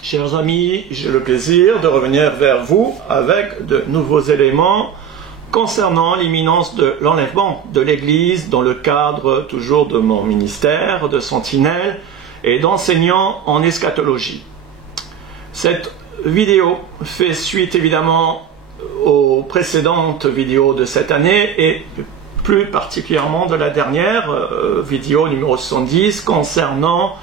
Chers amis, j'ai le plaisir de revenir vers vous avec de nouveaux éléments concernant l'imminence de l'enlèvement de l'Église dans le cadre toujours de mon ministère de sentinelle et d'enseignant en eschatologie. Cette vidéo fait suite évidemment aux précédentes vidéos de cette année et plus particulièrement de la dernière vidéo numéro 70 concernant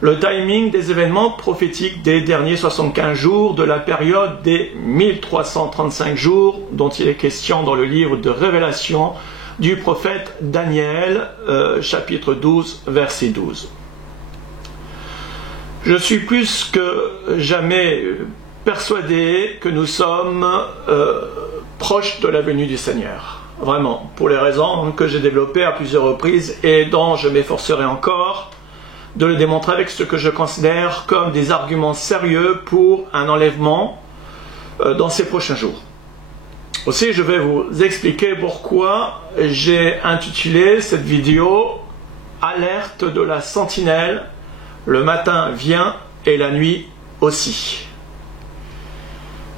le timing des événements prophétiques des derniers 75 jours de la période des 1335 jours dont il est question dans le livre de Révélation du prophète Daniel, chapitre 12, verset 12. Je suis plus que jamais persuadé que nous sommes proches de la venue du Seigneur. Vraiment, pour les raisons que j'ai développées à plusieurs reprises et dont je m'efforcerai encore de le démontrer avec ce que je considère comme des arguments sérieux pour un enlèvement dans ces prochains jours. Aussi, je vais vous expliquer pourquoi j'ai intitulé cette vidéo « Alerte de la sentinelle, le matin vient et la nuit aussi ».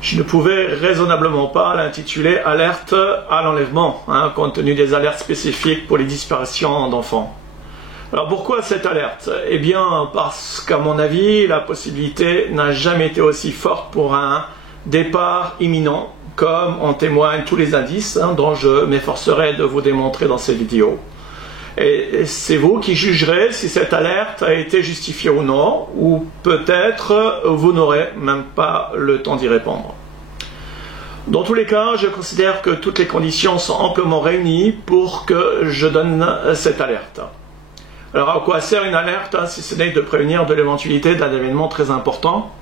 Je ne pouvais raisonnablement pas l'intituler « Alerte à l'enlèvement », compte tenu des alertes spécifiques pour les disparitions d'enfants. Alors pourquoi cette alerte? Eh bien parce qu'à mon avis, la possibilité n'a jamais été aussi forte pour un départ imminent, comme en témoignent tous les indices dont je m'efforcerai de vous démontrer dans cette vidéo. Et c'est vous qui jugerez si cette alerte a été justifiée ou non, ou peut-être vous n'aurez même pas le temps d'y répondre. Dans tous les cas, je considère que toutes les conditions sont amplement réunies pour que je donne cette alerte. Alors à quoi sert une alerte si ce n'est de prévenir de l'éventualité d'un événement très important?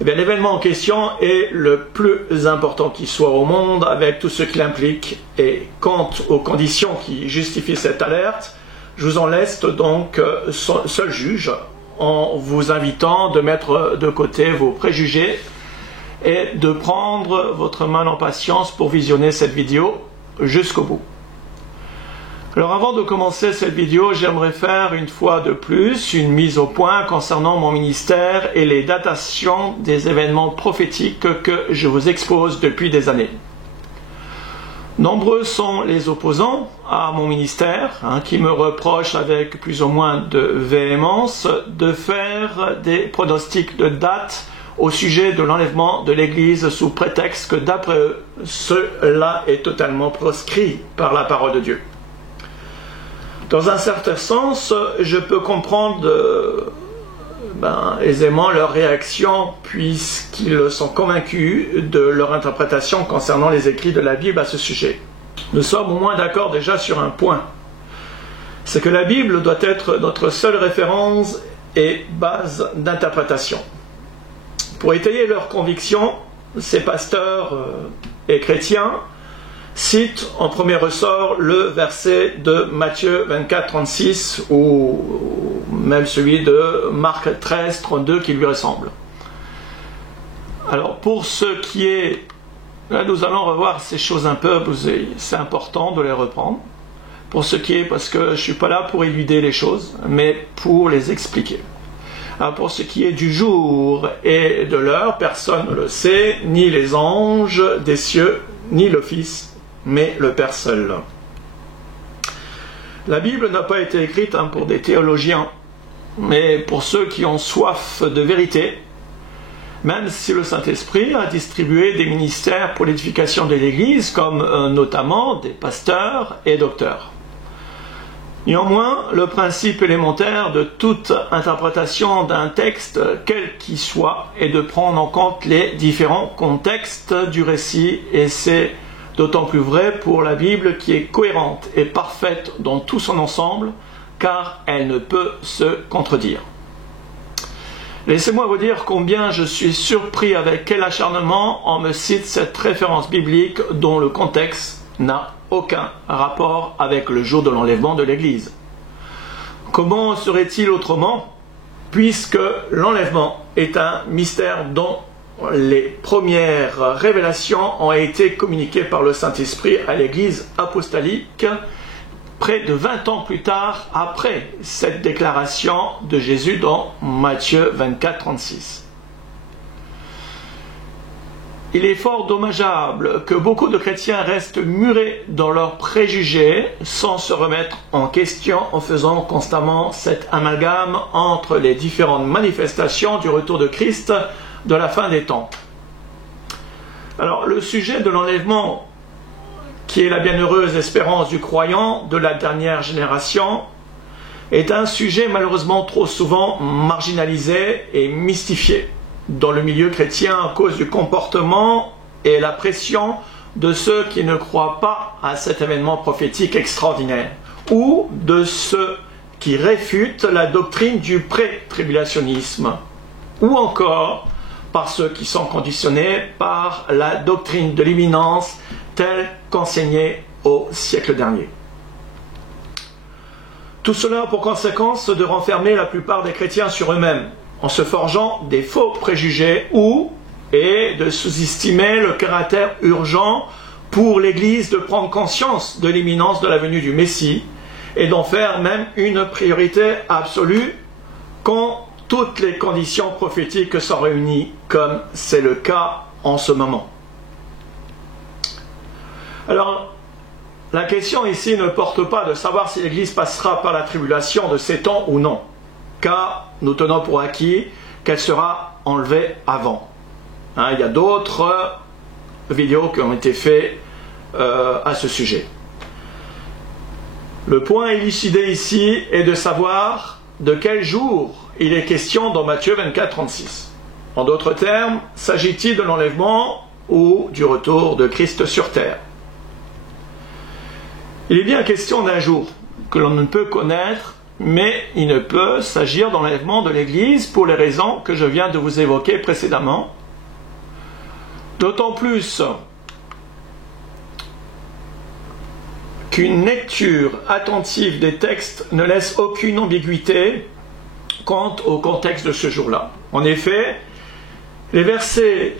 Eh bien l'événement en question est le plus important qui soit au monde avec tout ce qu'il implique. Et quant aux conditions qui justifient cette alerte, je vous en laisse donc seul juge en vous invitant de mettre de côté vos préjugés et de prendre votre mal en patience pour visionner cette vidéo jusqu'au bout. Alors avant de commencer cette vidéo, j'aimerais faire une fois de plus une mise au point concernant mon ministère et les datations des événements prophétiques que je vous expose depuis des années. Nombreux sont les opposants à mon ministère qui me reprochent avec plus ou moins de véhémence de faire des pronostics de date au sujet de l'enlèvement de l'Église sous prétexte que d'après eux, cela est totalement proscrit par la parole de Dieu. Dans un certain sens, je peux comprendre aisément leur réaction puisqu'ils sont convaincus de leur interprétation concernant les écrits de la Bible à ce sujet. Nous sommes au moins d'accord déjà sur un point. C'est que la Bible doit être notre seule référence et base d'interprétation. Pour étayer leurs convictions, ces pasteurs et chrétiens cite en premier ressort le verset de Matthieu 24, 36 ou même celui de Marc 13, 32 qui lui ressemble. Alors pour ce qui est, là nous allons revoir ces choses un peu, c'est important de les reprendre. Pour ce qui est, parce que je ne suis pas là pour éluder les choses, mais pour les expliquer. Alors pour ce qui est du jour et de l'heure, personne ne le sait, ni les anges des cieux, ni le Fils, mais le Père seul. La Bible n'a pas été écrite pour des théologiens, mais pour ceux qui ont soif de vérité, même si le Saint-Esprit a distribué des ministères pour l'édification de l'Église, comme notamment des pasteurs et docteurs. Néanmoins, le principe élémentaire de toute interprétation d'un texte, quel qu'il soit, est de prendre en compte les différents contextes du récit, et c'est d'autant plus vrai pour la Bible qui est cohérente et parfaite dans tout son ensemble, car elle ne peut se contredire. Laissez-moi vous dire combien je suis surpris avec quel acharnement on me cite cette référence biblique dont le contexte n'a aucun rapport avec le jour de l'enlèvement de l'Église. Comment serait-il autrement, puisque l'enlèvement est un mystère dont les premières révélations ont été communiquées par le Saint-Esprit à l'Église apostolique près de 20 ans plus tard, après cette déclaration de Jésus dans Matthieu 24, 36. il est fort dommageable que beaucoup de chrétiens restent murés dans leurs préjugés sans se remettre en question en faisant constamment cet amalgame entre les différentes manifestations du retour de Christ de la fin des temps. Alors, le sujet de l'enlèvement, qui est la bienheureuse espérance du croyant de la dernière génération, est un sujet malheureusement trop souvent marginalisé et mystifié dans le milieu chrétien à cause du comportement et la pression de ceux qui ne croient pas à cet événement prophétique extraordinaire, ou de ceux qui réfutent la doctrine du pré-tribulationnisme, ou encore par ceux qui sont conditionnés par la doctrine de l'imminence telle qu'enseignée au siècle dernier. Tout cela a pour conséquence de renfermer la plupart des chrétiens sur eux-mêmes, en se forgeant des faux préjugés et de sous-estimer le caractère urgent pour l'Église de prendre conscience de l'imminence de la venue du Messie et d'en faire même une priorité absolue quand toutes les conditions prophétiques sont réunies, comme c'est le cas en ce moment. Alors, la question ici ne porte pas de savoir si l'Église passera par la tribulation de ces temps ou non, car nous tenons pour acquis qu'elle sera enlevée avant. Il y a d'autres vidéos qui ont été faites à ce sujet. Le point élucidé ici est de savoir de quel jour il est question dans Matthieu 24, 36. En d'autres termes, s'agit-il de l'enlèvement ou du retour de Christ sur terre? Il est bien question d'un jour que l'on ne peut connaître, mais il ne peut s'agir d'enlèvement de l'Église pour les raisons que je viens de vous évoquer précédemment. D'autant plus qu'une lecture attentive des textes ne laisse aucune ambiguïté quant au contexte de ce jour-là. En effet, les versets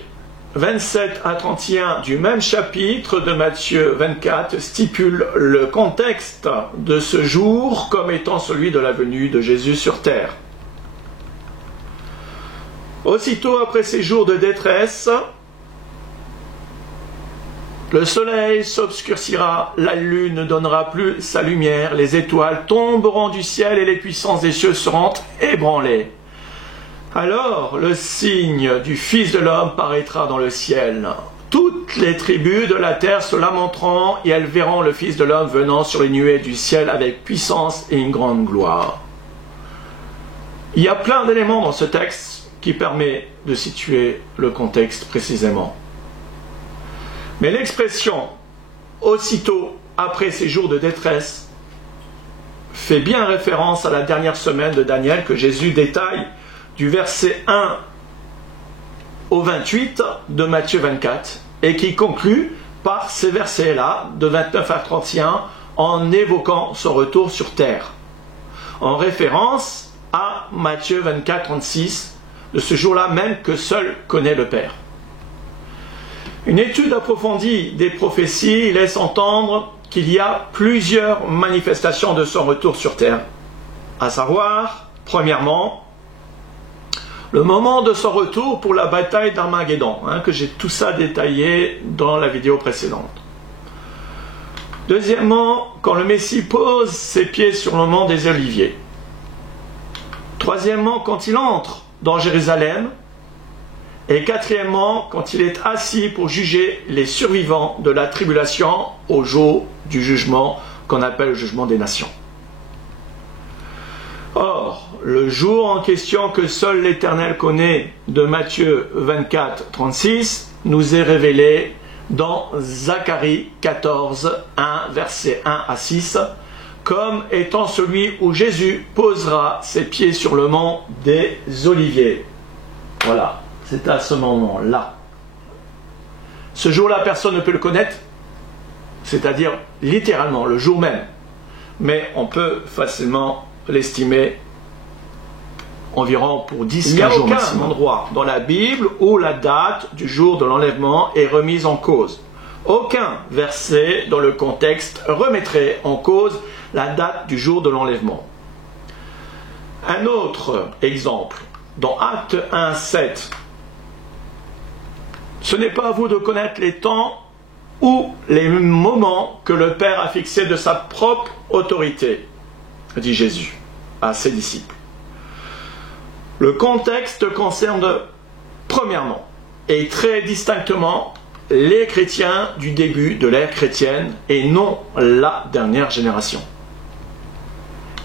27 à 31 du même chapitre de Matthieu 24 stipulent le contexte de ce jour comme étant celui de la venue de Jésus sur terre. Aussitôt après ces jours de détresse, le soleil s'obscurcira, la lune ne donnera plus sa lumière, les étoiles tomberont du ciel et les puissances des cieux seront ébranlées. Alors le signe du Fils de l'homme paraîtra dans le ciel. Toutes les tribus de la terre se lamenteront et elles verront le Fils de l'homme venant sur les nuées du ciel avec puissance et une grande gloire. Il y a plein d'éléments dans ce texte qui permet de situer le contexte précisément. Mais l'expression « aussitôt après ces jours de détresse » fait bien référence à la dernière semaine de Daniel que Jésus détaille du verset 1 au 28 de Matthieu 24 et qui conclut par ces versets-là de 29 à 31 en évoquant son retour sur terre, en référence à Matthieu 24, 36 de ce jour-là même que seul connaît le Père. Une étude approfondie des prophéties laisse entendre qu'il y a plusieurs manifestations de son retour sur terre, à savoir, premièrement, le moment de son retour pour la bataille d'Armageddon, que j'ai tout ça détaillé dans la vidéo précédente. Deuxièmement, quand le Messie pose ses pieds sur le mont des Oliviers. Troisièmement, quand il entre dans Jérusalem. Et quatrièmement, quand il est assis pour juger les survivants de la tribulation au jour du jugement qu'on appelle le jugement des nations. Or, le jour en question que seul l'Éternel connaît de Matthieu 24, 36 nous est révélé dans Zacharie 14, 1, versets 1 à 6, comme étant celui où Jésus posera ses pieds sur le mont des Oliviers. Voilà, c'est à ce moment-là. Ce jour-là, personne ne peut le connaître, c'est-à-dire littéralement le jour même, mais on peut facilement l'estimer environ pour 10-15 jours. Il n'y a aucun endroit dans la Bible où la date du jour de l'enlèvement est remise en cause. Aucun verset dans le contexte remettrait en cause la date du jour de l'enlèvement. Un autre exemple, dans Actes 1, 7, Ce n'est pas à vous de connaître les temps ou les moments que le Père a fixés de sa propre autorité, dit Jésus à ses disciples. Le contexte concerne premièrement et très distinctement les chrétiens du début de l'ère chrétienne et non la dernière génération.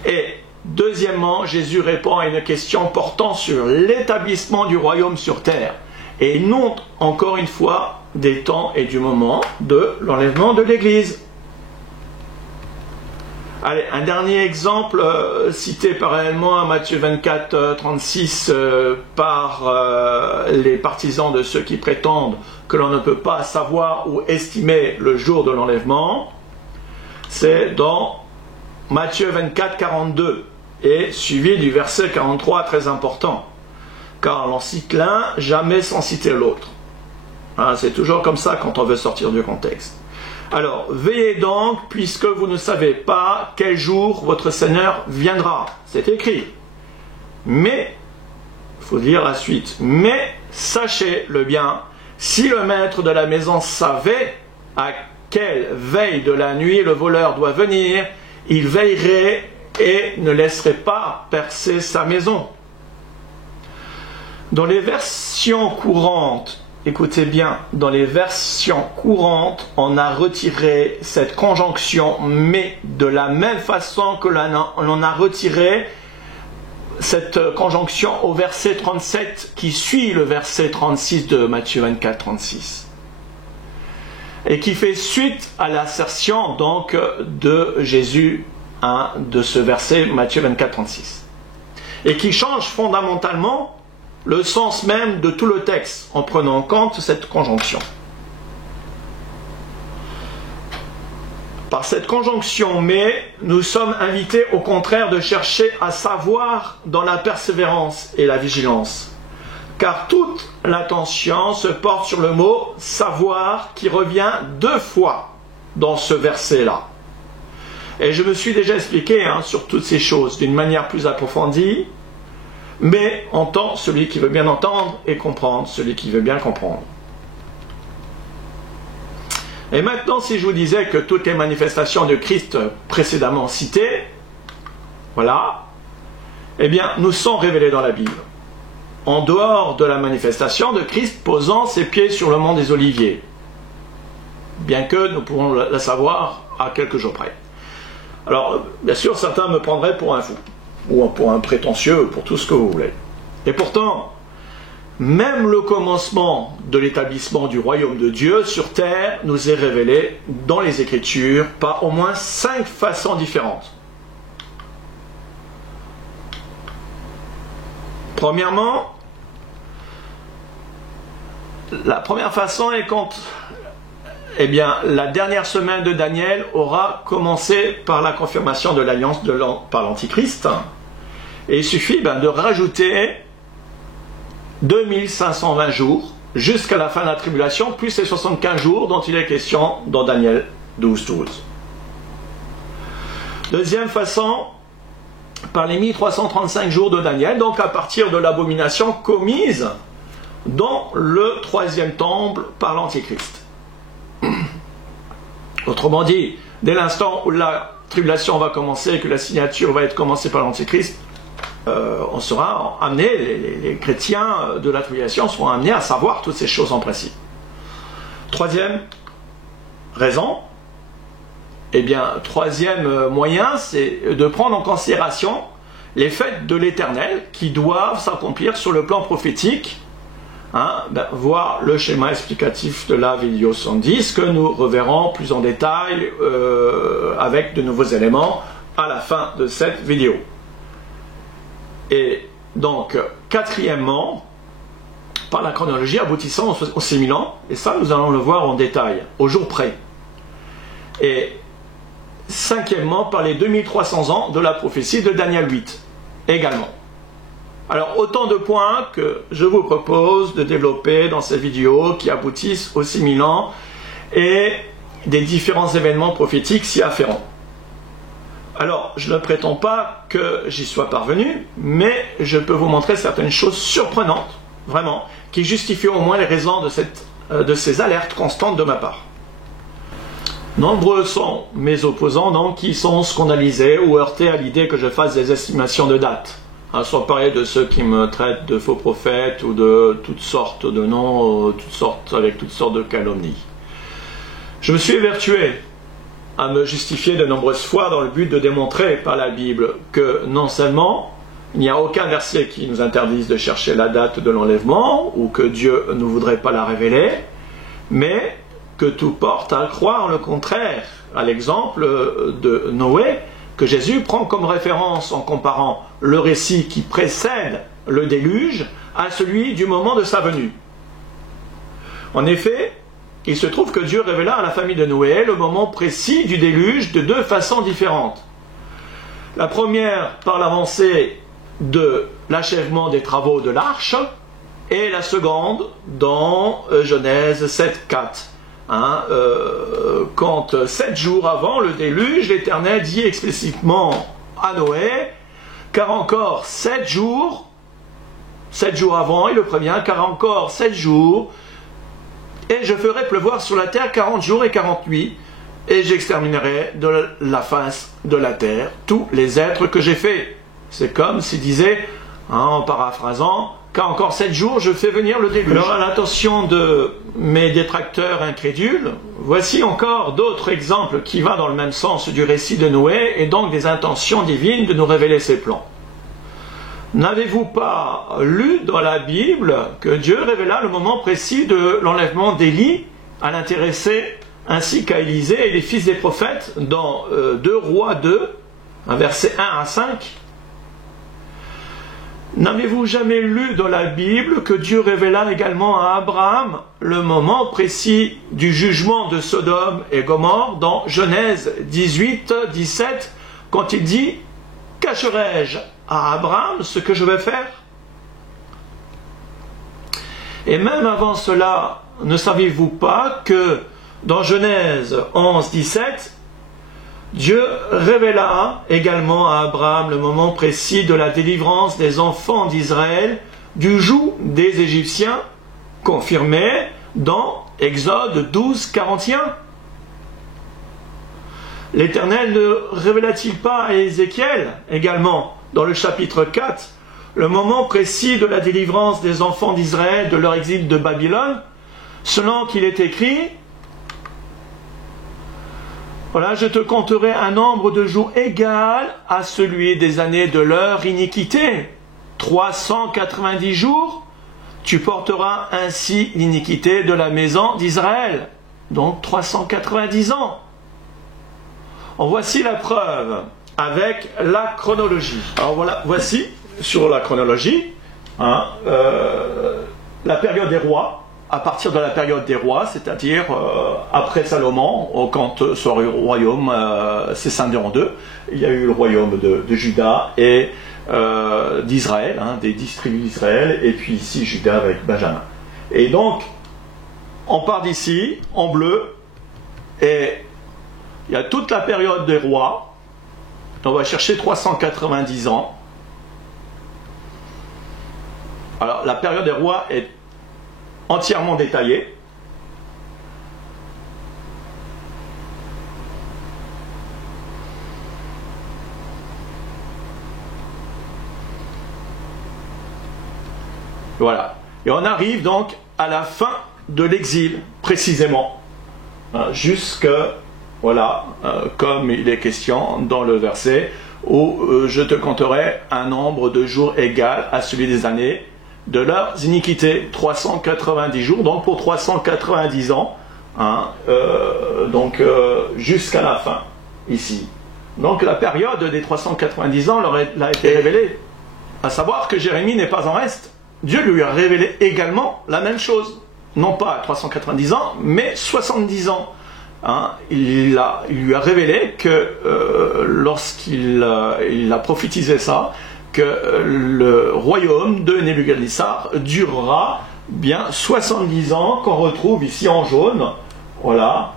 Et deuxièmement, Jésus répond à une question portant sur l'établissement du royaume sur terre et non, encore une fois, des temps et du moment de l'enlèvement de l'Église. Allez, un dernier exemple cité parallèlement à Matthieu 24, 36 par les partisans de ceux qui prétendent que l'on ne peut pas savoir ou estimer le jour de l'enlèvement, c'est dans Matthieu 24, 42 et suivi du verset 43, très important. Car l'on cite l'un, jamais sans citer l'autre. Hein, c'est toujours comme ça quand on veut sortir du contexte. Alors, veillez donc, puisque vous ne savez pas quel jour votre Seigneur viendra. C'est écrit. Mais, il faut lire la suite. Mais, sachez-le bien, si le maître de la maison savait à quelle veille de la nuit le voleur doit venir, il veillerait et ne laisserait pas percer sa maison. Dans les versions courantes, écoutez bien, dans les versions courantes, on a retiré cette conjonction « mais » de la même façon que l'on a retiré cette conjonction au verset 37 qui suit le verset 36 de Matthieu 24, 36. Et qui fait suite à l'assertion donc de Jésus de ce verset Matthieu 24, 36. Et qui change fondamentalement le sens même de tout le texte, en prenant en compte cette conjonction. Par cette conjonction « mais », nous sommes invités au contraire de chercher à savoir dans la persévérance et la vigilance. Car toute l'attention se porte sur le mot « savoir » qui revient 2 fois dans ce verset-là. Et je me suis déjà expliqué sur toutes ces choses d'une manière plus approfondie, mais entend celui qui veut bien entendre et comprendre celui qui veut bien comprendre. Et maintenant, si je vous disais que toutes les manifestations de Christ précédemment citées, voilà, eh bien, nous sont révélées dans la Bible. En dehors de la manifestation de Christ posant ses pieds sur le mont des Oliviers, bien que nous pourrons la savoir à quelques jours près. Alors, bien sûr, certains me prendraient pour un fou, ou pour un prétentieux, pour tout ce que vous voulez. Et pourtant, même le commencement de l'établissement du royaume de Dieu sur terre nous est révélé dans les Écritures par au moins 5 façons différentes. Premièrement, la première façon est quand la dernière semaine de Daniel aura commencé par la confirmation de l'alliance par l'Antichrist. Et il suffit de rajouter 2520 jours jusqu'à la fin de la tribulation, plus les 75 jours dont il est question dans Daniel 12. Deuxième façon, par les 1335 jours de Daniel, donc à partir de l'abomination commise dans le 3e temple par l'Antichrist. Autrement dit, dès l'instant où la tribulation va commencer et que la signature va être commencée par l'Antichrist, on sera amené, les chrétiens de la tribulation seront amenés à savoir toutes ces choses en principe. Troisième raison, troisième moyen, c'est de prendre en considération les fêtes de l'Éternel qui doivent s'accomplir sur le plan prophétique. Voir le schéma explicatif de la vidéo 110 que nous reverrons plus en détail avec de nouveaux éléments à la fin de cette vidéo. Et donc, quatrièmement, par la chronologie aboutissant aux 6000 ans, et ça nous allons le voir en détail, au jour près. Et cinquièmement, par les 2300 ans de la prophétie de Daniel 8, également. Alors, autant de points que je vous propose de développer dans cette vidéo qui aboutissent aux 6000 ans et des différents événements prophétiques s'y afférents. Alors, je ne prétends pas que j'y sois parvenu, mais je peux vous montrer certaines choses surprenantes, vraiment, qui justifient au moins les raisons de cette de ces alertes constantes de ma part. Nombreux sont mes opposants donc, qui sont scandalisés ou heurtés à l'idée que je fasse des estimations de dates. Sans parler de ceux qui me traitent de faux prophètes ou de toutes sortes de noms, avec toutes sortes de calomnies. Je me suis évertué à me justifier de nombreuses fois dans le but de démontrer par la Bible que non seulement il n'y a aucun verset qui nous interdise de chercher la date de l'enlèvement ou que Dieu ne voudrait pas la révéler, mais que tout porte à croire le contraire, à l'exemple de Noé, que Jésus prend comme référence en comparant le récit qui précède le déluge à celui du moment de sa venue. En effet, il se trouve que Dieu révéla à la famille de Noé le moment précis du déluge de deux façons différentes. La première par l'avancée de l'achèvement des travaux de l'arche, et la seconde dans Genèse 7,4. Quand 7 jours avant le déluge, l'Éternel dit explicitement à Noé, car encore 7 jours avant, il le prévient, car encore 7 jours, et je ferai pleuvoir sur la terre 40 jours et 40 nuits, et j'exterminerai de la face de la terre tous les êtres que j'ai faits. C'est comme s'il disait, en paraphrasant, car encore 7 jours, je fais venir le déluge. Alors, à l'attention de mes détracteurs incrédules, voici encore d'autres exemples qui vont dans le même sens du récit de Noé et donc des intentions divines de nous révéler ses plans. N'avez-vous pas lu dans la Bible que Dieu révéla le moment précis de l'enlèvement d'Élie à l'intéressé ainsi qu'à Élisée et les fils des prophètes dans 2 Rois 2, versets 1 à 5? N'avez-vous jamais lu dans la Bible que Dieu révéla également à Abraham le moment précis du jugement de Sodome et Gomorrhe dans Genèse 18, 17, quand il dit « Cacherai-je à Abraham ce que je vais faire ?» Et même avant cela, ne saviez-vous pas que dans Genèse 11, 17, Dieu révéla également à Abraham le moment précis de la délivrance des enfants d'Israël du joug des Égyptiens, confirmé dans Exode 12, 41. L'Éternel ne révéla-t-il pas à Ézéchiel également, dans le chapitre 4, le moment précis de la délivrance des enfants d'Israël de leur exil de Babylone, selon qu'il est écrit: voilà, je te compterai un nombre de jours égal à celui des années de leur iniquité. 390 jours, tu porteras ainsi l'iniquité de la maison d'Israël. Donc 390 ans. En voici la preuve avec la chronologie. Alors voilà, voici sur la chronologie la période des rois. À partir de la période des rois, c'est-à-dire après Salomon, quand son royaume s'est scindé en deux, il y a eu le royaume de Juda et d'Israël, des distribus d'Israël, et puis ici Juda avec Benjamin. Et donc, on part d'ici, en bleu, et il y a toute la période des rois. On va chercher 390 ans. Alors, la période des rois est entièrement détaillée. Voilà. Et on arrive donc à la fin de l'exil, précisément. Jusque, voilà, comme il est question dans le verset, où je te compterai un nombre de jours égal à celui des années de leurs iniquités, 390 jours, donc pour 390 ans, jusqu'à la fin, ici. Donc la période des 390 ans leur a été révélée. À savoir que Jérémie n'est pas en reste. Dieu lui a révélé également la même chose. Non pas 390 ans, mais 70 ans. Il lui a révélé que lorsqu'il a prophétisé ça, que le royaume de Nebuchadnezzar durera bien 70 ans, qu'on retrouve ici en jaune, voilà,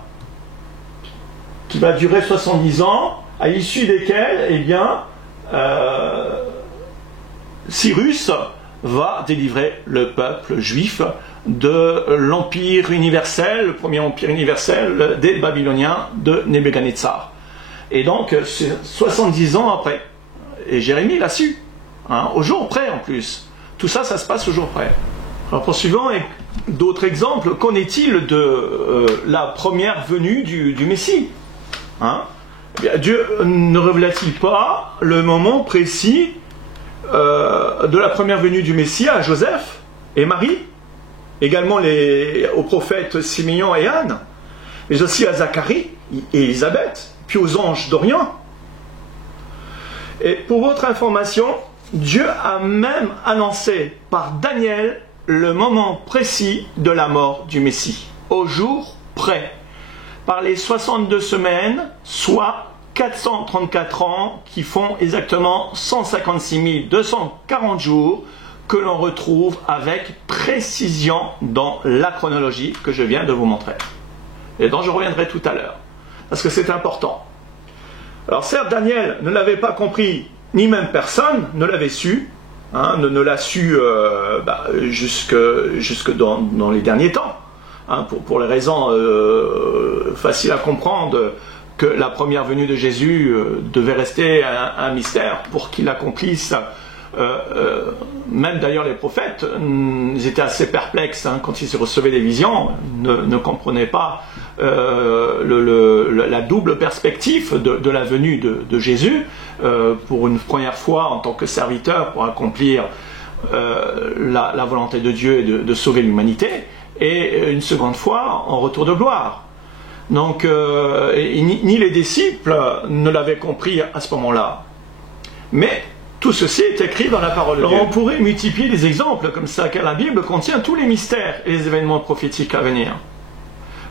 qui va durer 70 ans, à l'issue desquels, Cyrus va délivrer le peuple juif de l'empire universel, le premier empire universel des Babyloniens de Nebuchadnezzar. Et donc, c'est 70 ans après. Et Jérémie l'a su, au jour près en plus. Tout ça, ça se passe au jour près. Alors poursuivant d'autres exemples, qu'en est-il de la première venue du Messie Eh bien, Dieu ne révéla-t-il pas le moment précis de la première venue du Messie à Joseph et Marie, également aux prophètes Simeon et Anne, mais aussi à Zacharie et Élisabeth, puis aux anges d'Orient. Et pour votre information, Dieu a même annoncé par Daniel le moment précis de la mort du Messie, au jour près, par les 62 semaines, soit 434 ans, qui font exactement 156 240 jours, que l'on retrouve avec précision dans la chronologie que je viens de vous montrer, et dont je reviendrai tout à l'heure, parce que c'est important. Alors certes, Daniel ne l'avait pas compris, ni même personne ne l'avait su, ne l'a su jusque dans les derniers temps, pour les raisons faciles à comprendre, que la première venue de Jésus devait rester un mystère pour qu'il accomplisse. Même d'ailleurs les prophètes, ils étaient assez perplexes quand ils recevaient des visions, ne comprenaient pas la double perspective de la venue de Jésus, pour une première fois en tant que serviteur pour accomplir la volonté de Dieu et de sauver l'humanité, et une seconde fois en retour de gloire. Donc ni les disciples ne l'avaient compris à ce moment-là, mais tout ceci est écrit dans la parole de Dieu. Alors on pourrait multiplier des exemples comme ça, car la Bible contient tous les mystères et les événements prophétiques à venir.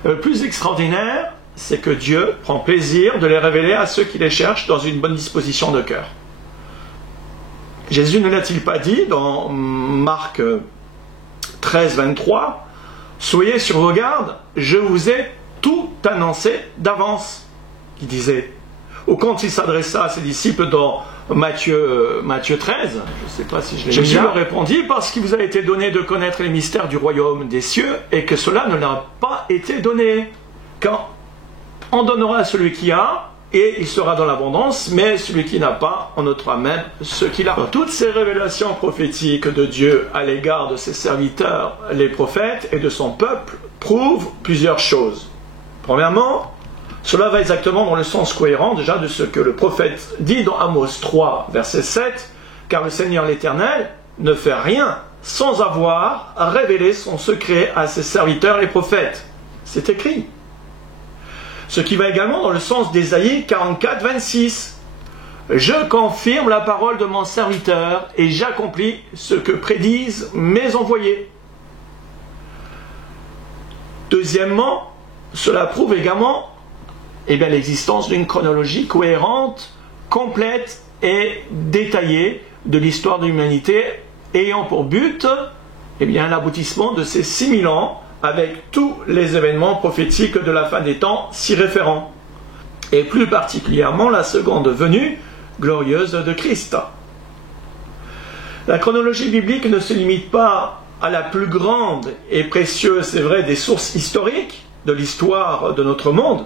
Le plus extraordinaire, c'est que Dieu prend plaisir de les révéler à ceux qui les cherchent dans une bonne disposition de cœur. Jésus ne l'a-t-il pas dit dans Marc 13, 23 « Soyez sur vos gardes, je vous ai tout annoncé d'avance », il disait. Ou quand il s'adressa à ses disciples dans Matthieu 13, je ne sais pas si je l'ai dit. Jésus leur répondit, parce qu'il vous a été donné de connaître les mystères du royaume des cieux, et que cela ne leur a pas été donné. Quand on donnera à celui qui a, et il sera dans l'abondance, mais celui qui n'a pas, on notera même ce qu'il a. Toutes ces révélations prophétiques de Dieu à l'égard de ses serviteurs, les prophètes, et de son peuple, prouvent plusieurs choses. Premièrement, cela va exactement dans le sens cohérent déjà de ce que le prophète dit dans Amos 3, verset 7, « Car le Seigneur l'Éternel ne fait rien sans avoir révélé son secret à ses serviteurs les prophètes. » C'est écrit. Ce qui va également dans le sens d'Ésaïe 44, 26. « Je confirme la parole de mon serviteur et j'accomplis ce que prédisent mes envoyés. » Deuxièmement, cela prouve également l'existence d'une chronologie cohérente, complète et détaillée de l'histoire de l'humanité, ayant pour but l'aboutissement de ces 6000 ans avec tous les événements prophétiques de la fin des temps s'y référant, et plus particulièrement la seconde venue glorieuse de Christ. La chronologie biblique ne se limite pas à la plus grande et précieuse, c'est vrai, des sources historiques de l'histoire de notre monde,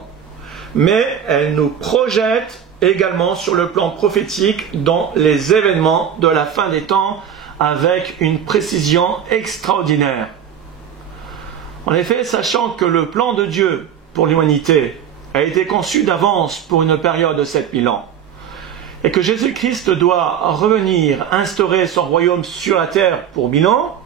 mais elle nous projette également sur le plan prophétique dans les événements de la fin des temps avec une précision extraordinaire. En effet, sachant que le plan de Dieu pour l'humanité a été conçu d'avance pour une période de 7000 ans, et que Jésus-Christ doit revenir instaurer son royaume sur la terre pour 1000 ans,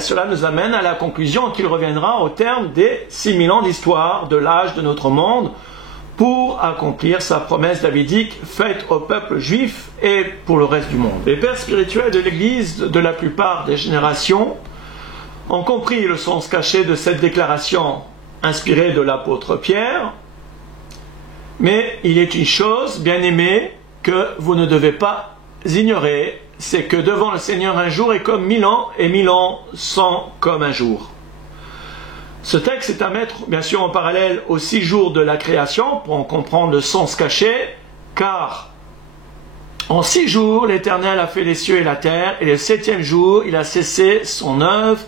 cela nous amène à la conclusion qu'il reviendra au terme des 6000 ans d'histoire de l'âge de notre monde, pour accomplir sa promesse davidique faite au peuple juif et pour le reste du monde. Les pères spirituels de l'Église de la plupart des générations ont compris le sens caché de cette déclaration inspirée de l'apôtre Pierre, mais il est une chose, bien-aimés, que vous ne devez pas ignorer, c'est que devant le Seigneur un jour est comme 1000 ans et 1000 ans sont comme un jour. Ce texte est à mettre bien sûr en parallèle aux 6 jours de la création pour en comprendre le sens caché, car En 6 jours, l'Éternel a fait les cieux et la terre, et le 7e jour, il a cessé son œuvre,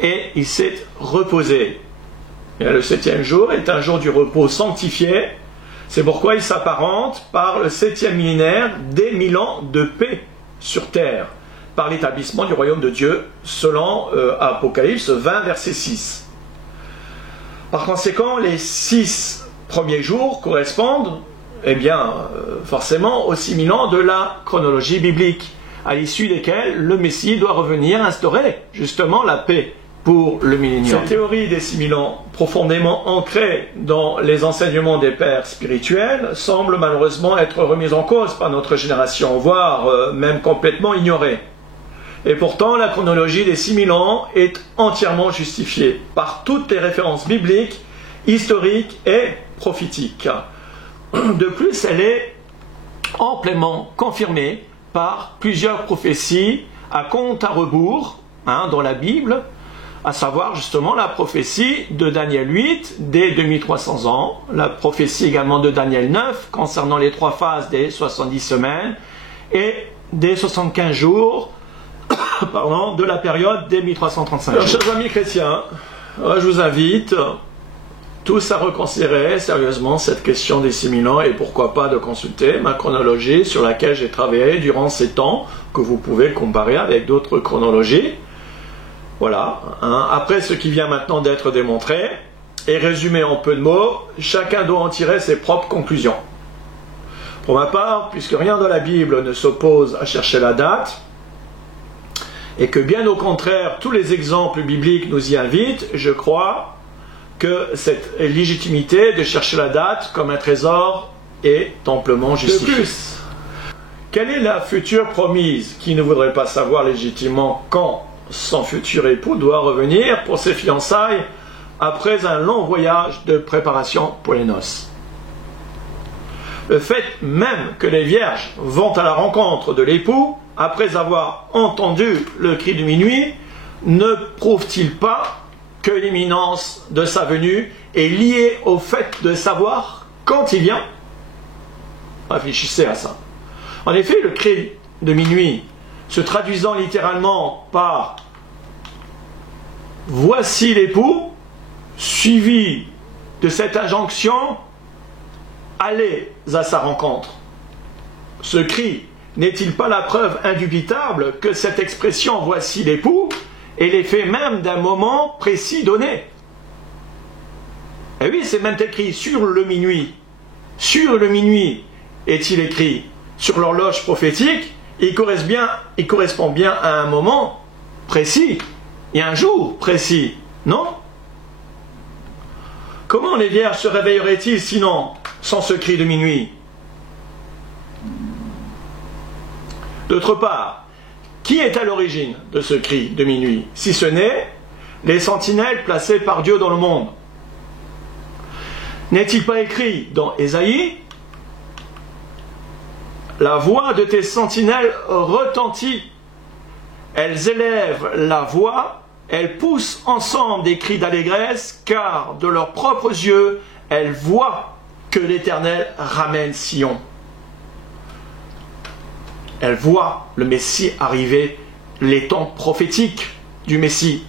et il s'est reposé. Et le 7e jour est un jour du repos sanctifié. C'est pourquoi il s'apparente par le 7e millénaire des 1000 ans de paix sur terre, par l'établissement du royaume de Dieu, selon Apocalypse 20, verset 6. Par conséquent, les 6 premiers jours correspondent, forcément aux 6000 ans de la chronologie biblique, à l'issue desquels le Messie doit revenir instaurer justement la paix pour le millénium. Cette théorie des 6000 ans, profondément ancrée dans les enseignements des pères spirituels, semble malheureusement être remise en cause par notre génération, voire même complètement ignorée. Et pourtant, la chronologie des 6000 ans est entièrement justifiée par toutes les références bibliques, historiques et prophétiques. De plus, elle est amplement confirmée par plusieurs prophéties à compte à rebours dans la Bible, à savoir justement la prophétie de Daniel 8 des 2300 ans, la prophétie également de Daniel 9 concernant les 3 phases des 70 semaines et des 75 jours de la période des 1335 jours. Alors, chers amis chrétiens, je vous invite tous à reconsidérer sérieusement cette question des 6000 ans et pourquoi pas de consulter ma chronologie sur laquelle j'ai travaillé durant ces temps que vous pouvez comparer avec d'autres chronologies. Voilà. Après ce qui vient maintenant d'être démontré et résumé en peu de mots, chacun doit en tirer ses propres conclusions. Pour ma part, puisque rien dans la Bible ne s'oppose à chercher la date, et que bien au contraire, tous les exemples bibliques nous y invitent, je crois que cette légitimité de chercher la date comme un trésor est amplement justifiée. De plus, quelle est la future promise qui ne voudrait pas savoir légitimement quand son futur époux doit revenir pour ses fiançailles après un long voyage de préparation pour les noces? Le fait même que les vierges vont à la rencontre de l'époux après avoir entendu le cri de minuit ne prouve-t-il pas que l'imminence de sa venue est liée au fait de savoir quand il vient? Réfléchissez à ça. En effet, le cri de minuit, se traduisant littéralement par « voici l'époux », suivi de cette injonction « allez à sa rencontre ». Ce cri n'est-il pas la preuve indubitable que cette expression « voici l'époux » est l'effet même d'un moment précis donné? Et oui, c'est même écrit sur le minuit. Sur le minuit est-il écrit sur l'horloge prophétique. Il correspond bien à un moment précis et un jour précis, non? Comment les vierges se réveilleraient-ils sinon sans ce cri de minuit? D'autre part, qui est à l'origine de ce cri de minuit, si ce n'est les sentinelles placées par Dieu dans le monde? N'est-il pas écrit dans Ésaïe: la voix de tes sentinelles retentit, elles élèvent la voix, elles poussent ensemble des cris d'allégresse, car de leurs propres yeux, elles voient que l'Éternel ramène Sion. Elles voient le Messie arriver, les temps prophétiques du Messie.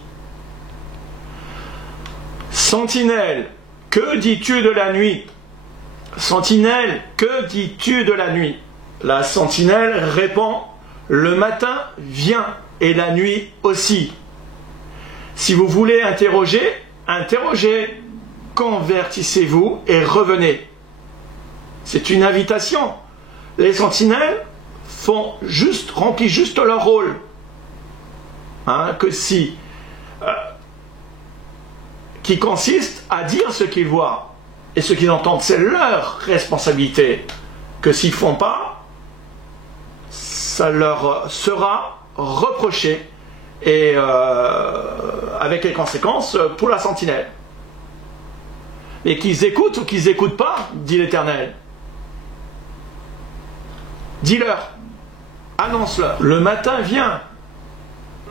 Sentinelle, que dis-tu de la nuit? Sentinelle, que dis-tu de la nuit? La sentinelle répond: le matin vient et la nuit aussi. Si vous voulez interroger, interrogez, convertissez-vous et revenez. C'est une invitation. Les sentinelles remplissent juste leur rôle. Qui consiste à dire ce qu'ils voient et ce qu'ils entendent. C'est leur responsabilité. Que s'ils ne font pas, ça leur sera reproché et avec les conséquences pour la sentinelle. Et qu'ils écoutent ou qu'ils n'écoutent pas, dit l'Éternel. Dis-leur, annonce-leur. Le matin vient.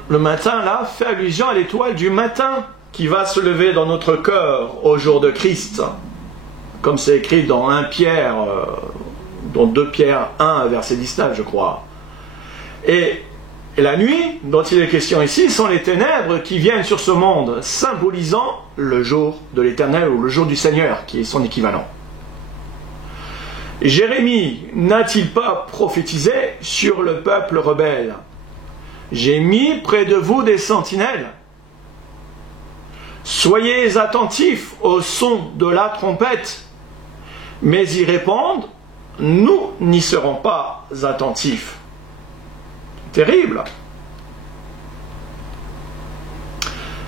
Le matin, là, fait allusion à l'étoile du matin qui va se lever dans notre cœur au jour de Christ. Comme c'est écrit dans 1 Pierre dont 2 Pierre 1, verset 19, je crois. Et la nuit, dont il est question ici, sont les ténèbres qui viennent sur ce monde, symbolisant le jour de l'Éternel ou le jour du Seigneur, qui est son équivalent. Jérémie n'a-t-il pas prophétisé sur le peuple rebelle? J'ai mis près de vous des sentinelles. Soyez attentifs au son de la trompette. Mais ils répondent, nous n'y serons pas attentifs. Terrible.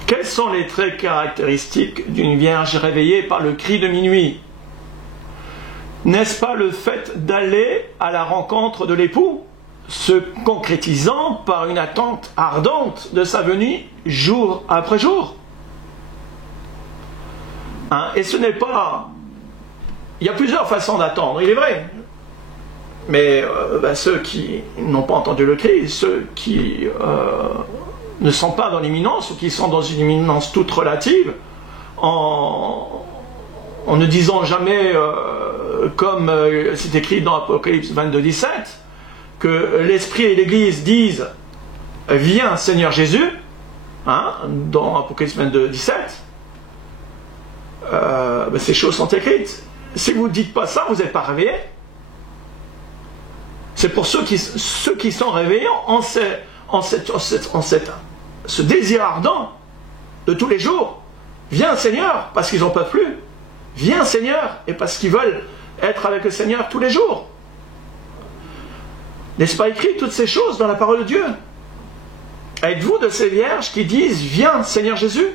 Quels sont les traits caractéristiques d'une vierge réveillée par le cri de minuit? N'est-ce pas le fait d'aller à la rencontre de l'époux, se concrétisant par une attente ardente de sa venue jour après jour? Et ce n'est pas... Il y a plusieurs façons d'attendre, il est vrai. Mais ceux qui n'ont pas entendu le cri, ceux qui ne sont pas dans l'imminence ou qui sont dans une imminence toute relative, en ne disant jamais, comme c'est écrit dans Apocalypse 22, 17, que l'Esprit et l'Église disent « Viens Seigneur Jésus », dans Apocalypse 22, 17, ces choses sont écrites. Si vous ne dites pas ça, vous n'êtes pas réveillés. C'est pour ceux qui sont réveillés en ce désir ardent de tous les jours. Viens Seigneur, parce qu'ils n'en peuvent plus. Viens Seigneur, et parce qu'ils veulent être avec le Seigneur tous les jours. N'est-ce pas écrit toutes ces choses dans la parole de Dieu? Êtes-vous de ces vierges qui disent « Viens Seigneur Jésus » ?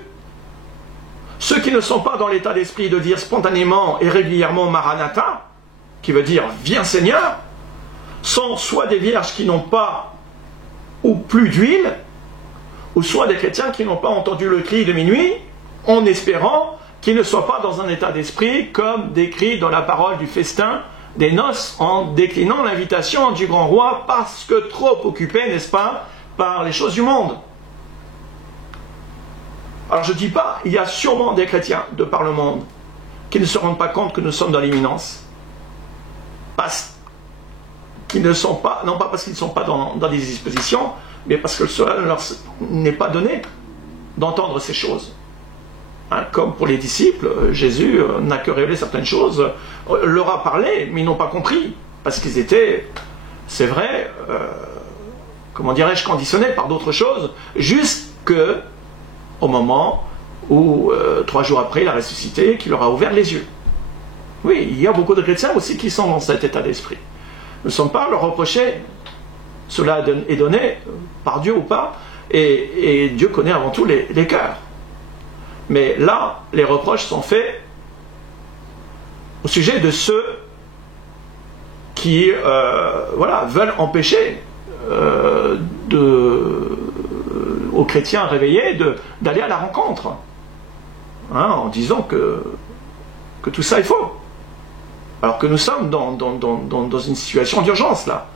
Ceux qui ne sont pas dans l'état d'esprit de dire spontanément et régulièrement Maranatha, qui veut dire « Viens Seigneur », sont soit des vierges qui n'ont pas ou plus d'huile, ou soit des chrétiens qui n'ont pas entendu le cri de minuit, en espérant qu'ils ne soient pas dans un état d'esprit comme décrit dans la parole du festin des noces, en déclinant l'invitation du grand roi parce que trop occupé, n'est-ce pas, par les choses du monde. Alors je ne dis pas, il y a sûrement des chrétiens de par le monde qui ne se rendent pas compte que nous sommes dans l'imminence. Parce qu'ils ne sont pas, non pas parce qu'ils ne sont pas dans des dispositions, mais parce que cela ne leur n'est pas donné d'entendre ces choses. Comme pour les disciples, Jésus n'a que révélé certaines choses, leur a parlé, mais ils n'ont pas compris, parce qu'ils étaient, c'est vrai, comment dirais-je, conditionnés par d'autres choses, jusqu'au moment où, 3 jours après, il a ressuscité, qu'il leur a ouvert les yeux. Oui, il y a beaucoup de chrétiens aussi qui sont dans cet état d'esprit. Nous ne sommes pas à leur reprocher, cela est donné par Dieu ou pas, et Dieu connaît avant tout les cœurs. Mais là, les reproches sont faits au sujet de ceux qui veulent empêcher aux chrétiens réveillés d'aller à la rencontre, en disant que tout ça est faux. Alors que nous sommes dans une situation d'urgence là.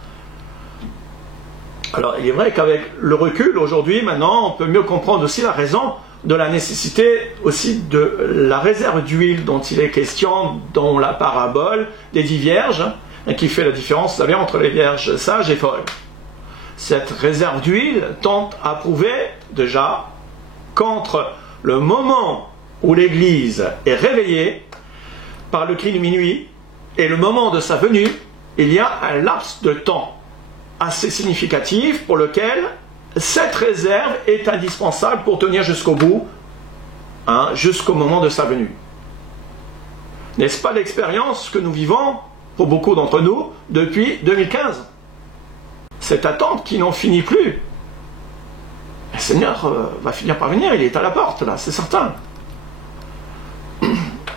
Alors il est vrai qu'avec le recul aujourd'hui, maintenant, on peut mieux comprendre aussi la raison de la nécessité aussi de la réserve d'huile dont il est question dans la parabole des 10 vierges, qui fait la différence, vous savez, entre les vierges sages et folles. Cette réserve d'huile tente à prouver déjà qu'entre le moment où l'Église est réveillée par le cri de minuit et le moment de sa venue, il y a un laps de temps assez significatif pour lequel cette réserve est indispensable pour tenir jusqu'au bout, jusqu'au moment de sa venue. N'est-ce pas l'expérience que nous vivons, pour beaucoup d'entre nous, depuis 2015 ? Cette attente qui n'en finit plus. Le Seigneur va finir par venir, il est à la porte, là, c'est certain.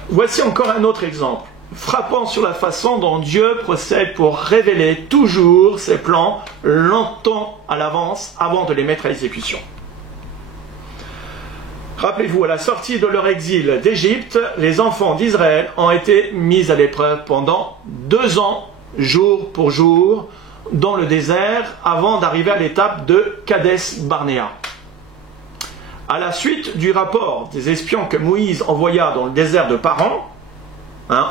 Voici encore un autre exemple, frappant sur la façon dont Dieu procède pour révéler toujours ses plans longtemps à l'avance avant de les mettre à exécution. Rappelez-vous, à la sortie de leur exil d'Égypte, les enfants d'Israël ont été mis à l'épreuve pendant 2 ans, jour pour jour, dans le désert, avant d'arriver à l'étape de Kadès Barnéa. À la suite du rapport des espions que Moïse envoya dans le désert de Paran,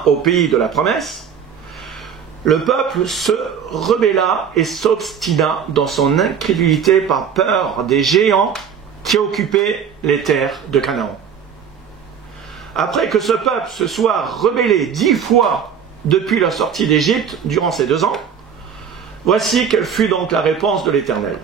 au pays de la promesse, le peuple se rebella et s'obstina dans son incrédulité par peur des géants qui occupaient les terres de Canaan. Après que ce peuple se soit rebellé 10 fois depuis la sortie d'Égypte durant ces 2 ans, voici quelle fut donc la réponse de l'Éternel.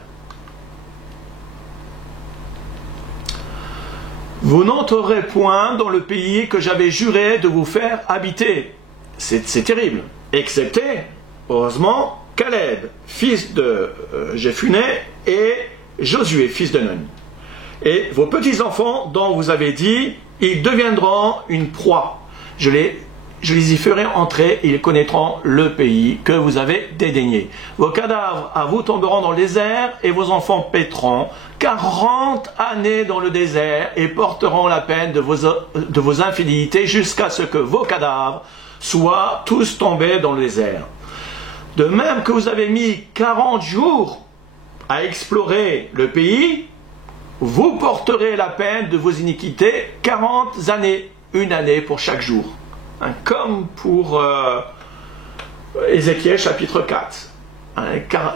Vous n'entrerez point dans le pays que j'avais juré de vous faire habiter. C'est terrible. Excepté, heureusement, Caleb, fils de Jephuné, et Josué, fils de Nun. Et vos petits-enfants dont vous avez dit, ils deviendront une proie. Je les y ferai entrer, ils connaîtront le pays que vous avez dédaigné. Vos cadavres à vous tomberont dans le désert, et vos enfants paîtront 40 années dans le désert, et porteront la peine de vos infidélités, jusqu'à ce que vos cadavres soient tous tombés dans le désert. De même que vous avez mis 40 jours à explorer le pays, vous porterez la peine de vos iniquités 40 années, 1 année pour chaque jour. Comme pour Ézéchiel chapitre 4.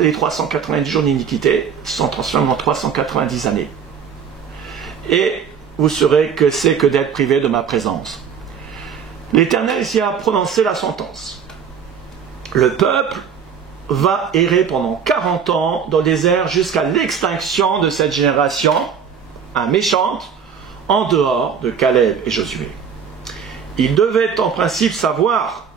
Les 390 jours d'iniquité sont transformés en 390 années. Et vous saurez que c'est que d'être privé de ma présence. L'Éternel ici a prononcé la sentence. Le peuple va errer pendant 40 ans dans le désert jusqu'à l'extinction de cette génération méchante, en dehors de Caleb et Josué. Ils devaient en principe savoir,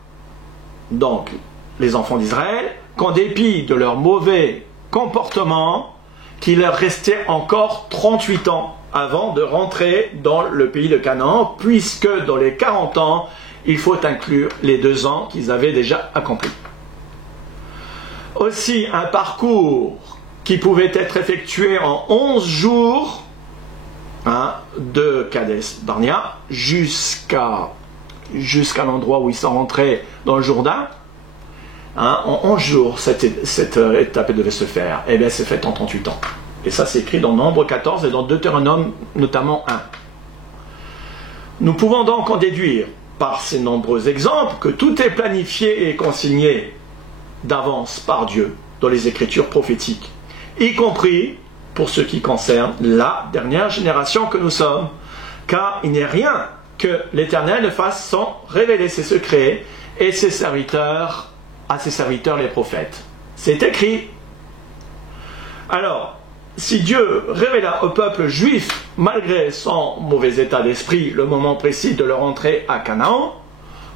donc les enfants d'Israël, qu'en dépit de leur mauvais comportement, qu'il leur restait encore 38 ans avant de rentrer dans le pays de Canaan, puisque dans les 40 ans, il faut inclure les 2 ans qu'ils avaient déjà accomplis. Aussi, un parcours qui pouvait être effectué en 11 jours, de Kadès Barnea jusqu'à l'endroit où ils sont rentrés dans le Jourdain, en 11 jours, cette étape devait se faire. Et bien, c'est fait en 38 ans. Et ça, c'est écrit dans Nombre 14 et dans Deutéronome, notamment 1. Nous pouvons donc en déduire, par ces nombreux exemples, que tout est planifié et consigné d'avance par Dieu dans les Écritures prophétiques, y compris pour ce qui concerne la dernière génération que nous sommes, car il n'est rien que l'Éternel ne fasse sans révéler ses secrets et à ses serviteurs les prophètes. C'est écrit. Alors, si Dieu révéla au peuple juif, malgré son mauvais état d'esprit, le moment précis de leur entrée à Canaan,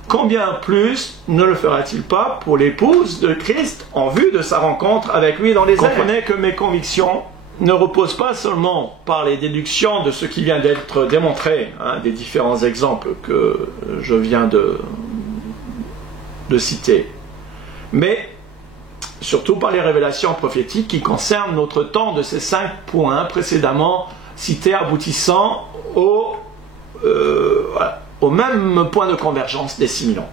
combien plus ne le fera-t-il pas pour l'épouse de Christ en vue de sa rencontre avec lui dans les airs? Comprenez que mes convictions ne reposent pas seulement par les déductions de ce qui vient d'être démontré, des différents exemples que je viens de citer, mais surtout par les révélations prophétiques qui concernent notre temps de ces 5 points précédemment cités, aboutissant au même point de convergence des 6000 ans.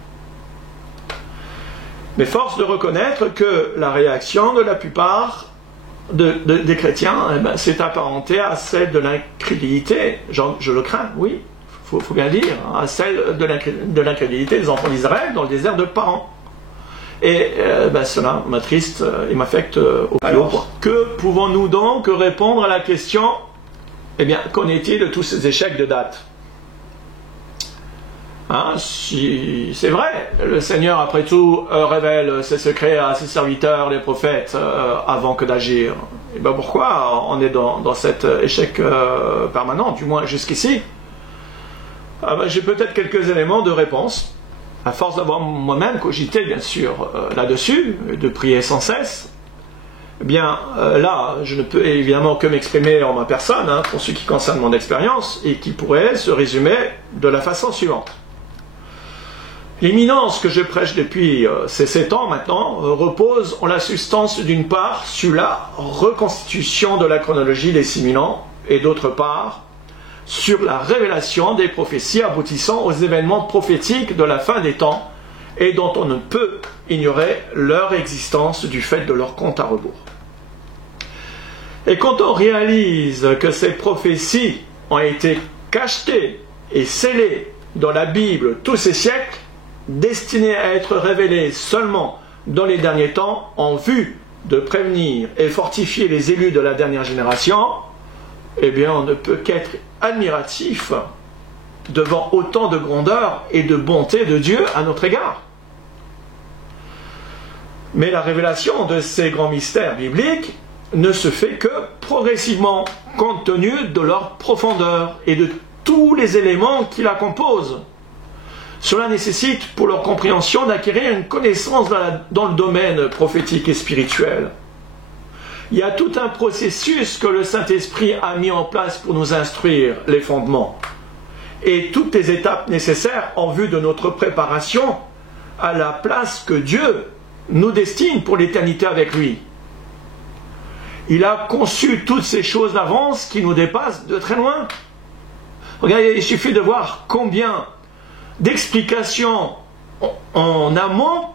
Mais force de reconnaître que la réaction de la plupart des chrétiens s'est apparentée à celle de l'incrédulité, je le crains, oui, il faut bien dire, à celle de l'incrédulité des enfants d'Israël dans le désert de Paran. Et cela m'attriste et m'affecte au plus haut point. Que pouvons-nous donc répondre à la question, qu'en est-il de tous ces échecs de date? Si c'est vrai, le Seigneur, après tout, révèle ses secrets à ses serviteurs, les prophètes, avant que d'agir. Et pourquoi on est dans cet échec permanent, du moins jusqu'ici? J'ai peut-être quelques éléments de réponse, à force d'avoir moi-même cogité, bien sûr, là-dessus, de prier sans cesse. Là, je ne peux évidemment que m'exprimer en ma personne, pour ce qui concerne mon expérience, et qui pourrait se résumer de la façon suivante. L'imminence que je prêche depuis ces 7 ans maintenant repose en la substance d'une part sur la reconstitution de la chronologie des 6000 ans et d'autre part sur la révélation des prophéties aboutissant aux événements prophétiques de la fin des temps et dont on ne peut ignorer leur existence du fait de leur compte à rebours. Et quand on réalise que ces prophéties ont été cachetées et scellées dans la Bible tous ces siècles, destinées à être révélées seulement dans les derniers temps en vue de prévenir et fortifier les élus de la dernière génération, eh bien on ne peut qu'être admiratif devant autant de grandeur et de bonté de Dieu à notre égard. Mais la révélation de ces grands mystères bibliques ne se fait que progressivement, compte tenu de leur profondeur et de tous les éléments qui la composent. Cela nécessite pour leur compréhension d'acquérir une connaissance dans le domaine prophétique et spirituel. Il y a tout un processus que le Saint-Esprit a mis en place pour nous instruire les fondements et toutes les étapes nécessaires en vue de notre préparation à la place que Dieu nous destine pour l'éternité avec lui. Il a conçu toutes ces choses d'avance qui nous dépassent de très loin. Regardez, il suffit de voir combien d'explications en amont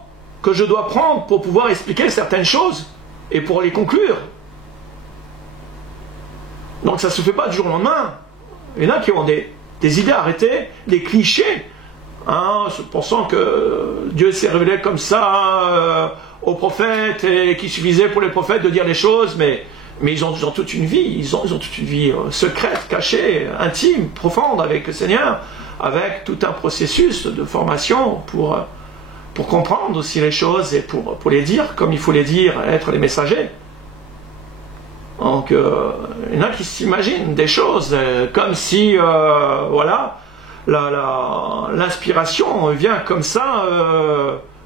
que je dois prendre pour pouvoir expliquer certaines choses et pour les conclure. Donc ça ne se fait pas du jour au lendemain. Il y en a qui ont des idées arrêtées, des clichés, pensant que Dieu s'est révélé comme ça aux prophètes et qu'il suffisait pour les prophètes de dire les choses, mais ils ont toute une vie, ils ont toute une vie secrète, cachée, intime, profonde avec le Seigneur, avec tout un processus de formation pour comprendre aussi les choses et pour les dire comme il faut les dire, être les messagers. Donc il y en a qui s'imaginent des choses comme si voilà, l'inspiration vient comme ça,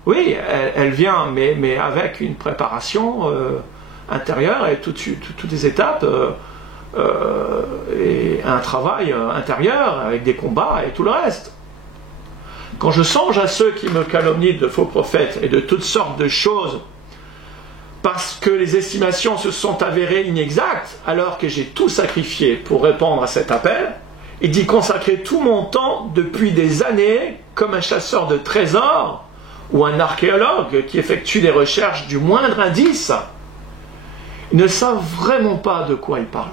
oui, elle vient, mais avec une préparation intérieure et toutes les étapes et un travail intérieur avec des combats et tout le reste. Quand je songe à ceux qui me calomnient de faux prophètes et de toutes sortes de choses parce que les estimations se sont avérées inexactes alors que j'ai tout sacrifié pour répondre à cet appel et d'y consacrer tout mon temps depuis des années comme un chasseur de trésors ou un archéologue qui effectue des recherches du moindre indice, ils ne savent vraiment pas de quoi ils parlent.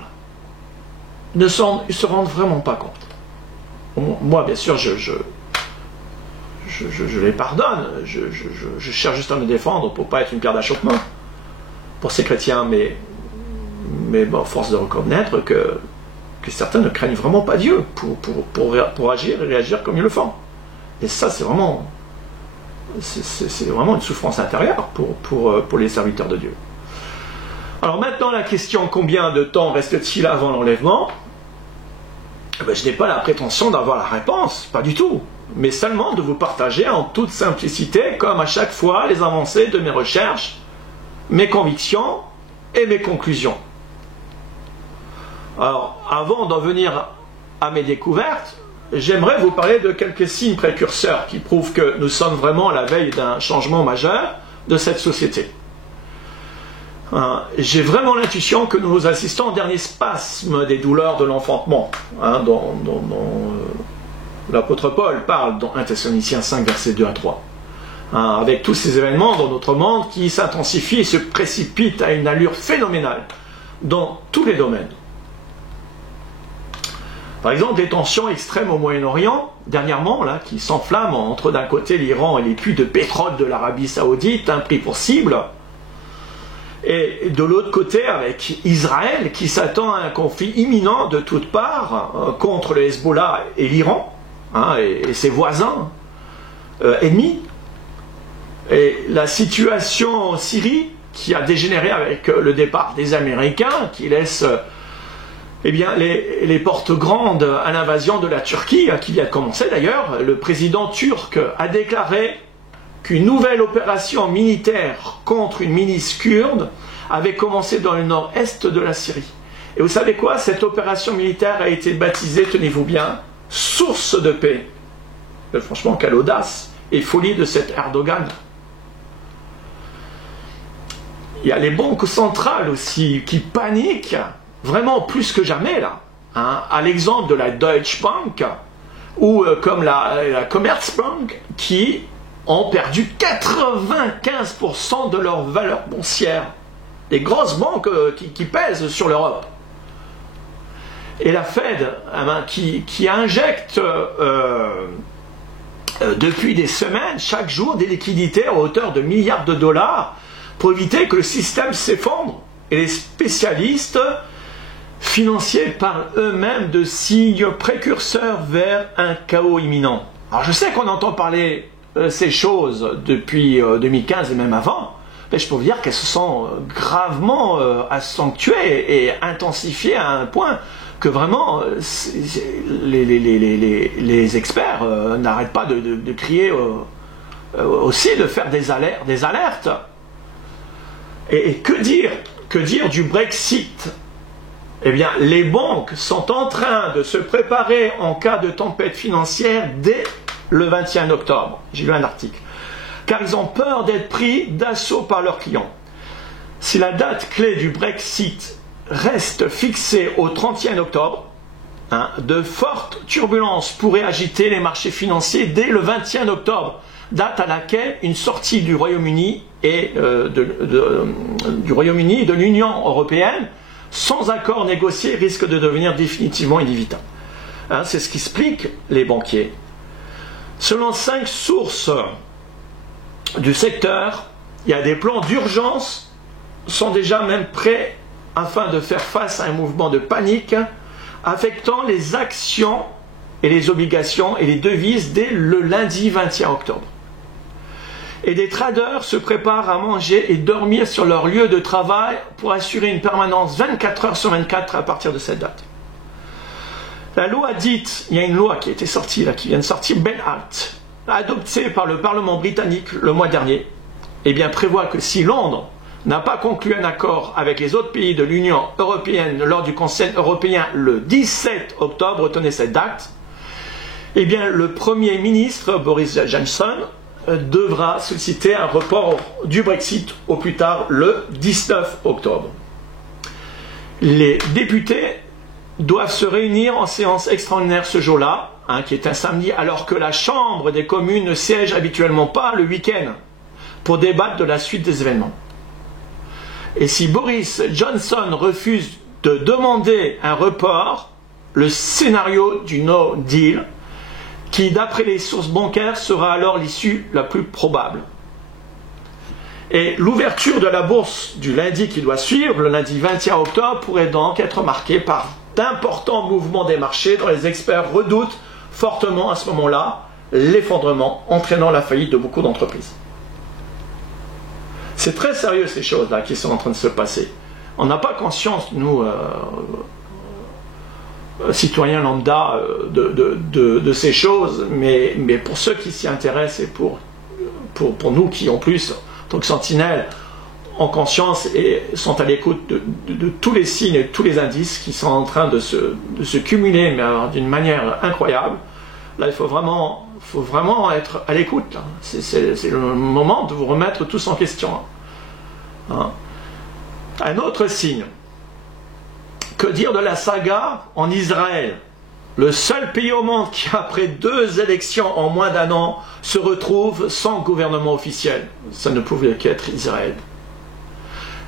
Ils ne se rendent vraiment pas compte. Moi, bien sûr, je les pardonne. Je cherche juste à me défendre pour ne pas être une pierre d'achoppement pour ces chrétiens, mais bon, force de reconnaître que certains ne craignent vraiment pas Dieu pour agir et réagir comme ils le font. Et ça, c'est vraiment une souffrance intérieure pour les serviteurs de Dieu. Alors maintenant, la question combien de temps reste-t-il avant l'enlèvement? Je n'ai pas la prétention d'avoir la réponse, pas du tout, mais seulement de vous partager en toute simplicité, comme à chaque fois, les avancées de mes recherches, mes convictions et mes conclusions. Alors, avant d'en venir à mes découvertes, j'aimerais vous parler de quelques signes précurseurs qui prouvent que nous sommes vraiment à la veille d'un changement majeur de cette société. J'ai vraiment l'intuition que nous assistons au dernier spasme des douleurs de l'enfantement, dont l'apôtre Paul parle dans 1 Thessaloniciens 5, versets 2 à 3. Avec tous ces événements dans notre monde qui s'intensifient et se précipitent à une allure phénoménale dans tous les domaines. Par exemple, les tensions extrêmes au Moyen-Orient, dernièrement, là, qui s'enflamment entre d'un côté l'Iran et les puits de pétrole de l'Arabie Saoudite, pris pour cible, et de l'autre côté avec Israël qui s'attend à un conflit imminent de toutes parts contre le Hezbollah et l'Iran, et ses voisins ennemis. Et la situation en Syrie qui a dégénéré avec le départ des Américains qui laisse les portes grandes à l'invasion de la Turquie, qui vient de commencer d'ailleurs. Le président turc a déclaré qu'une nouvelle opération militaire contre une milice kurde avait commencé dans le nord-est de la Syrie. Et vous savez quoi? Cette opération militaire a été baptisée, tenez-vous bien, source de paix. Franchement, quelle audace et folie de cet Erdogan. Il y a les banques centrales aussi qui paniquent, vraiment plus que jamais là. À l'exemple de la Deutsche Bank, ou comme la Commerzbank, qui ont perdu 95% de leur valeur boursière. Des grosses banques qui pèsent sur l'Europe. Et la Fed, qui injecte depuis des semaines, chaque jour, des liquidités à hauteur de milliards de dollars pour éviter que le système s'effondre. Et les spécialistes financiers parlent eux-mêmes de signes précurseurs vers un chaos imminent. Alors je sais qu'on entend parler ces choses depuis 2015 et même avant, mais je peux vous dire qu'elles se sont gravement accentuées et intensifiées à un point que vraiment les experts n'arrêtent pas de crier aussi, de faire des alertes. Et que dire du Brexit? Eh bien, les banques sont en train de se préparer en cas de tempête financière dès le 21 octobre. J'ai lu un article. Car ils ont peur d'être pris d'assaut par leurs clients. Si la date clé du Brexit reste fixée au 31 octobre, de fortes turbulences pourraient agiter les marchés financiers dès le 21 octobre, date à laquelle une sortie du Royaume-Uni et de l'Union européenne sans accord négocié risque de devenir définitivement inévitable. C'est ce qu'expliquent les banquiers. Selon 5 sources du secteur, il y a des plans d'urgence sont déjà même prêts afin de faire face à un mouvement de panique affectant les actions et les obligations et les devises dès le lundi 21 octobre. Et des traders se préparent à manger et dormir sur leur lieu de travail pour assurer une permanence 24 heures sur 24 à partir de cette date. La loi dite, il y a une loi qui a été sortie, qui vient de sortir, Ben Halt, adoptée par le Parlement britannique le mois dernier, prévoit que si Londres n'a pas conclu un accord avec les autres pays de l'Union européenne lors du Conseil européen le 17 octobre, retenez cette date, le Premier ministre Boris Johnson devra solliciter un report du Brexit au plus tard le 19 octobre. Les députés doivent se réunir en séance extraordinaire ce jour-là, qui est un samedi, alors que la Chambre des communes ne siège habituellement pas le week-end pour débattre de la suite des événements. Et si Boris Johnson refuse de demander un report, le scénario du no deal, qui d'après les sources bancaires sera alors l'issue la plus probable. Et l'ouverture de la bourse du lundi qui doit suivre, le lundi 21 octobre, pourrait donc être marquée par d'importants mouvements des marchés dont les experts redoutent fortement à ce moment-là l'effondrement, entraînant la faillite de beaucoup d'entreprises. C'est très sérieux ces choses-là qui sont en train de se passer. On n'a pas conscience, nous, citoyens lambda, de ces choses, mais pour ceux qui s'y intéressent et pour nous qui, en plus, en tant que sentinelles, ont conscience et sont à l'écoute de tous les signes et tous les indices qui sont en train de se cumuler, mais d'une manière incroyable, là, il faut vraiment être à l'écoute. C'est le moment de vous remettre tous en question. Un autre signe. Que dire de la saga en Israël? Le seul pays au monde qui, après 2 élections en moins d'1 an, se retrouve sans gouvernement officiel. Ça ne pouvait qu'être Israël.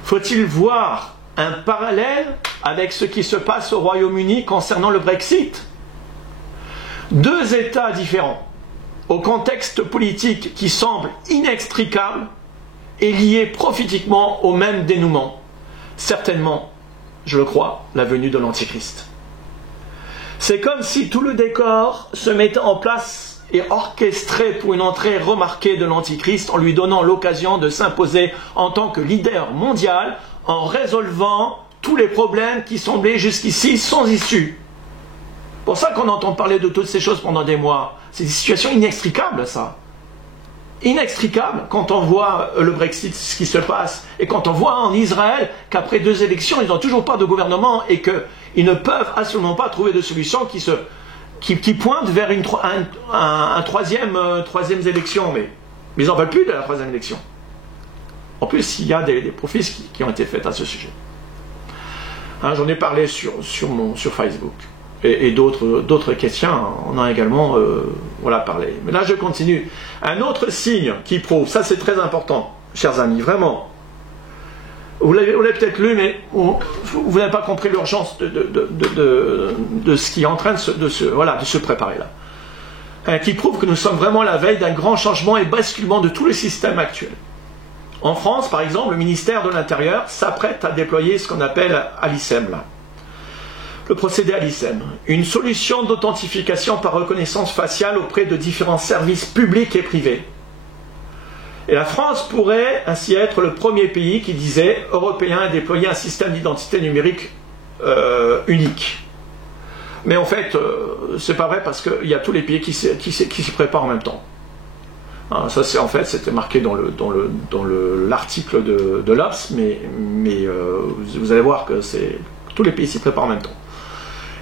Faut-il voir un parallèle avec ce qui se passe au Royaume-Uni concernant le Brexit? 2 États différents, au contexte politique qui semble inextricable et lié prophétiquement au même dénouement. Certainement, je le crois, la venue de l'Antichrist. C'est comme si tout le décor se mettait en place et orchestré pour une entrée remarquée de l'Antichrist en lui donnant l'occasion de s'imposer en tant que leader mondial en résolvant tous les problèmes qui semblaient jusqu'ici sans issue. C'est pour ça qu'on entend parler de toutes ces choses pendant des mois. C'est des situations inextricables, ça. Inextricable quand on voit le Brexit, ce qui se passe, et quand on voit en Israël qu'après 2 élections, ils n'ont toujours pas de gouvernement et qu'ils ne peuvent absolument pas trouver de solution qui pointe vers un troisième élection. Mais ils n'en veulent plus de la 3e élection. En plus, il y a des profits qui ont été faits à ce sujet. J'en ai parlé sur Facebook. Et d'autres chrétiens en ont également parlé. Mais là, je continue. Un autre signe qui prouve, ça c'est très important, chers amis, vraiment. Vous l'avez peut-être lu, mais vous n'avez pas compris l'urgence de ce qui est en train de se préparer là. qui prouve que nous sommes vraiment à la veille d'un grand changement et basculement de tout le système actuel. En France, par exemple, le ministère de l'Intérieur s'apprête à déployer ce qu'on appelle ALICEM, là. Le procédé ALICEM, une solution d'authentification par reconnaissance faciale auprès de différents services publics et privés. Et la France pourrait ainsi être le premier pays qui disait européen à déployer un système d'identité numérique unique. Mais en fait, c'est pas vrai parce qu'il y a tous les pays qui s'y préparent en même temps. Hein, ça, c'est en fait, c'était marqué dans l'article de l'Obs, mais vous allez voir que tous les pays s'y préparent en même temps.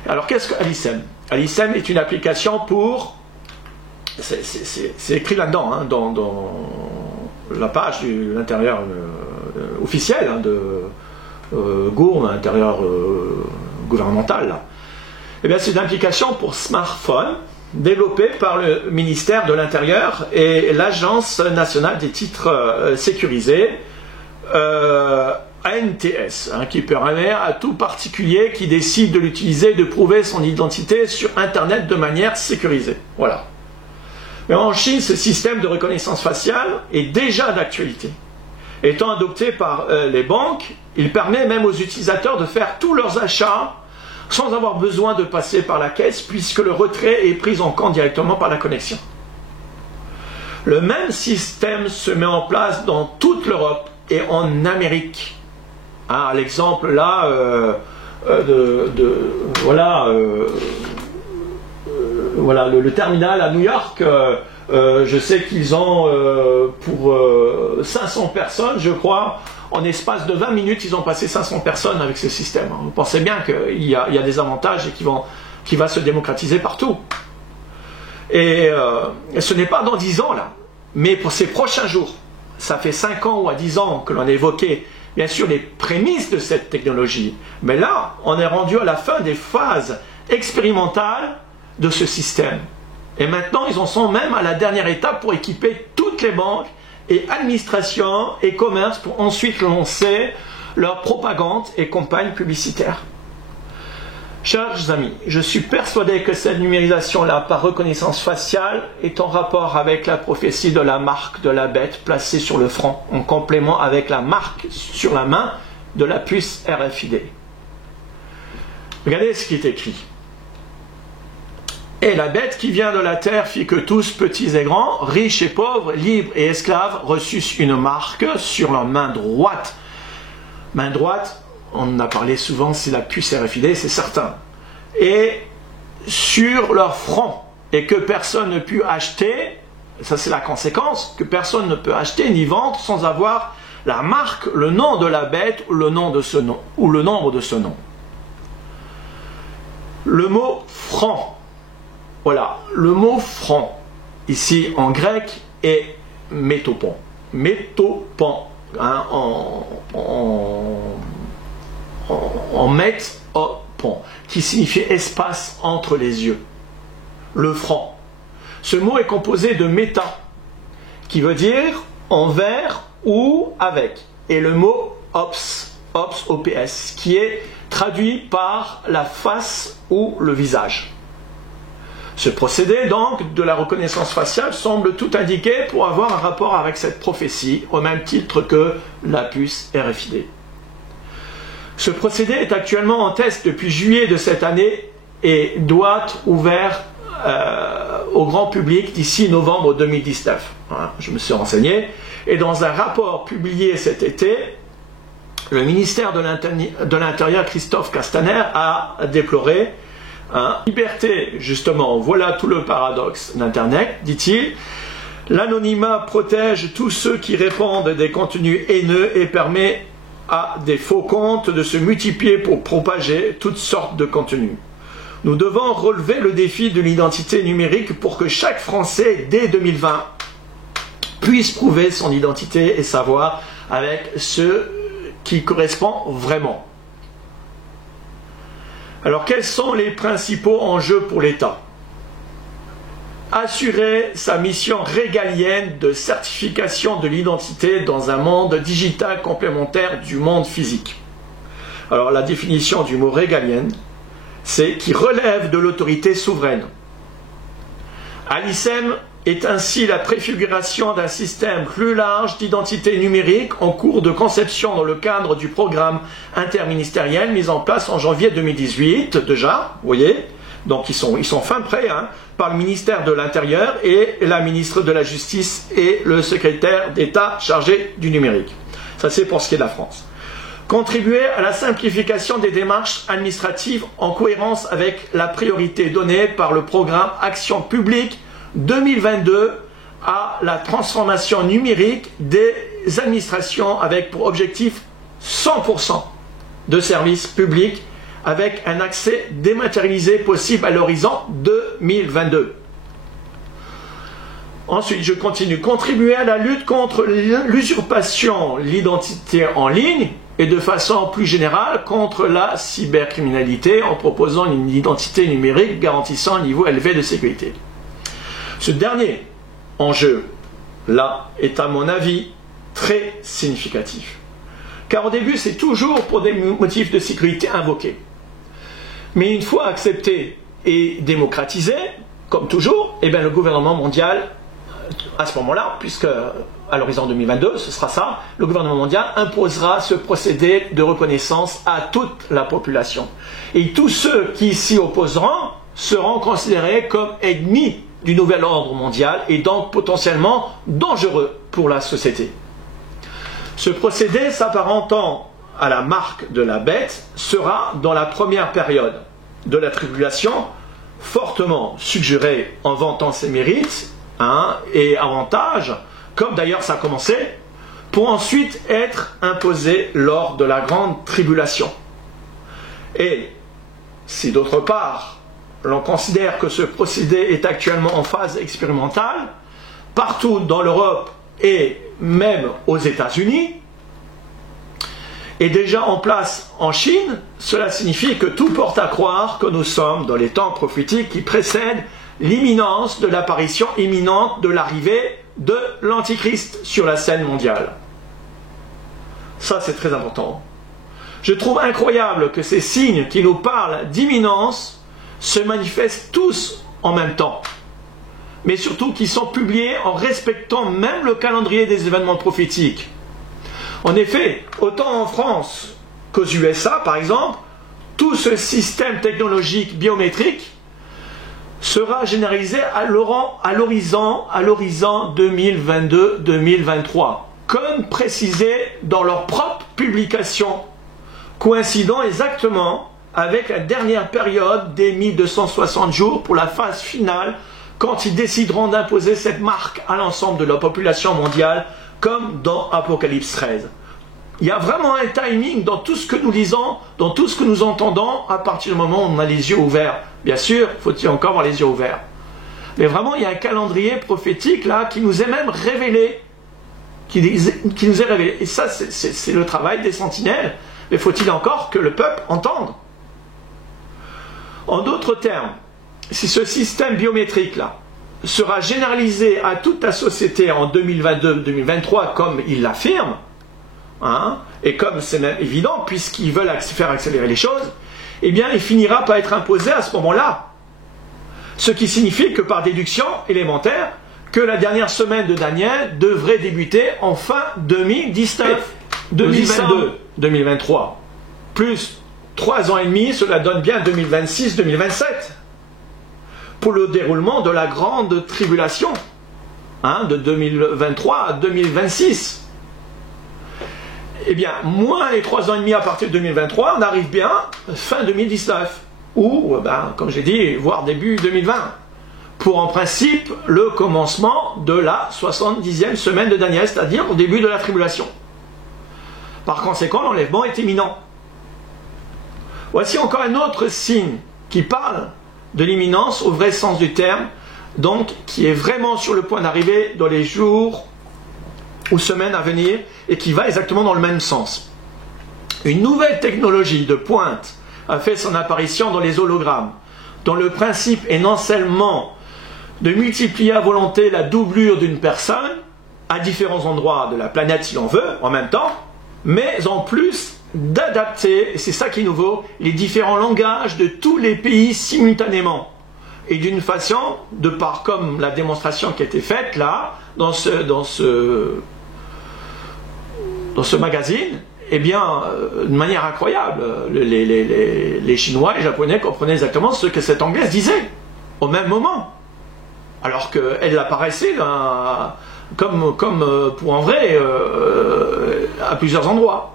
Alors, qu'est-ce que ALICEM? ALICEM est une application pour... C'est écrit là-dedans, hein, dans la page de l'intérieur officiel hein, de GOURM, l'intérieur gouvernemental. Là. Eh bien, c'est une application pour smartphone développée par le ministère de l'Intérieur et l'Agence nationale des titres sécurisés, ANTS, hein, qui permet à tout particulier qui décide de l'utiliser de prouver son identité sur Internet de manière sécurisée. Voilà. Mais en Chine, ce système de reconnaissance faciale est déjà d'actualité. Étant adopté par les banques, il permet même aux utilisateurs de faire tous leurs achats sans avoir besoin de passer par la caisse puisque le retrait est pris en compte directement par la connexion. Le même système se met en place dans toute l'Europe et en Amérique. Hein, l'exemple là voilà le terminal à New York, je sais qu'ils ont pour 500 personnes, je crois, en espace de 20 minutes, ils ont passé 500 personnes avec ce système. Vous pensez bien qu'il y a des avantages et qui va se démocratiser partout. Et ce n'est pas dans 10 ans, là, mais pour ces prochains jours. Ça fait 5 ans ou à 10 ans que l'on a évoqué, bien sûr, les prémices de cette technologie. Mais là, on est rendu à la fin des phases expérimentales de ce système. Et maintenant, ils en sont même à la dernière étape pour équiper toutes les banques et administrations et commerces pour ensuite lancer leur propagande et campagne publicitaire. Chers amis, je suis persuadé que cette numérisation-là par reconnaissance faciale est en rapport avec la prophétie de la marque de la bête placée sur le front, en complément avec la marque sur la main de la puce RFID. Regardez ce qui est écrit. Et la bête qui vient de la terre fit que tous, petits et grands, riches et pauvres, libres et esclaves, reçussent une marque sur leur main droite. Main droite, on en a parlé souvent, c'est la puce RFID, c'est certain. Et sur leur front, et que personne ne put acheter, ça c'est la conséquence, que personne ne peut acheter ni vendre sans avoir la marque, le nom de la bête, ou le nom de ce nom, ou le nombre de ce nom. Le mot franc, voilà, le mot franc, ici en grec, est métopon. Métopon, hein, en métopon, qui signifie espace entre les yeux. Le franc. Ce mot est composé de méta, qui veut dire envers ou avec. Et le mot ops, ops, qui est traduit par la face ou le visage. Ce procédé, donc, de la reconnaissance faciale semble tout indiquer pour avoir un rapport avec cette prophétie, au même titre que la puce RFID. Ce procédé est actuellement en test depuis juillet de cette année et doit être ouvert au grand public d'ici novembre 2019. Hein, je me suis renseigné. Et dans un rapport publié cet été, le ministère de l'Intérieur, Christophe Castaner, a déploré liberté, justement, voilà tout le paradoxe d'Internet, dit-il. L'anonymat protège tous ceux qui répandent des contenus haineux et permet à des faux comptes de se multiplier pour propager toutes sortes de contenus. Nous devons relever le défi de l'identité numérique pour que chaque Français, dès 2020, puisse prouver son identité et savoir avec ce qui correspond vraiment. Alors, quels sont les principaux enjeux pour l'État? Assurer sa mission régalienne de certification de l'identité dans un monde digital complémentaire du monde physique. Alors, la définition du mot régalienne, c'est qui relève de l'autorité souveraine. Al-ISEM est ainsi la préfiguration d'un système plus large d'identité numérique en cours de conception dans le cadre du programme interministériel mis en place en janvier 2018 déjà, vous voyez, donc ils sont fin prêts, hein, par le ministère de l'Intérieur et la ministre de la Justice et le secrétaire d'État chargé du numérique. Ça c'est pour ce qui est de la France. Contribuer à la simplification des démarches administratives en cohérence avec la priorité donnée par le programme Action publique 2022 à la transformation numérique des administrations avec pour objectif 100% de services publics avec un accès dématérialisé possible à l'horizon 2022. Ensuite, je continue. Contribuer à la lutte contre l'usurpation, l'identité en ligne et de façon plus générale contre la cybercriminalité en proposant une identité numérique garantissant un niveau élevé de sécurité. Ce dernier enjeu, là, est à mon avis très significatif. Car au début, c'est toujours pour des motifs de sécurité invoqués. Mais une fois accepté et démocratisé, comme toujours, eh bien, le gouvernement mondial, à ce moment-là, puisque à l'horizon 2022, ce sera ça, le gouvernement mondial imposera ce procédé de reconnaissance à toute la population. Et tous ceux qui s'y opposeront seront considérés comme ennemis du nouvel ordre mondial et donc potentiellement dangereux pour la société. Ce procédé s'apparentant à la marque de la bête sera dans la première période de la tribulation fortement suggéré en vantant ses mérites et avantages, comme d'ailleurs ça a commencé, pour ensuite être imposé lors de la grande tribulation. Et si d'autre part l'on considère que ce procédé est actuellement en phase expérimentale, partout dans l'Europe et même aux États-Unis, est déjà en place en Chine, cela signifie que tout porte à croire que nous sommes dans les temps prophétiques qui précèdent l'imminence de l'apparition imminente de l'arrivée de l'Antichrist sur la scène mondiale. Ça, c'est très important. Je trouve incroyable que ces signes qui nous parlent d'imminence se manifestent tous en même temps, mais surtout qu'ils sont publiés en respectant même le calendrier des événements prophétiques. En effet, autant en France qu'aux USA, par exemple, tout ce système technologique biométrique sera généralisé à l'horizon 2022-2023, comme précisé dans leur propre publication, coïncidant exactement avec la dernière période des 1260 jours pour la phase finale, quand ils décideront d'imposer cette marque à l'ensemble de la population mondiale, comme dans Apocalypse 13. Il y a vraiment un timing dans tout ce que nous lisons, dans tout ce que nous entendons, à partir du moment où on a les yeux ouverts. Bien sûr, faut-il encore avoir les yeux ouverts. Mais vraiment, il y a un calendrier prophétique là qui nous est même révélé. Qui nous est révélé. Et ça, c'est le travail des sentinelles. Mais faut-il encore que le peuple entende. En d'autres termes, si ce système biométrique là sera généralisé à toute la société en 2022-2023, comme il l'affirme, et comme c'est même évident, puisqu'ils veulent faire accélérer les choses, eh bien, il finira par être imposé à ce moment-là. Ce qui signifie que par déduction élémentaire, que la dernière semaine de Daniel devrait débuter en fin 2019, 2022, 2023. Plus 3 ans et demi, cela donne bien 2026-2027. Pour le déroulement de la grande tribulation, de 2023 à 2026. Eh bien, moins les 3 ans et demi à partir de 2023, on arrive bien fin 2019. Ou, comme j'ai dit, voire début 2020. Pour en principe le commencement de la 70e semaine de Daniel, c'est-à-dire au début de la tribulation. Par conséquent, l'enlèvement est imminent. Voici encore un autre signe qui parle de l'imminence au vrai sens du terme, donc qui est vraiment sur le point d'arriver dans les jours ou semaines à venir et qui va exactement dans le même sens. Une nouvelle technologie de pointe a fait son apparition dans les hologrammes, dont le principe est non seulement de multiplier à volonté la doublure d'une personne à différents endroits de la planète si l'on veut, en même temps, mais en plus d'adapter, et c'est ça qui est nouveau, les différents langages de tous les pays simultanément, Et d'une façon, de par comme la démonstration qui a été faite là, dans ce magazine, eh bien, de manière incroyable, les Chinois et les Japonais comprenaient exactement ce que cette Anglaise disait, au même moment. Alors qu'elle apparaissait comme pour en vrai à plusieurs endroits.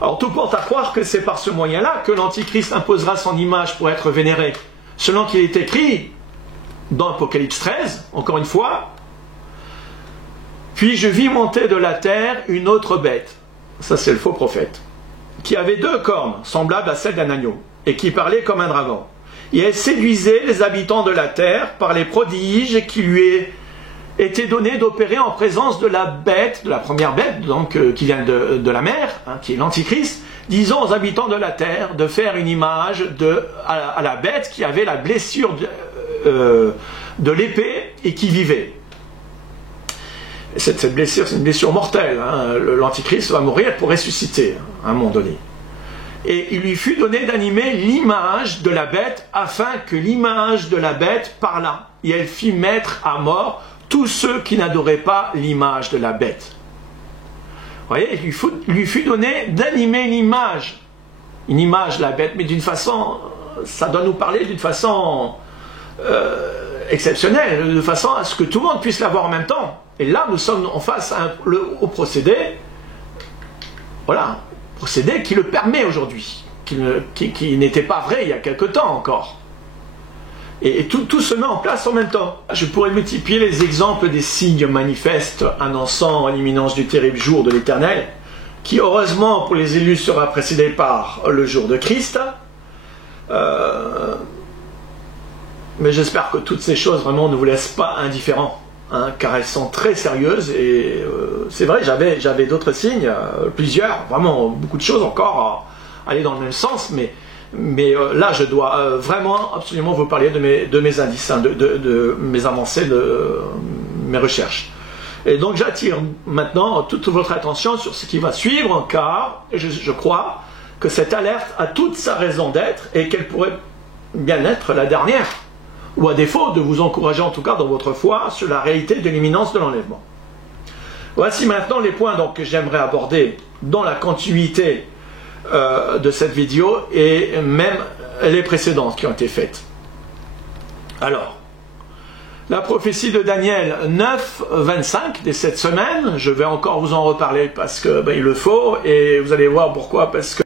Alors tout porte à croire que c'est par ce moyen-là que l'Antichrist imposera son image pour être vénéré. Selon qu'il est écrit dans Apocalypse 13, encore une fois, « Puis je vis monter de la terre une autre bête », ça c'est le faux prophète, « qui avait 2 cornes, semblables à celles d'un agneau, et qui parlait comme un dragon. Et elle séduisait les habitants de la terre par les prodiges qui lui étaient donnés d'opérer en présence de la bête, de la première bête, donc qui vient de la mer, hein, qui est l'Antichrist, disant aux habitants de la terre de faire une image à la bête qui avait la blessure de l'épée et qui vivait. Cette blessure, c'est une blessure mortelle. Hein. L'Antichrist va mourir pour ressusciter à un moment donné. Et il lui fut donné d'animer l'image de la bête afin que l'image de la bête parlât. Et elle fit mettre à mort tous ceux qui n'adoraient pas l'image de la bête. Vous voyez, il lui fut donné d'animer une image de la bête, mais d'une façon, ça doit nous parler d'une façon exceptionnelle, de façon à ce que tout le monde puisse la voir en même temps. Et là, nous sommes en face au procédé, voilà, procédé qui le permet aujourd'hui, qui n'était pas vrai il y a quelque temps encore. Et tout se met en place en même temps. Je pourrais multiplier les exemples des signes manifestes annonçant l'imminence du terrible jour de l'Éternel, qui heureusement pour les élus sera précédé par le jour de Christ. Mais j'espère que toutes ces choses vraiment ne vous laissent pas indifférents, hein, car elles sont très sérieuses. Et c'est vrai, j'avais d'autres signes, plusieurs, vraiment beaucoup de choses encore à aller dans le même sens, mais là, je dois vraiment, absolument vous parler de mes indices, hein, de mes avancées, de mes recherches. Et donc, j'attire maintenant toute votre attention sur ce qui va suivre, car je crois que cette alerte a toute sa raison d'être et qu'elle pourrait bien être la dernière, ou à défaut de vous encourager en tout cas dans votre foi sur la réalité de l'imminence de l'enlèvement. Voici maintenant les points donc, que j'aimerais aborder dans la continuité de cette vidéo et même les précédentes qui ont été faites. Alors, la prophétie de Daniel 9, 25 de cette semaine, je vais encore vous en reparler parce que il le faut et vous allez voir pourquoi, parce que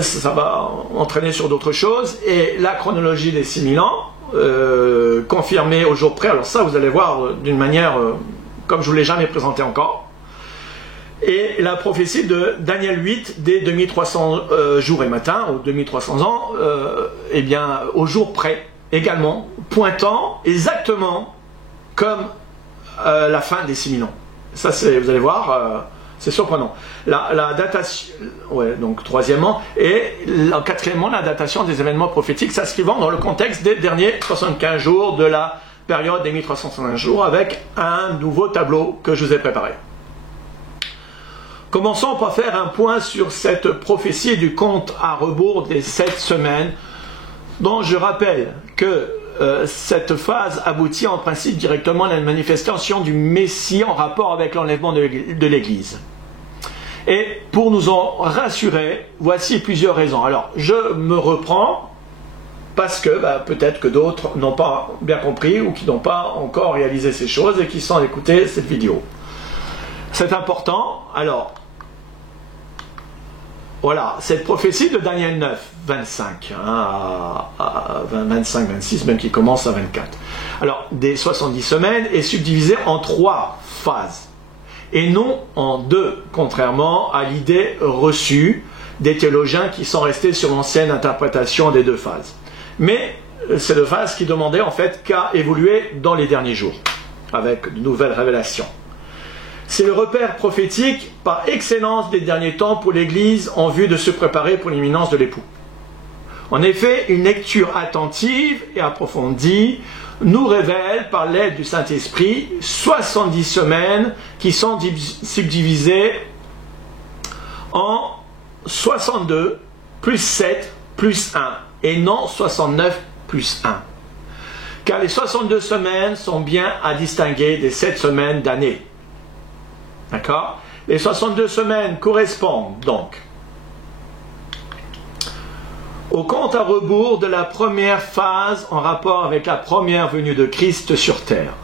ça va entraîner sur d'autres choses. Et la chronologie des 6000 ans, confirmée au jour près, alors ça vous allez voir d'une manière comme je ne vous l'ai jamais présenté encore. Et la prophétie de Daniel 8 des 2300 jours et matins, ou 2300 ans, eh bien, au jour près, également, pointant exactement comme la fin des 6000 ans. Ça, vous allez voir, c'est surprenant. La datation, ouais, donc troisièmement, et quatrièmement, la datation des événements prophétiques s'inscrivant dans le contexte des derniers 75 jours de la période des 1365 jours, avec un nouveau tableau que je vous ai préparé. Commençons par faire un point sur cette prophétie du compte à rebours des 7 semaines, dont je rappelle que cette phase aboutit en principe directement à la manifestation du Messie en rapport avec l'enlèvement de l'Église. Et pour nous en rassurer, voici plusieurs raisons. Alors, je me reprends parce que peut-être que d'autres n'ont pas bien compris ou qui n'ont pas encore réalisé ces choses et qui sont à écouter cette vidéo. C'est important. Alors, voilà, cette prophétie de Daniel 9, 25, à 25, 26, même qui commence à 24. Alors, des 70 semaines est subdivisée en 3 phases, et non en 2, contrairement à l'idée reçue des théologiens qui sont restés sur l'ancienne interprétation des 2 phases. Mais c'est 2 phases qui demandaient en fait qu'à évoluer dans les derniers jours, avec de nouvelles révélations. C'est le repère prophétique par excellence des derniers temps pour l'Église en vue de se préparer pour l'imminence de l'époux. En effet, une lecture attentive et approfondie nous révèle par l'aide du Saint-Esprit 70 semaines qui sont subdivisées en 62 plus 7 plus 1 et non 69 plus 1. Car les 62 semaines sont bien à distinguer des 7 semaines d'année. D'accord? Les 62 semaines correspondent donc au compte à rebours de la première phase en rapport avec la première venue de Christ sur terre.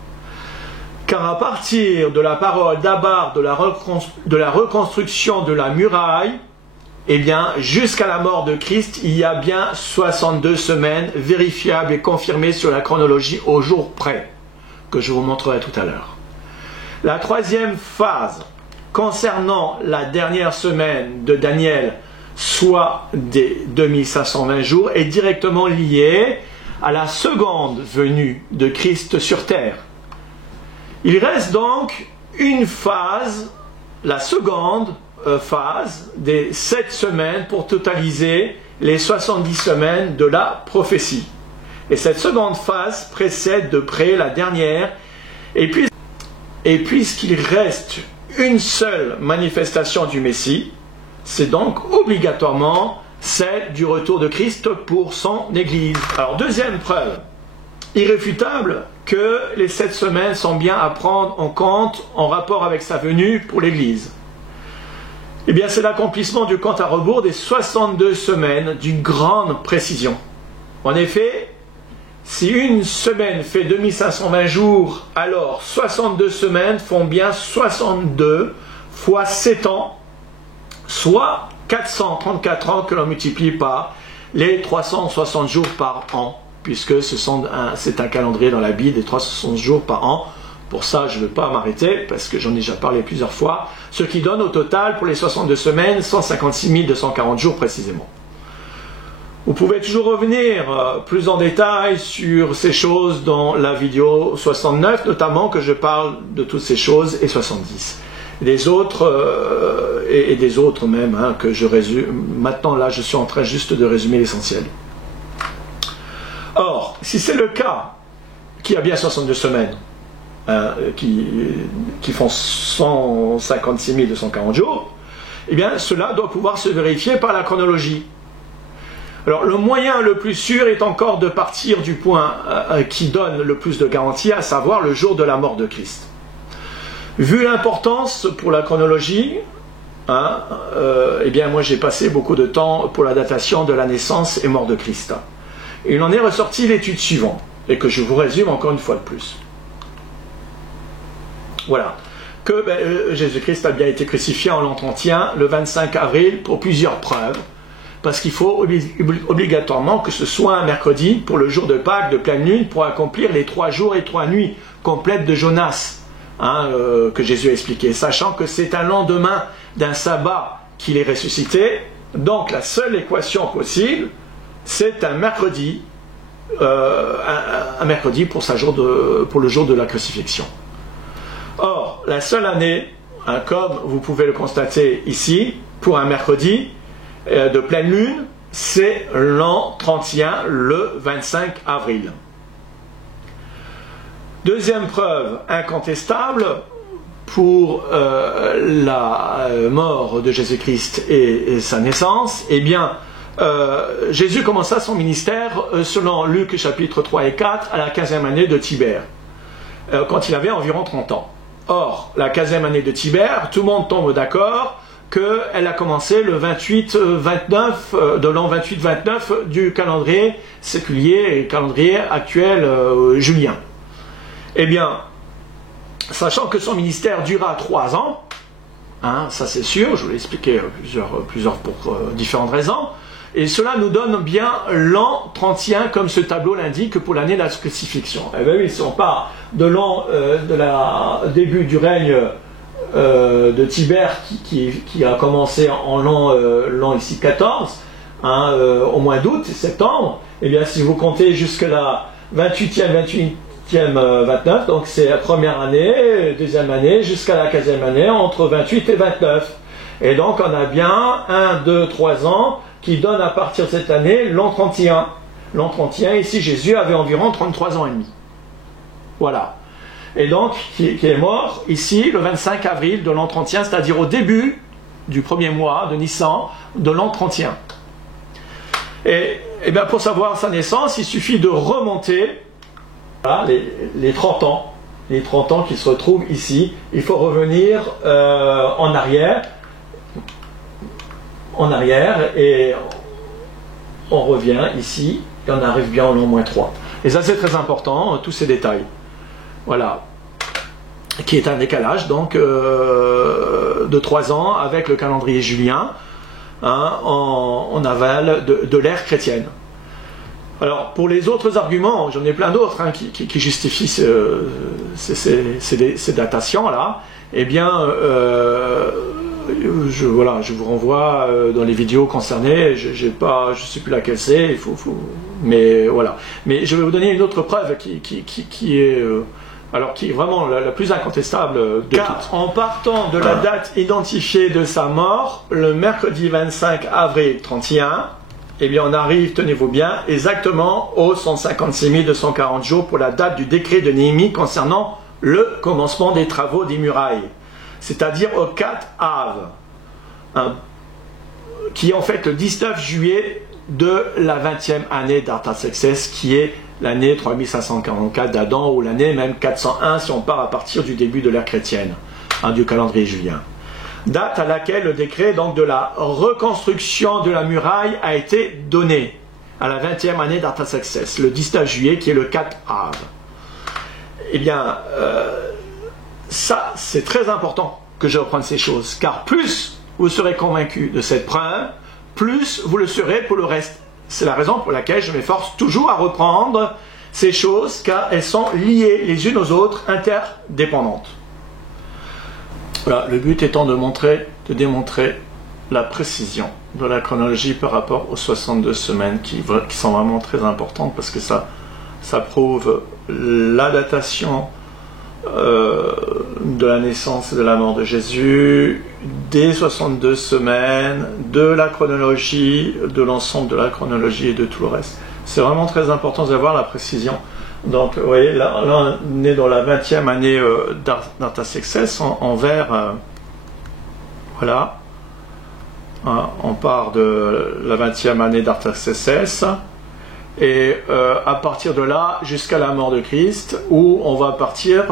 Car à partir de la parole d'Abar de la reconstruction de la muraille, eh bien, jusqu'à la mort de Christ, il y a bien 62 semaines vérifiables et confirmées sur la chronologie au jour près, que je vous montrerai tout à l'heure. La troisième phase, concernant la dernière semaine de Daniel, soit des 2520 jours, est directement liée à la seconde venue de Christ sur terre. Il reste donc une phase, la seconde phase des 7 semaines pour totaliser les 70 semaines de la prophétie. Et cette seconde phase précède de près la dernière, et puisqu'il reste une seule manifestation du Messie, c'est donc obligatoirement celle du retour de Christ pour son Église. Alors, deuxième preuve irréfutable que les 7 semaines sont bien à prendre en compte en rapport avec sa venue pour l'Église. Eh bien, c'est l'accomplissement du compte à rebours des 62 semaines d'une grande précision. En effet, si une semaine fait 2520 jours, alors 62 semaines font bien 62 fois 7 ans, soit 434 ans que l'on multiplie par les 360 jours par an, puisque c'est un calendrier dans la Bible des 360 jours par an. Pour ça, je ne vais pas m'arrêter, parce que j'en ai déjà parlé plusieurs fois, ce qui donne au total, pour les 62 semaines, 156 240 jours précisément. Vous pouvez toujours revenir plus en détail sur ces choses dans la vidéo 69, notamment que je parle de toutes ces choses, et 70. Des autres, et des autres même, que je résume. Maintenant, là, je suis en train juste de résumer l'essentiel. Or, si c'est le cas, qu'il y a bien 62 semaines, qui font 156 240 jours, eh bien, cela doit pouvoir se vérifier par la chronologie. Alors, le moyen le plus sûr est encore de partir du point qui donne le plus de garantie, à savoir le jour de la mort de Christ. Vu l'importance pour la chronologie, eh bien, moi j'ai passé beaucoup de temps pour la datation de la naissance et mort de Christ. Il en est ressorti l'étude suivante, et que je vous résume encore une fois de plus. Voilà, que Jésus-Christ a bien été crucifié en l'an 31, le 25 avril, pour plusieurs preuves, parce qu'il faut obligatoirement que ce soit un mercredi, pour le jour de Pâques, de pleine lune, pour accomplir les 3 jours et 3 nuits complètes de Jonas, que Jésus a expliqué, sachant que c'est un lendemain d'un sabbat qu'il est ressuscité. Donc la seule équation possible, c'est un mercredi, pour le jour de la crucifixion. Or, la seule année, comme vous pouvez le constater ici, pour un mercredi de pleine lune, c'est l'an 31, le 25 avril. Deuxième preuve incontestable pour la mort de Jésus-Christ et sa naissance, eh bien, Jésus commença son ministère, selon Luc chapitre 3 et 4, à la 15e année de Tibère, quand il avait environ 30 ans. Or, la 15e année de Tibère, tout le monde tombe d'accord qu'elle a commencé le 28-29, de l'an 28-29 du calendrier séculier et calendrier actuel julien. Eh bien, sachant que son ministère dura 3 ans, ça c'est sûr, je vous l'ai expliqué plusieurs pour différentes raisons, et cela nous donne bien l'an 31, comme ce tableau l'indique, pour l'année de la crucifixion. Eh bien oui, si on part de l'an début du règne de Tibère, qui a commencé en l'an ici 14, au mois d'août, septembre, eh bien si vous comptez jusque la 28e, 29, donc c'est la première année, deuxième année, jusqu'à la 15e année, entre 28 et 29. Et donc on a bien 1, 2, 3 ans qui donnent à partir de cette année l'an 31. L'an 31, ici Jésus avait environ 33 ans et demi. Voilà. Et donc, qui est mort ici le 25 avril de l'an 31, c'est-à-dire au début du premier mois de Nissan de l'an 31. Et Eh bien, pour savoir sa naissance, il suffit de remonter voilà, les 30 ans. Les 30 ans qui se retrouvent ici. Il faut revenir en arrière. Et on revient ici et on arrive bien au l'an -3. Et ça c'est très important, tous ces détails. Voilà. Qui est un décalage donc de 3 ans avec le calendrier julien hein, en aval de l'ère chrétienne. Alors pour les autres arguments, j'en ai plein d'autres hein, qui justifient ces datations-là, eh bien je vous renvoie dans les vidéos concernées, je ne sais plus laquelle c'est, mais voilà. Mais je vais vous donner une autre preuve qui est vraiment la plus incontestable de toutes. En partant de la date identifiée de sa mort, le mercredi 25 avril 31, eh bien on arrive, tenez-vous bien, exactement aux 156 240 jours pour la date du décret de Néhémie concernant le commencement des travaux des murailles. C'est-à-dire au 4 Av, hein, qui est en fait le 19 juillet de la 20e année d'Artaxerxès, qui est l'année 3544 d'Adam, ou l'année même 401 si on part à partir du début de l'ère chrétienne, hein, du calendrier julien. Date à laquelle le décret donc, de la reconstruction de la muraille a été donné, à la 20e année d'Artaxerxès, le 19 juillet, qui est le 4 Av. Eh bien, ça, c'est très important que je reprenne ces choses, car plus vous serez convaincu de cette preuve, plus vous le serez pour le reste. C'est la raison pour laquelle je m'efforce toujours à reprendre ces choses, car elles sont liées les unes aux autres, interdépendantes. Voilà, le but étant de démontrer la précision de la chronologie par rapport aux 62 semaines qui sont vraiment très importantes, parce que ça prouve la datation de la naissance et de la mort de Jésus, des 62 semaines, de la chronologie, de l'ensemble de la chronologie et de tout le reste. C'est vraiment très important d'avoir la précision. Donc, vous voyez, là on est dans la 20e année d'Artaxerxès, en vert, voilà. On part de la 20e année d'Artaxerxès. Et à partir de là, jusqu'à la mort de Christ, où on va partir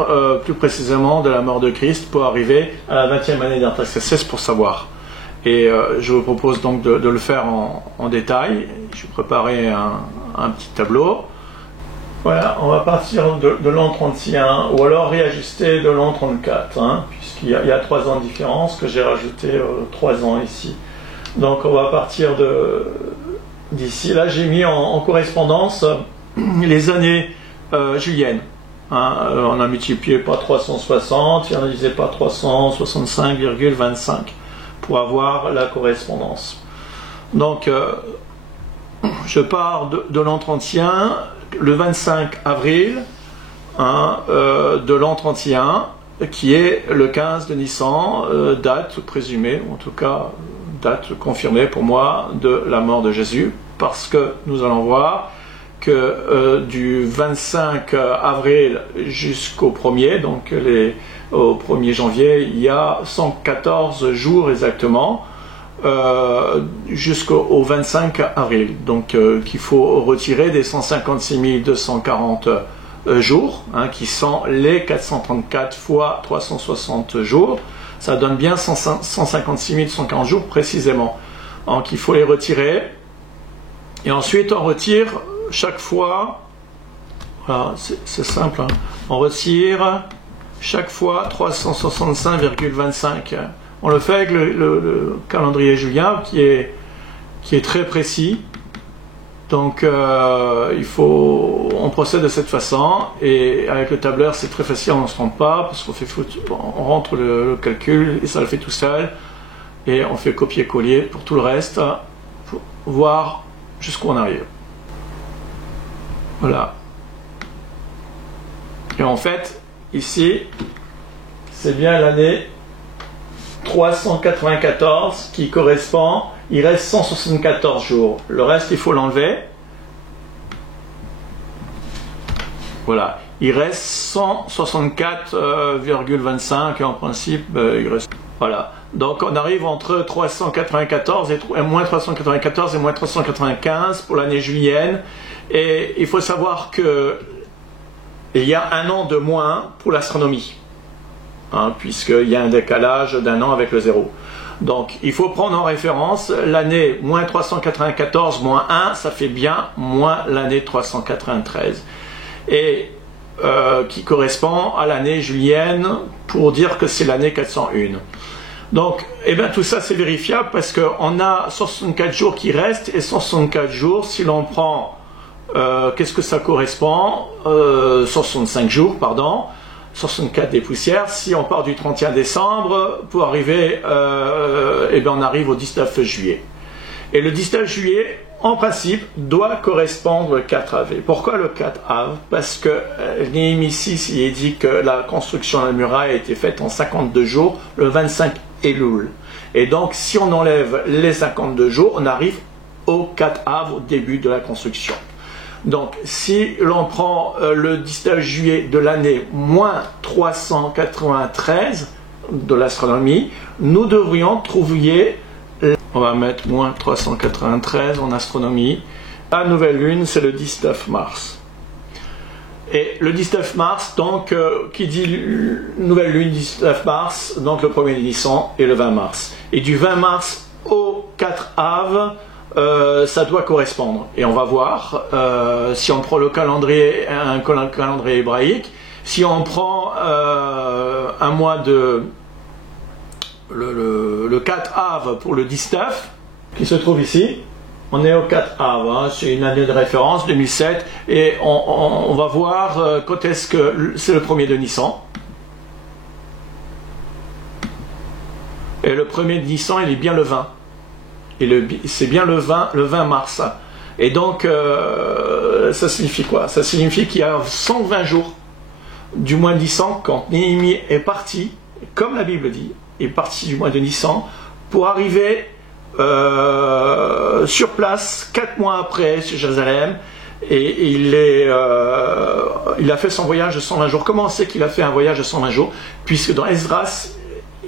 plus précisément de la mort de Christ pour arriver à la 20e année d'Artaxerxès pour savoir. Et je vous propose donc de le faire en détail. Je vais préparer un petit tableau. Voilà, on va partir de l'an 31, ou alors réajuster de l'an 34, hein, puisqu'il y a 3 ans de différence, que j'ai rajouté 3 ans ici. Donc on va partir d'ici. Là, j'ai mis en correspondance les années juliennes. Hein, on a multiplié par 360 et on a divisé par 365,25 pour avoir la correspondance. Donc, je pars de l'an 31, le 25 avril hein, de l'an 31, qui est le 15 de Nissan, date présumée, ou en tout cas date confirmée pour moi de la mort de Jésus, parce que nous allons voir que du 25 avril jusqu'au 1er, donc au 1er janvier, il y a 114 jours exactement, jusqu'au 25 avril, donc qu'il faut retirer des 156 240 jours, hein, qui sont les 434 fois 360 jours. Ça donne bien 156 140 jours précisément. Donc il faut les retirer. Et ensuite on retire chaque fois, voilà, c'est simple, hein, on retire chaque fois 365,25. On le fait avec le calendrier julien qui est très précis. Donc on procède de cette façon, et avec le tableur c'est très facile, on ne se trompe pas parce on rentre le calcul et ça le fait tout seul, et on fait copier-coller pour tout le reste pour voir jusqu'où on arrive. Voilà. Et en fait ici c'est bien l'année 394 qui correspond. Il reste 174 jours. Le reste, il faut l'enlever. Voilà. Il reste 164,25 et en principe, il reste Voilà. Donc on arrive entre 394 et moins 394 et moins 395 pour l'année julienne. Et il faut savoir que il y a un an de moins pour l'astronomie, hein, puisqu'il y a un décalage d'un an avec le zéro. Donc il faut prendre en référence l'année moins 394 moins 1, ça fait bien moins l'année 393. Et qui correspond à l'année julienne pour dire que c'est l'année 401. Donc, eh bien, tout ça c'est vérifiable parce qu'on a 164 jours qui restent et 164 jours, si l'on prend, qu'est-ce que ça correspond 165 jours, pardon, 64 des poussières. Si on part du 31 décembre, pour arriver, eh bien, on arrive au 19 juillet. Et le 19 juillet, en principe, doit correspondre au 4 Av. Pourquoi le 4 Av? Parce que Néhémie 6, il est dit que la construction de la muraille a été faite en 52 jours, le 25 Elul. Et donc, si on enlève les 52 jours, on arrive au 4 Av, au début de la construction. Donc, si l'on prend le 19 juillet de l'année moins 393 de l'astronomie, nous devrions trouver, on va mettre moins 393 en astronomie, la nouvelle lune, c'est le 19 mars. Et le 19 mars, donc, qui dit nouvelle lune 19 mars, donc le 1er Nissan et le 20 mars. Et du 20 mars au 4 Av, ça doit correspondre. Et on va voir, si on prend le calendrier, un calendrier hébraïque, si on prend un mois de le 4 Av pour le 19, qui se trouve ici, on est au 4 Av, hein, c'est une année de référence, 2007, et on va voir quand est-ce que c'est le 1er de Nissan. Et le 1er de Nissan, il est bien le 20. Et c'est bien le 20 mars. Et donc, ça signifie quoi? Ça signifie qu'il y a 120 jours du mois de Nissan, quand Néhémie est parti, comme la Bible dit, est parti du mois de Nissan, pour arriver sur place 4 mois après sur Jérusalem, et il a fait son voyage de 120 jours. Comment on sait qu'il a fait un voyage de 120 jours? Puisque dans Esdras,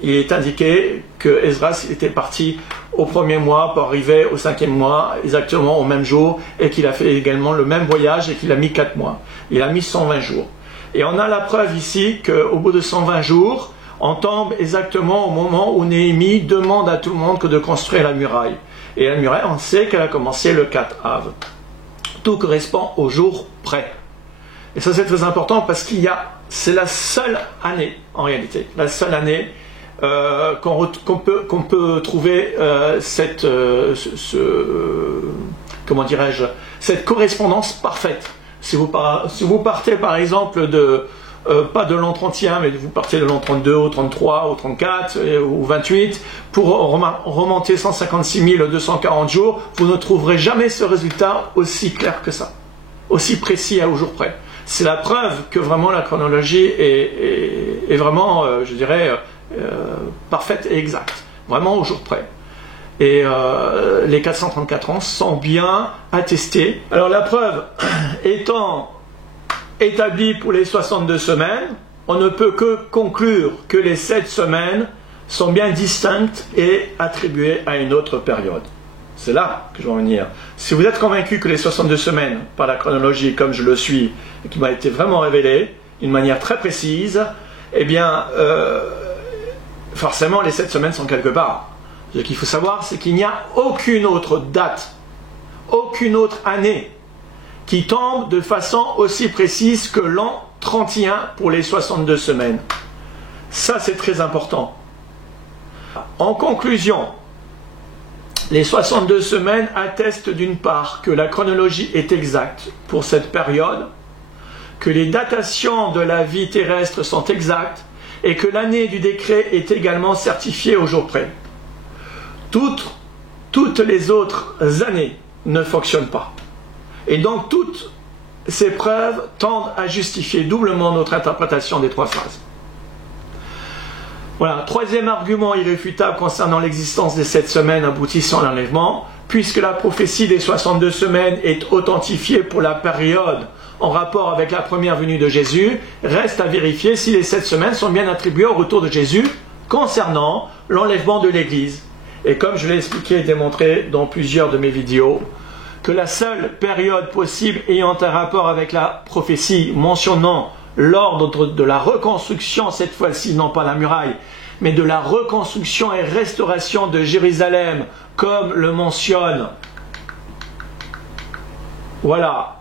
il est indiqué que Esdras était parti au 1er mois pour arriver au 5e mois, exactement au même jour, et qu'il a fait également le même voyage et qu'il a mis 4 mois. Il a mis 120 jours. Et on a la preuve ici qu'au bout de 120 jours, on tombe exactement au moment où Néhémie demande à tout le monde que de construire la muraille. Et la muraille, on sait qu'elle a commencé le 4 Av. Tout correspond au jour près. Et ça c'est très important parce c'est la seule année, en réalité, la seule année qu'on peut trouver cette correspondance parfaite. Si vous partez par exemple pas de l'an 31, mais vous partez de l'an 32 au 33, au 34 ou 28, pour remonter 156 240 jours, vous ne trouverez jamais ce résultat aussi clair que ça, aussi précis au jour près. C'est la preuve que vraiment la chronologie est vraiment, je dirais, parfaite et exacte, vraiment au jour près. Et les 434 ans sont bien attestés. Alors la preuve étant établie pour les 62 semaines, on ne peut que conclure que les 7 semaines sont bien distinctes et attribuées à une autre période. C'est là que je veux en venir. Si vous êtes convaincu que les 62 semaines, par la chronologie comme je le suis, et qui m'a été vraiment révélée d'une manière très précise, eh bien, forcément les 7 semaines sont quelque part. Ce qu'il faut savoir, c'est qu'il n'y a aucune autre date, aucune autre année qui tombe de façon aussi précise que l'an 31 pour les 62 semaines. Ça, c'est très important. En conclusion, les 62 semaines attestent d'une part que la chronologie est exacte pour cette période, que les datations de la vie terrestre sont exactes et que l'année du décret est également certifiée au jour près. Toutes les autres années ne fonctionnent pas. Et donc toutes ces preuves tendent à justifier doublement notre interprétation des 3 phases. Voilà, troisième argument irréfutable concernant l'existence des 7 semaines aboutissant à l'enlèvement, puisque la prophétie des 62 semaines est authentifiée pour la période en rapport avec la première venue de Jésus, reste à vérifier si les 7 semaines sont bien attribuées au retour de Jésus, concernant l'enlèvement de l'Église. Et comme je l'ai expliqué et démontré dans plusieurs de mes vidéos, que la seule période possible ayant un rapport avec la prophétie mentionnant l'ordre de la reconstruction, cette fois-ci non pas la muraille, mais de la reconstruction et restauration de Jérusalem, comme le mentionne, voilà,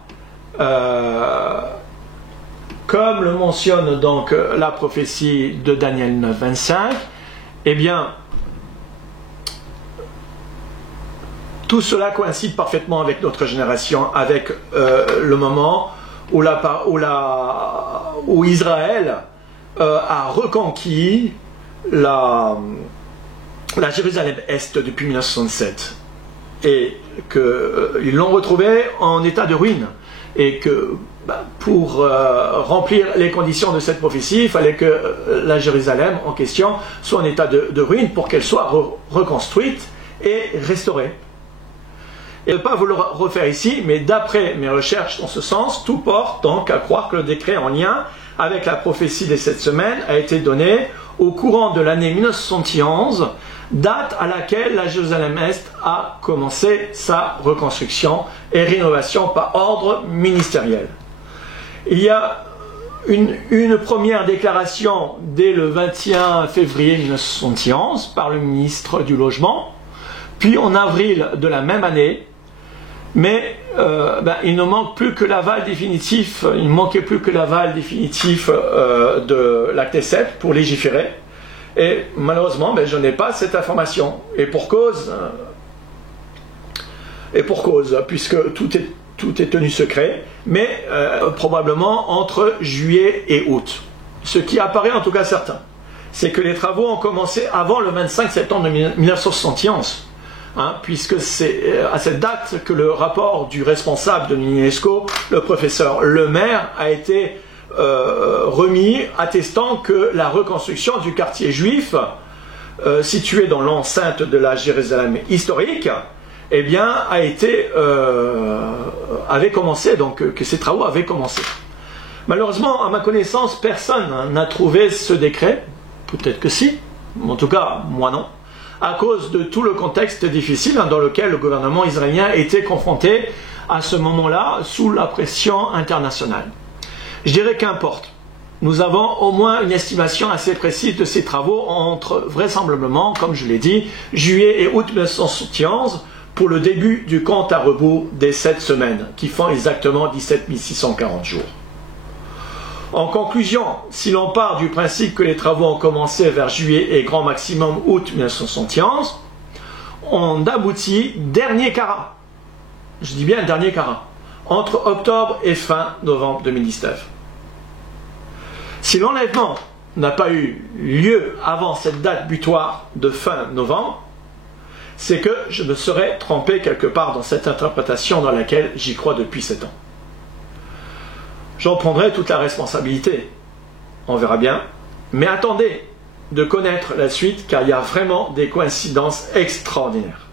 comme le mentionne donc la prophétie de Daniel 9, 25, eh bien, tout cela coïncide parfaitement avec notre génération, avec le moment où Israël a reconquis la Jérusalem-Est depuis 1967 et qu'ils l'ont retrouvé en état de ruine et que pour remplir les conditions de cette prophétie, il fallait que la Jérusalem en question soit en état de ruine pour qu'elle soit reconstruite et restaurée. Et je ne vais pas vous le refaire ici, mais d'après mes recherches dans ce sens, tout porte donc à croire que le décret en lien avec la prophétie des 7 semaines a été donné au courant de l'année 1971, date à laquelle la Jérusalem-Est a commencé sa reconstruction et rénovation par ordre ministériel. Il y a une première déclaration dès le 21 février 1971 par le ministre du Logement, puis en avril de la même année, mais il ne manque plus que l'aval définitif, il ne manquait plus que l'aval définitif de l'acte 7 pour légiférer. Et malheureusement, je n'ai pas cette information. Et pour cause, puisque tout est tenu secret, mais probablement entre juillet et août. Ce qui apparaît en tout cas certain, c'est que les travaux ont commencé avant le 25 septembre 1971. Puisque c'est à cette date que le rapport du responsable de l'UNESCO, le professeur Lemaire, a été remis, attestant que la reconstruction du quartier juif situé dans l'enceinte de la Jérusalem historique, eh bien, avait commencé, donc que ces travaux avaient commencé. Malheureusement, à ma connaissance, personne n'a trouvé ce décret, peut-être que si, en tout cas, moi non, à cause de tout le contexte difficile dans lequel le gouvernement israélien était confronté à ce moment-là sous la pression internationale. Je dirais qu'importe. Nous avons au moins une estimation assez précise de ces travaux entre vraisemblablement, comme je l'ai dit, juillet et août 1971 pour le début du compte à rebours des 7 semaines, qui font exactement 17 640 jours. En conclusion, si l'on part du principe que les travaux ont commencé vers juillet et grand maximum août 1971, on aboutit dernier carat, je dis bien dernier carat, entre octobre et fin novembre 2019. Si l'enlèvement n'a pas eu lieu avant cette date butoir de fin novembre, c'est que je me serais trompé quelque part dans cette interprétation dans laquelle j'y crois depuis 7 ans. J'en prendrai toute la responsabilité. On verra bien. Mais attendez de connaître la suite, car il y a vraiment des coïncidences extraordinaires.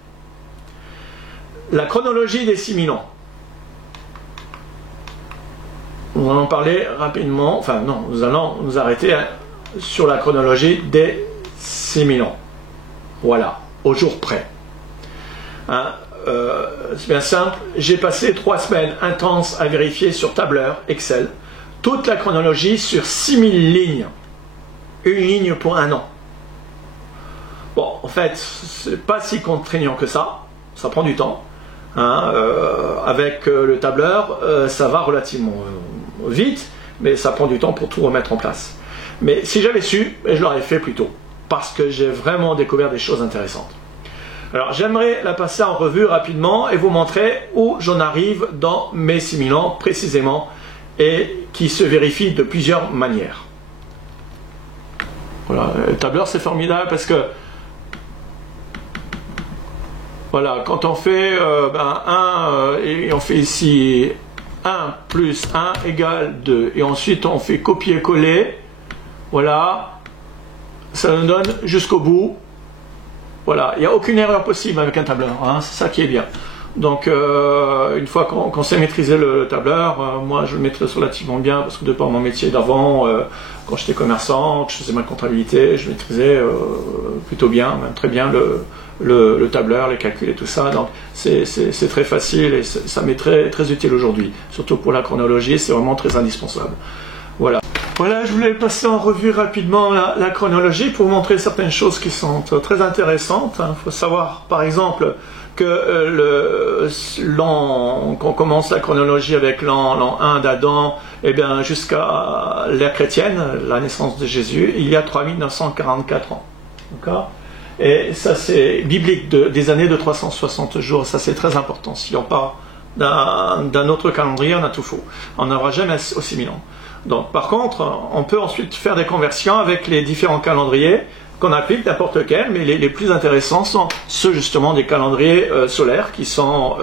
La chronologie des 6000 ans. Nous allons parler rapidement, enfin non, nous allons nous arrêter sur la chronologie des 6000 ans. Voilà, au jour près. C'est bien simple, j'ai passé 3 semaines intenses à vérifier sur tableur Excel toute la chronologie sur 6000 lignes. Une ligne pour un an. Bon, en fait, c'est pas si contraignant que ça prend du temps. Avec le tableur, ça va relativement vite, mais ça prend du temps pour tout remettre en place. Mais si j'avais su, je l'aurais fait plus tôt, parce que j'ai vraiment découvert des choses intéressantes. Alors j'aimerais la passer en revue rapidement et vous montrer où j'en arrive dans mes 6000 ans précisément et qui se vérifie de plusieurs manières. Voilà, le tableur c'est formidable parce que voilà, quand on fait 1 et on fait ici 1 plus 1 égale 2 et ensuite on fait copier-coller, voilà, ça nous donne jusqu'au bout. Voilà, il n'y a aucune erreur possible avec un tableur, c'est ça qui est bien. Donc une fois qu'on sait maîtriser le tableur, moi je le maîtrise relativement bien parce que de par mon métier d'avant, quand j'étais commerçant, que je faisais ma comptabilité, je maîtrisais plutôt bien, même très bien le tableur, les calculs et tout ça. Donc c'est très facile et ça m'est très, très utile aujourd'hui. Surtout pour la chronologie, c'est vraiment très indispensable. Voilà. Voilà, je voulais passer en revue rapidement la chronologie pour vous montrer certaines choses qui sont très intéressantes. Il faut savoir, par exemple, que qu'on commence la chronologie avec l'an 1 d'Adam, et bien jusqu'à l'ère chrétienne, la naissance de Jésus, il y a 3944 ans. D'accord ? Et ça c'est biblique, des années de 360 jours, ça c'est très important. Si on part d'un autre calendrier, on a tout faux. On n'aura jamais aussi 1000 ans. Donc, par contre, on peut ensuite faire des conversions avec les différents calendriers qu'on applique, n'importe lequel, mais les plus intéressants sont ceux justement des calendriers solaires qui sont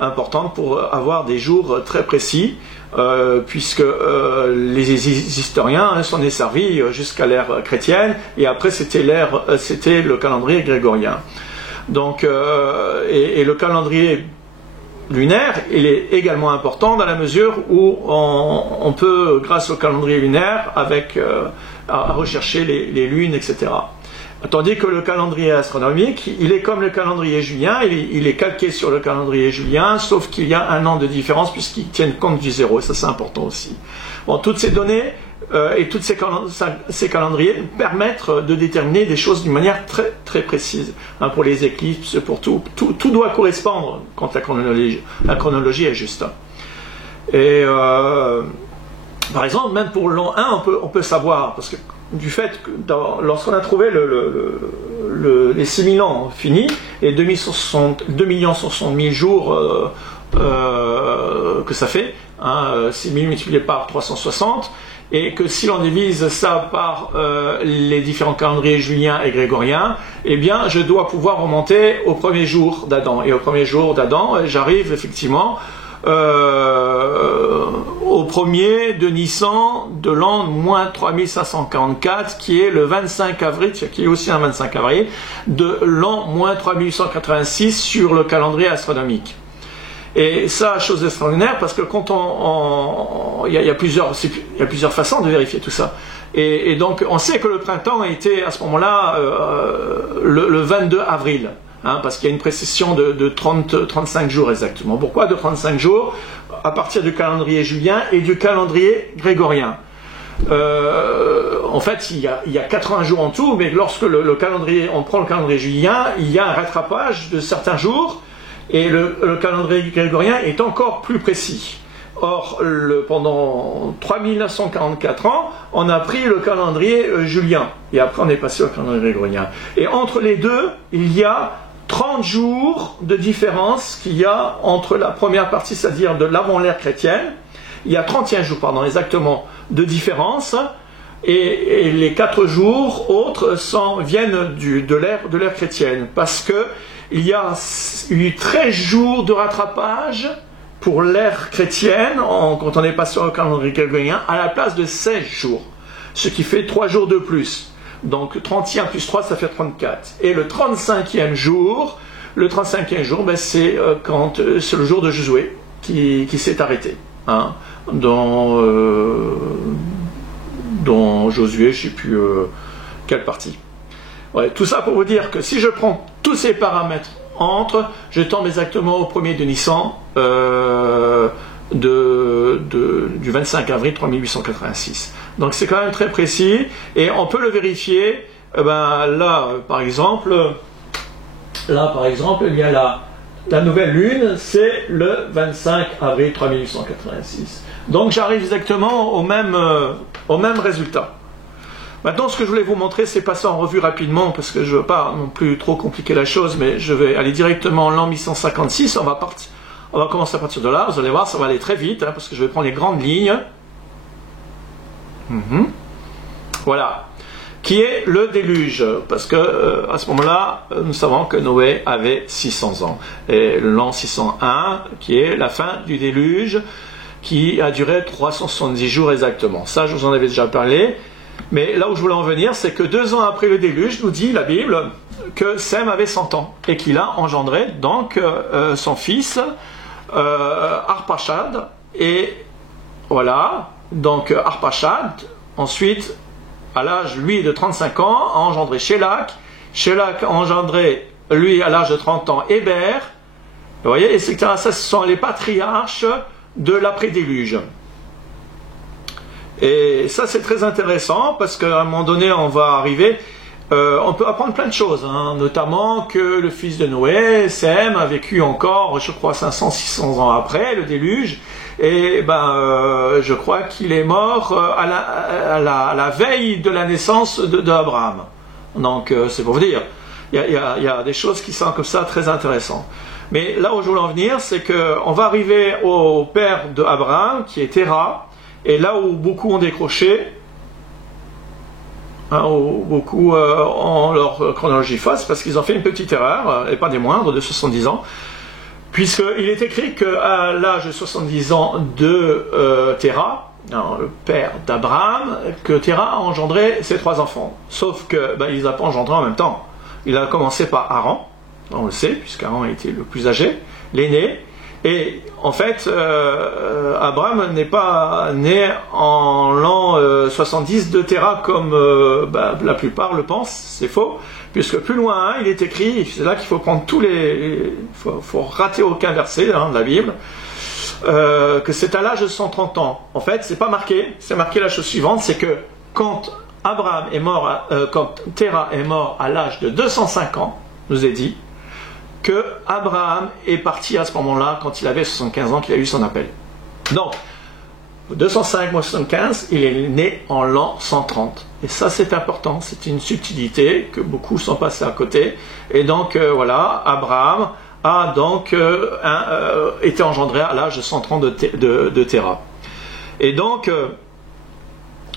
importants pour avoir des jours très précis, puisque les historiens s'en est servi jusqu'à l'ère chrétienne, et après c'était le calendrier grégorien. Donc, et le calendrier lunaire, il est également important dans la mesure où on peut, grâce au calendrier lunaire, à rechercher les lunes, etc. Tandis que le calendrier astronomique, il est comme le calendrier julien, il est calqué sur le calendrier julien, sauf qu'il y a un an de différence puisqu'ils tiennent compte du zéro, et ça c'est important aussi. Bon, toutes ces données et tous ces calendriers permettent de déterminer des choses d'une manière très très précise. Hein, pour les éclipses, pour tout doit correspondre quand la chronologie est juste. Et par exemple, même pour l'an 1, on peut savoir, parce que du fait que lorsqu'on a trouvé les 6000 ans finis, et 2 160 000 jours que ça fait, hein, 6000 multiplié par 360, et que si l'on divise ça par les différents calendriers juliens et grégoriens, eh bien je dois pouvoir remonter au premier jour d'Adam. Et au premier jour d'Adam, j'arrive effectivement au premier de Nissan de l'an moins 3544, qui est le 25 avril, qui est aussi un 25 avril, de l'an moins 3886 sur le calendrier astronomique. Et ça, chose extraordinaire, parce que quand il y a plusieurs façons de vérifier tout ça. Et donc, on sait que le printemps était à ce moment-là le 22 avril, hein, parce qu'il y a une précision de 35 jours exactement. Pourquoi de 35 jours? À partir du calendrier julien et du calendrier grégorien. En fait, il y a 80 jours en tout, mais lorsque on prend le calendrier julien, il y a un rattrapage de certains jours. Et le calendrier grégorien est encore plus précis. Or, pendant 3944 ans, on a pris le calendrier julien. Et après, on est passé au calendrier grégorien. Et entre les deux, il y a 30 jours de différence qu'il y a entre la première partie, c'est-à-dire de l'avant l'ère chrétienne. Il y a 31 jours, exactement, de différence. Et les 4 jours autres viennent de l'ère chrétienne. Parce que il y a eu 13 jours de rattrapage pour l'ère chrétienne, quand on est passé au calendrier grégorien, à la place de 16 jours. Ce qui fait 3 jours de plus. Donc 31 plus 3, ça fait 34. Et le 35e jour, c'est le jour de Josué qui s'est arrêté. Hein, dans Josué, je ne sais plus quelle partie. Ouais, tout ça pour vous dire que si je prends tous ces paramètres je tombe exactement au premier de Nissan du 25 avril 3886. Donc c'est quand même très précis et on peut le vérifier. Là, par exemple, il y a la nouvelle lune, c'est le 25 avril 3886. Donc j'arrive exactement au même résultat. Maintenant, ce que je voulais vous montrer, c'est passer en revue rapidement, parce que je ne veux pas non plus trop compliquer la chose, mais je vais aller directement en l'an 1156. On va commencer à partir de là. Vous allez voir, ça va aller très vite, hein, parce que je vais prendre les grandes lignes. Voilà. Qui est le déluge, parce que à ce moment-là, nous savons que Noé avait 600 ans. Et l'an 601, qui est la fin du déluge, qui a duré 370 jours exactement. Ça, je vous en avais déjà parlé. Mais là où je voulais en venir, c'est que 2 ans après le déluge, nous dit la Bible, que Sem avait 100 ans et qu'il a engendré donc son fils Arpachad. Et voilà, donc Arpachad, ensuite, à l'âge, lui, de 35 ans, a engendré Shélak. Shélak a engendré, lui, à l'âge de 30 ans, Héber. Vous voyez, etc. Ça, ce sont les patriarches de l'après-déluge. Et ça, c'est très intéressant parce qu'à un moment donné, on va arriver... on peut apprendre plein de choses, hein, notamment que le fils de Noé, Sem, a vécu encore, je crois, 500-600 ans après le déluge, et je crois qu'il est mort à la veille de la naissance d'Abraham. Donc, c'est pour vous dire, il y a des choses qui sont comme ça très intéressantes. Mais là où je voulais en venir, c'est qu'on va arriver au père d'Abraham, qui est Terah, et là où beaucoup ont décroché, où beaucoup ont leur chronologie fausse, parce qu'ils ont fait une petite erreur, et pas des moindres, de 70 ans, puisqu'il est écrit qu'à l'âge de 70 ans de Terah, le père d'Abraham, que Terah a engendré ses 3 enfants. Sauf que ils n'ont pas engendré en même temps. Il a commencé par Aaron, on le sait, puisqu'Aaron était le plus âgé, l'aîné. Et en fait, Abraham n'est pas né en l'an 70 de Terah comme la plupart le pensent, c'est faux, puisque plus loin, il est écrit, c'est là qu'il faut prendre tous les... faut rater aucun verset de la Bible, que c'est à l'âge de 130 ans. En fait, c'est pas marqué, c'est marqué la chose suivante, c'est que quand Abraham est mort, quand Terah est mort à l'âge de 205 ans, nous est dit, que Abraham est parti à ce moment-là, quand il avait 75 ans, qu'il a eu son appel. Donc, 205 moins 75, il est né en l'an 130. Et ça, c'est important, c'est une subtilité que beaucoup sont passés à côté. Et donc, voilà, Abraham a donc été engendré à l'âge de 130 de Terah. Et donc,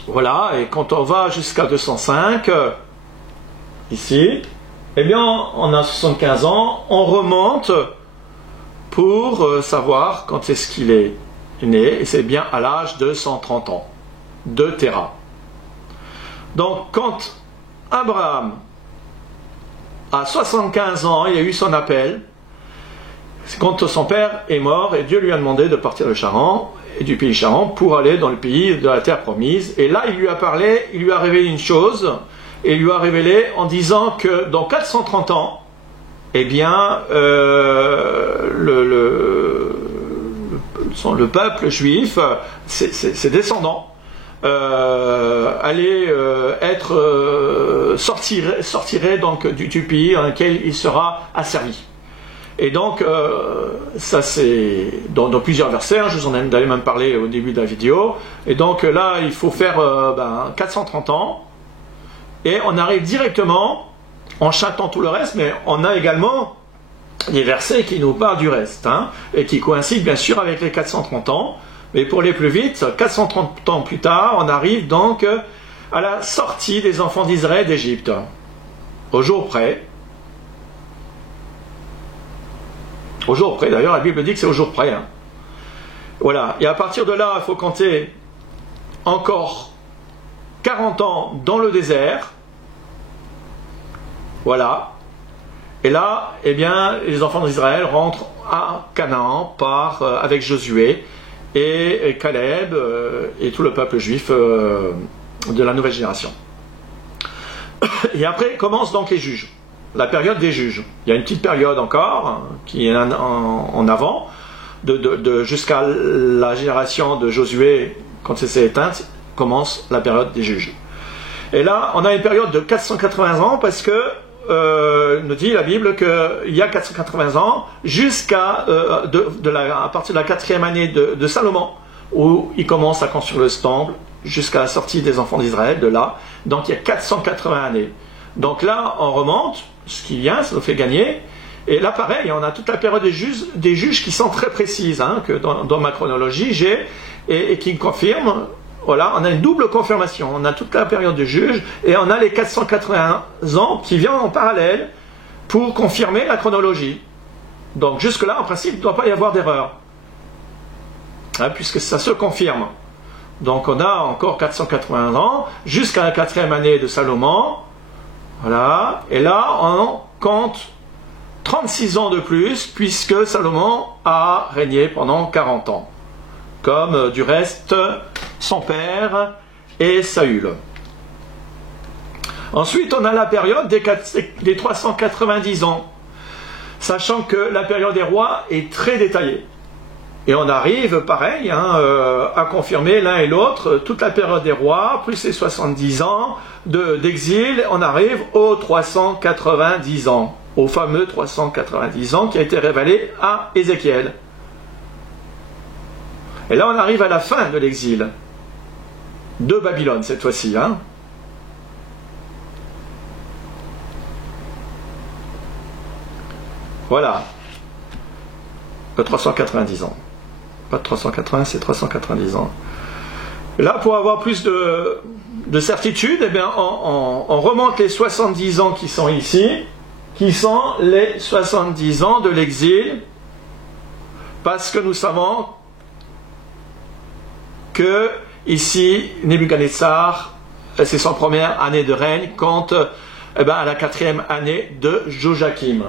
voilà, et quand on va jusqu'à 205, ici, eh bien, on a 75 ans, on remonte pour savoir quand est-ce qu'il est né, et c'est bien à l'âge de 130 ans, de Terah. Donc, quand Abraham a 75 ans, il a eu son appel, c'est quand son père est mort, et Dieu lui a demandé de partir de Charan, et du pays Charan, pour aller dans le pays de la terre promise, et là, il lui a parlé, il lui a révélé une chose, et lui a révélé en disant que dans 430 ans, eh bien, le peuple juif, ses descendants, allaient sortiraient donc du pays dans lequel il sera asservi. Et donc, ça c'est dans plusieurs versets, je vous en ai d'ailleurs même parlé au début de la vidéo, et donc là, il faut faire 430 ans, et on arrive directement, en chantant tout le reste, mais on a également des versets qui nous parlent du reste, et qui coïncident bien sûr avec les 430 ans, mais pour aller plus vite, 430 ans plus tard, on arrive donc à la sortie des enfants d'Israël d'Égypte, au jour près. Au jour près, d'ailleurs la Bible dit que c'est au jour près. Voilà, et à partir de là, il faut compter encore 40 ans dans le désert, voilà, et là, eh bien, les enfants d'Israël rentrent à Canaan avec Josué et Caleb et tout le peuple juif de la nouvelle génération. Et après commencent donc les juges, la période des juges. Il y a une petite période encore qui est en avant, jusqu'à la génération de Josué, quand c'est s'est éteinte, commence la période des juges. Et là, on a une période de 480 ans parce que nous dit la Bible qu'il y a 480 ans jusqu'à à partir de la 4e année de Salomon, où il commence à construire le temple jusqu'à la sortie des enfants d'Israël de là. Donc il y a 480 années. Donc là, on remonte, ce qui vient, ça nous fait gagner. Et là, pareil, on a toute la période des juges qui sont très précises, que dans ma chronologie j'ai, et qui confirment. Voilà, on a une double confirmation. On a toute la période de juge et on a les 480 ans qui viennent en parallèle pour confirmer la chronologie. Donc jusque-là, en principe, il ne doit pas y avoir d'erreur, puisque ça se confirme. Donc on a encore 480 ans jusqu'à la 4e année de Salomon. Voilà. Et là, on compte 36 ans de plus, puisque Salomon a régné pendant 40 ans. Comme du reste son père et Saül. Ensuite, on a la période des 390 ans, sachant que la période des rois est très détaillée. Et on arrive, pareil, à confirmer l'un et l'autre, toute la période des rois, plus les 70 ans d'exil, on arrive aux 390 ans, au fameux 390 ans qui a été révélé à Ézéchiel. Et là, on arrive à la fin de l'exil, de Babylone cette fois-ci. Voilà, 390 ans. Pas de 380, c'est 390 ans. Et là, pour avoir plus de certitude, eh bien, on remonte les 70 ans qui sont ici, qui sont les 70 ans de l'exil, parce que nous savons que ici, Nebuchadnezzar, c'est son première année de règne, compte à la 4e année de Joachim.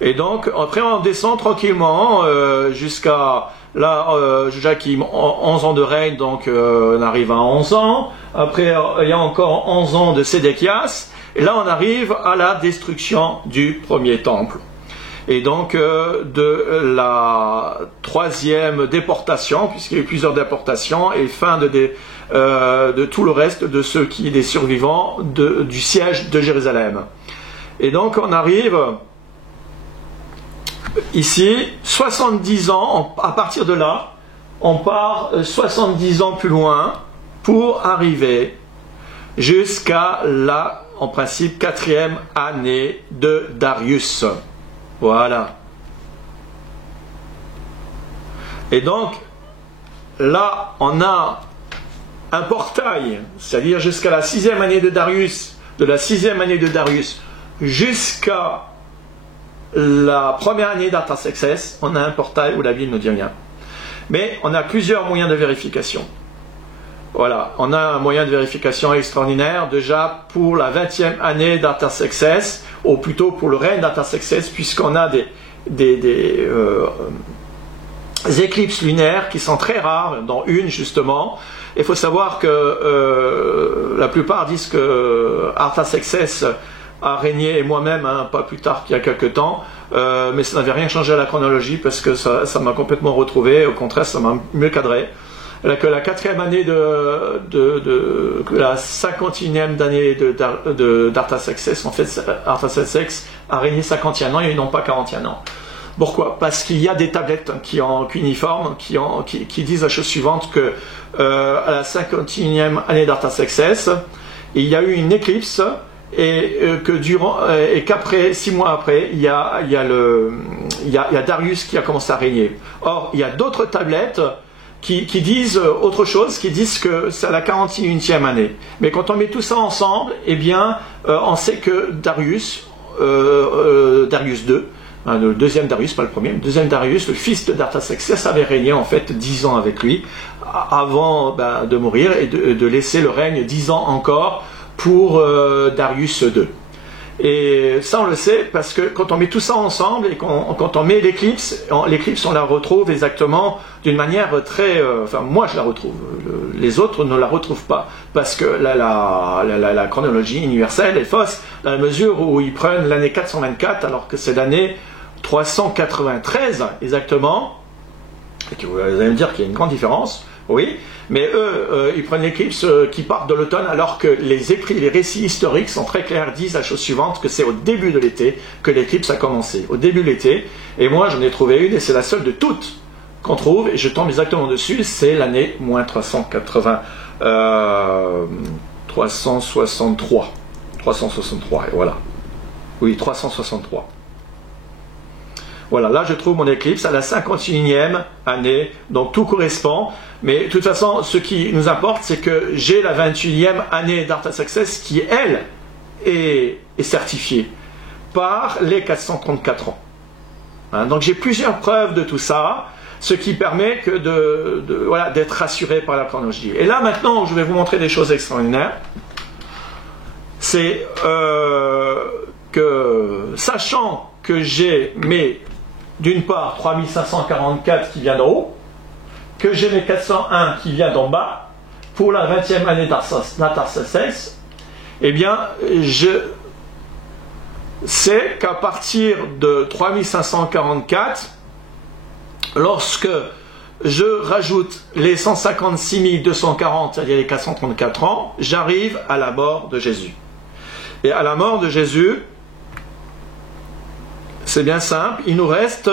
Et donc, après, on descend tranquillement jusqu'à là, Joachim, 11 ans de règne, donc on arrive à 11 ans. Après, il y a encore 11 ans de Sédéchias. Et là, on arrive à la destruction du premier temple. Et donc, de la 3e déportation, puisqu'il y a eu plusieurs déportations, et fin de tout le reste de ceux qui des survivants du siège de Jérusalem. Et donc, on arrive ici, 70 ans, à partir de là, on part 70 ans plus loin pour arriver jusqu'à la, en principe, 4e année de Darius. Voilà. Et donc, là, on a un portail, c'est-à-dire jusqu'à la 6e année de Darius, de la 6e année de Darius jusqu'à la première année d'Artaxerxès, on a un portail où la Bible ne dit rien. Mais on a plusieurs moyens de vérification. Voilà, on a un moyen de vérification extraordinaire déjà pour la 20e année d'Artaxerxès, ou plutôt pour le règne d'Artaxerxès, puisqu'on a des éclipses lunaires qui sont très rares, dont une justement. Il faut savoir que la plupart disent que Artaxerxès a régné, et moi-même, pas plus tard qu'il y a quelques temps, mais ça n'avait rien changé à la chronologie parce que ça m'a complètement retrouvé, au contraire ça m'a mieux cadré. Que la 4e année la 51e année d'Artaxerxès, en fait Artaxerxès a régné 51 ans et non pas 41 ans. Pourquoi? Parce qu'il y a des tablettes cuniformes qui disent la chose suivante, que à la 51e année d'Artaxerxès, il y a eu une éclipse, et qu'après, 6 mois après, il y a Darius qui a commencé à régner. Or, il y a d'autres tablettes qui disent autre chose, qui disent que c'est à la 41e année. Mais quand on met tout ça ensemble, eh bien, on sait que Darius II, le deuxième Darius, pas le premier, le deuxième Darius, le fils d'Artaxerxès, avait régné en fait 10 ans avec lui, avant de mourir, et de laisser le règne 10 ans encore pour Darius II. Et ça on le sait parce que quand on met tout ça ensemble et quand on met l'éclipse on la retrouve exactement d'une manière très... enfin moi je la retrouve, les autres ne la retrouvent pas, parce que la chronologie universelle est fausse, dans la mesure où ils prennent l'année 424 alors que c'est l'année 393 exactement, et que vous allez me dire qu'il y a une grande différence, oui, mais eux, ils prennent l'éclipse qui part de l'automne, alors que les récits historiques sont très clairs, disent la chose suivante, que c'est au début de l'été que l'éclipse a commencé, au début de l'été, et moi j'en ai trouvé une, et c'est la seule de toutes qu'on trouve, et je tombe exactement dessus, c'est l'année moins 363, et voilà, oui, 363. Voilà, là je trouve mon éclipse à la 51e année, donc tout correspond, mais de toute façon, ce qui nous importe, c'est que j'ai la 21e année d'Artaxerxès qui, elle, est certifiée par les 434 ans. Donc j'ai plusieurs preuves de tout ça, ce qui permet que d'être rassuré par la chronologie. Et là maintenant, je vais vous montrer des choses extraordinaires. c'est que, sachant que j'ai d'une part 3544 qui vient d'en haut, que j'ai mes 401 qui vient d'en bas, pour la 20e année d'Artaxerxès, eh bien, je sais qu'à partir de 3544, lorsque je rajoute les 156 240, c'est-à-dire les 434 ans, j'arrive à la mort de Jésus. Et à la mort de Jésus, c'est bien simple, il nous reste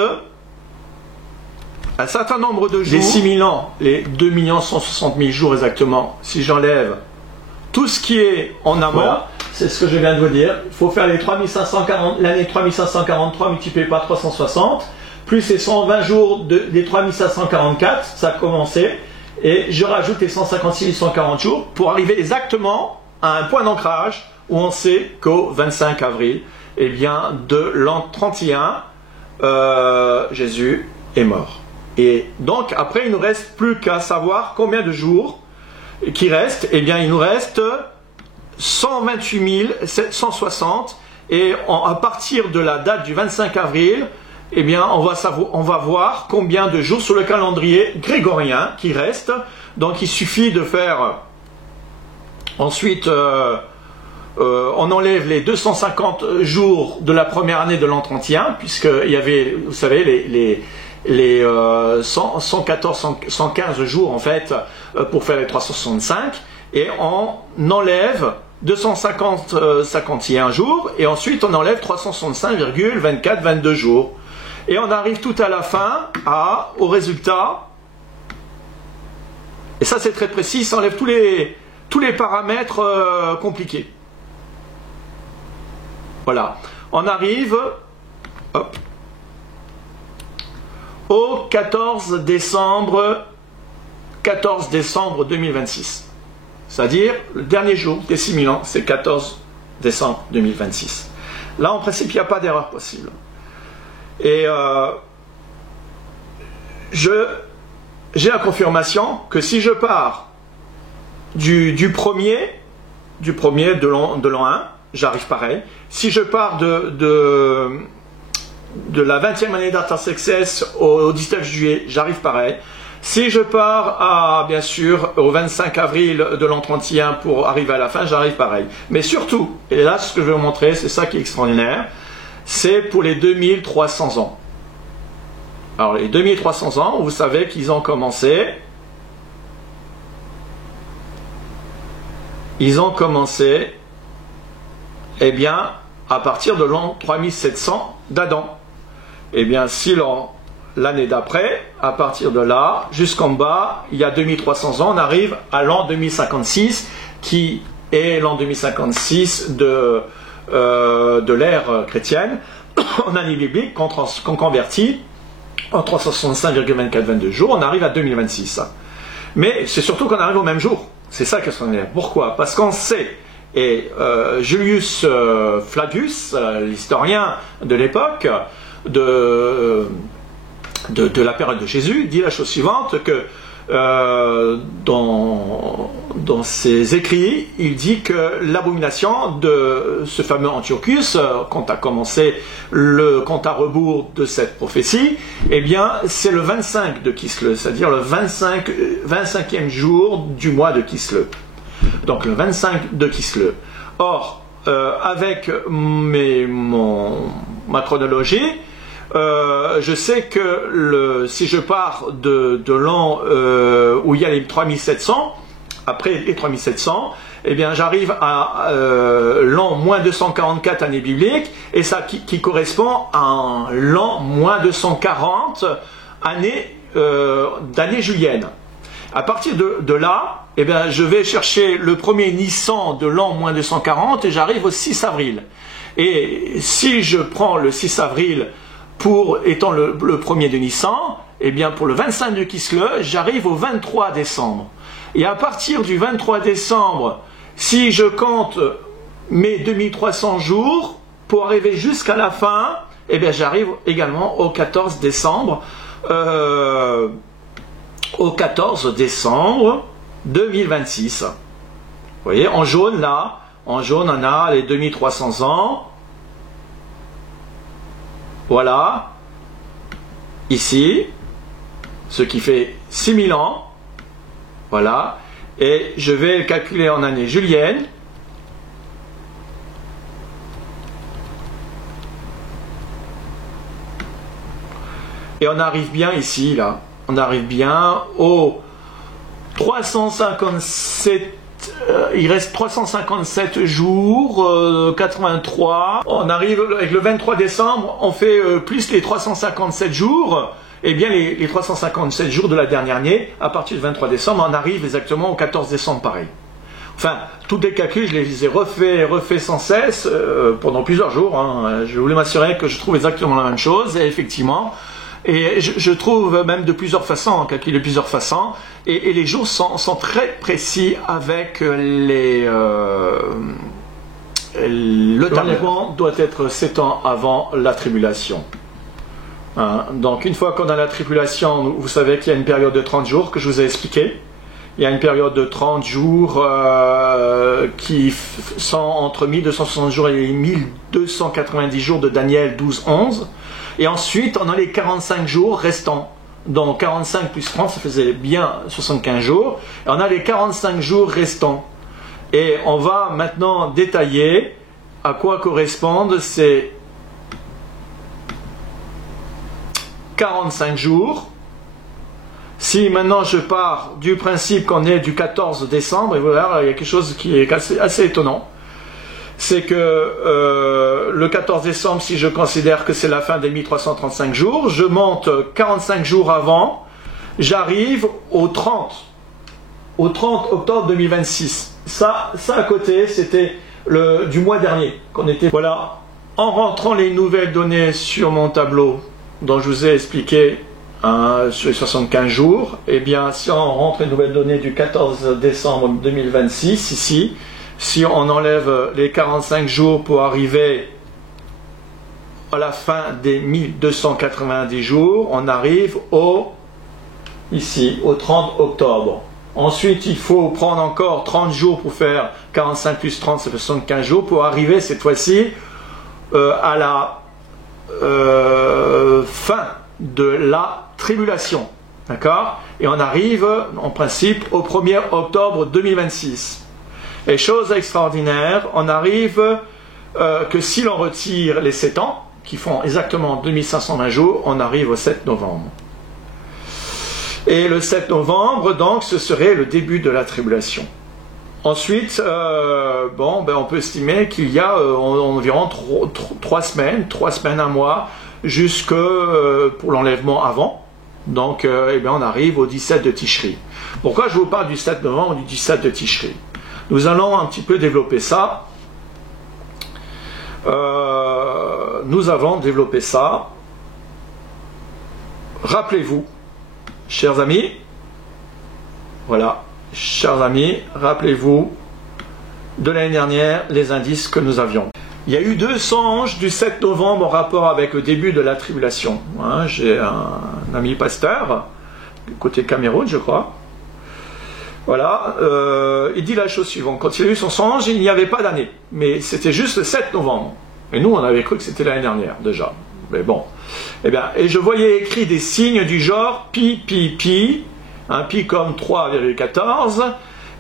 un certain nombre de jours. Les 6000 ans, les 2 160 000 jours exactement, si j'enlève tout ce qui est en amont, voilà, c'est ce que je viens de vous dire. Il faut faire l'année 3543 multiplié par 360, plus les 120 jours des 3544, ça a commencé, et je rajoute les 156 140 jours pour arriver exactement à un point d'ancrage où on sait qu'au 25 avril, eh bien, de l'an 31, Jésus est mort. Et donc, après, il ne nous reste plus qu'à savoir combien de jours qui restent. Eh bien, il nous reste 128 760. Et à partir de la date du 25 avril, eh bien, on va voir combien de jours sur le calendrier grégorien qui reste. Donc, il suffit de faire ensuite... on enlève les 250 jours de la première année de l'an 31, puisqu'il y avait, vous savez, les 114, 115 jours en fait pour faire les 365, et on enlève 251 jours, et ensuite on enlève 365,24-22 jours. Et on arrive tout à la fin au résultat, et ça c'est très précis, ça enlève tous les paramètres compliqués. Voilà, on arrive au 14 décembre 2026. C'est-à-dire, le dernier jour des 6000 ans, c'est 14 décembre 2026. Là, en principe, il n'y a pas d'erreur possible. Et j'ai la confirmation que si je pars du premier de l'an 1, j'arrive pareil. Si je pars de la 20e année d'Artaxerxès au 19 juillet, j'arrive pareil. Si je pars bien sûr au 25 avril de l'an 31 pour arriver à la fin, j'arrive pareil. Mais surtout, et là ce que je vais vous montrer, c'est ça qui est extraordinaire, c'est pour les 2300 ans. Alors les 2300 ans, vous savez qu'ils ont commencé... eh bien, à partir de l'an 3700 d'Adam. Eh bien, si l'année d'après, à partir de là, jusqu'en bas, il y a 2300 ans, on arrive à l'an 2056, qui est l'an 2056 de l'ère chrétienne, en année biblique, qu'on convertit en 365,24-22 jours, on arrive à 2026. Mais c'est surtout qu'on arrive au même jour. C'est ça que c'est. Pourquoi? Parce qu'on sait... Et Julius Flavius, l'historien de l'époque, de la période de Jésus, dit la chose suivante, que dans ses écrits, il dit que l'abomination de ce fameux Antiochus, quand a commencé le compte à rebours de cette prophétie, eh bien, c'est le 25 de Kislev, c'est-à-dire le 25e jour du mois de Kislev. Donc le 25 de Kislev. Or, avec ma chronologie, je sais que si je pars de l'an où il y a les 3700, après les 3700, eh bien j'arrive à l'an moins 244 année biblique, et ça qui correspond à l'an moins 240 d'année julienne. À partir de là, eh bien, je vais chercher le premier Nissan de l'an moins 240 et j'arrive au 6 avril. Et si je prends le 6 avril étant le premier de Nissan, eh bien pour le 25 de Kislev, j'arrive au 23 décembre. Et à partir du 23 décembre, si je compte mes 2300 jours, pour arriver jusqu'à la fin, eh bien j'arrive également au 14 décembre. Au 14 décembre 2026. Vous voyez, en jaune là, En jaune, on a les 2300 ans. Voilà. Ici. Ce qui fait 6000 ans. Voilà. Et je vais le calculer en années juliennes. Et on arrive bien ici, là. On arrive bien au 357. Il reste 357 jours, 83. On arrive avec le 23 décembre, on fait plus les 357 jours. Et bien les 357 jours de la dernière année, à partir du 23 décembre, on arrive exactement au 14 décembre pareil. Enfin, tous les calculs, je les ai refaits sans cesse pendant plusieurs jours. Hein. Je voulais m'assurer que je trouve exactement la même chose. Et effectivement, et je trouve même de plusieurs façons, calculé de plusieurs façons. Et les jours sont très précis avec le l'enlèvement doit être 7 ans avant la tribulation. Hein, donc une fois qu'on a la tribulation, vous savez qu'il y a une période de 30 jours que je vous ai expliqué. Il y a une période de 30 jours qui sont entre 1260 jours et 1290 jours de Daniel 12-11. Et ensuite, on a les 45 jours restants. Donc 45 plus 30, ça faisait bien 75 jours. Et on a les 45 jours restants. Et on va maintenant détailler à quoi correspondent ces 45 jours. Si maintenant je pars du principe qu'on est du 14 décembre, et voilà, il y a quelque chose qui est assez étonnant. C'est que le 14 décembre, si je considère que c'est la fin des 1335 jours, je monte 45 jours avant, j'arrive au 30 octobre 2026. Ça à côté, c'était du mois dernier qu'on était. Voilà, en rentrant les nouvelles données sur mon tableau, dont je vous ai expliqué sur les 75 jours, et bien si on rentre les nouvelles données du 14 décembre 2026 ici, si on enlève les 45 jours pour arriver à la fin des 1290 jours, on arrive ici, au 30 octobre. Ensuite, il faut prendre encore 30 jours pour faire 45 plus 30, ça fait 75 jours, pour arriver cette fois-ci à la fin de la tribulation. D'accord? Et on arrive, en principe, au 1er octobre 2026. Et chose extraordinaire, on arrive que si l'on retire les 7 ans, qui font exactement 2520 jours, on arrive au 7 novembre. Et le 7 novembre, donc, ce serait le début de la tribulation. Ensuite, on peut estimer qu'il y a environ 3 semaines, 1 mois, jusque pour l'enlèvement avant. Donc, on arrive au 17 de Tishri. Pourquoi je vous parle du 7 novembre ou du 17 de Tishri? Nous allons un petit peu développer ça. Nous avons développé ça. Rappelez-vous, chers amis, voilà, chers amis, rappelez-vous de l'année dernière les indices que nous avions. Il y a eu 2 songes du 7 novembre en rapport avec le début de la tribulation. Hein, j'ai un ami pasteur, côté Cameroun, je crois. Voilà, il dit la chose suivante. Quand il a eu son songe, il n'y avait pas d'année, mais c'était juste le 7 novembre. Et nous, on avait cru que c'était l'année dernière, déjà. Mais bon. Et je voyais écrit des signes du genre pi, pi, pi, un pi comme 3,14,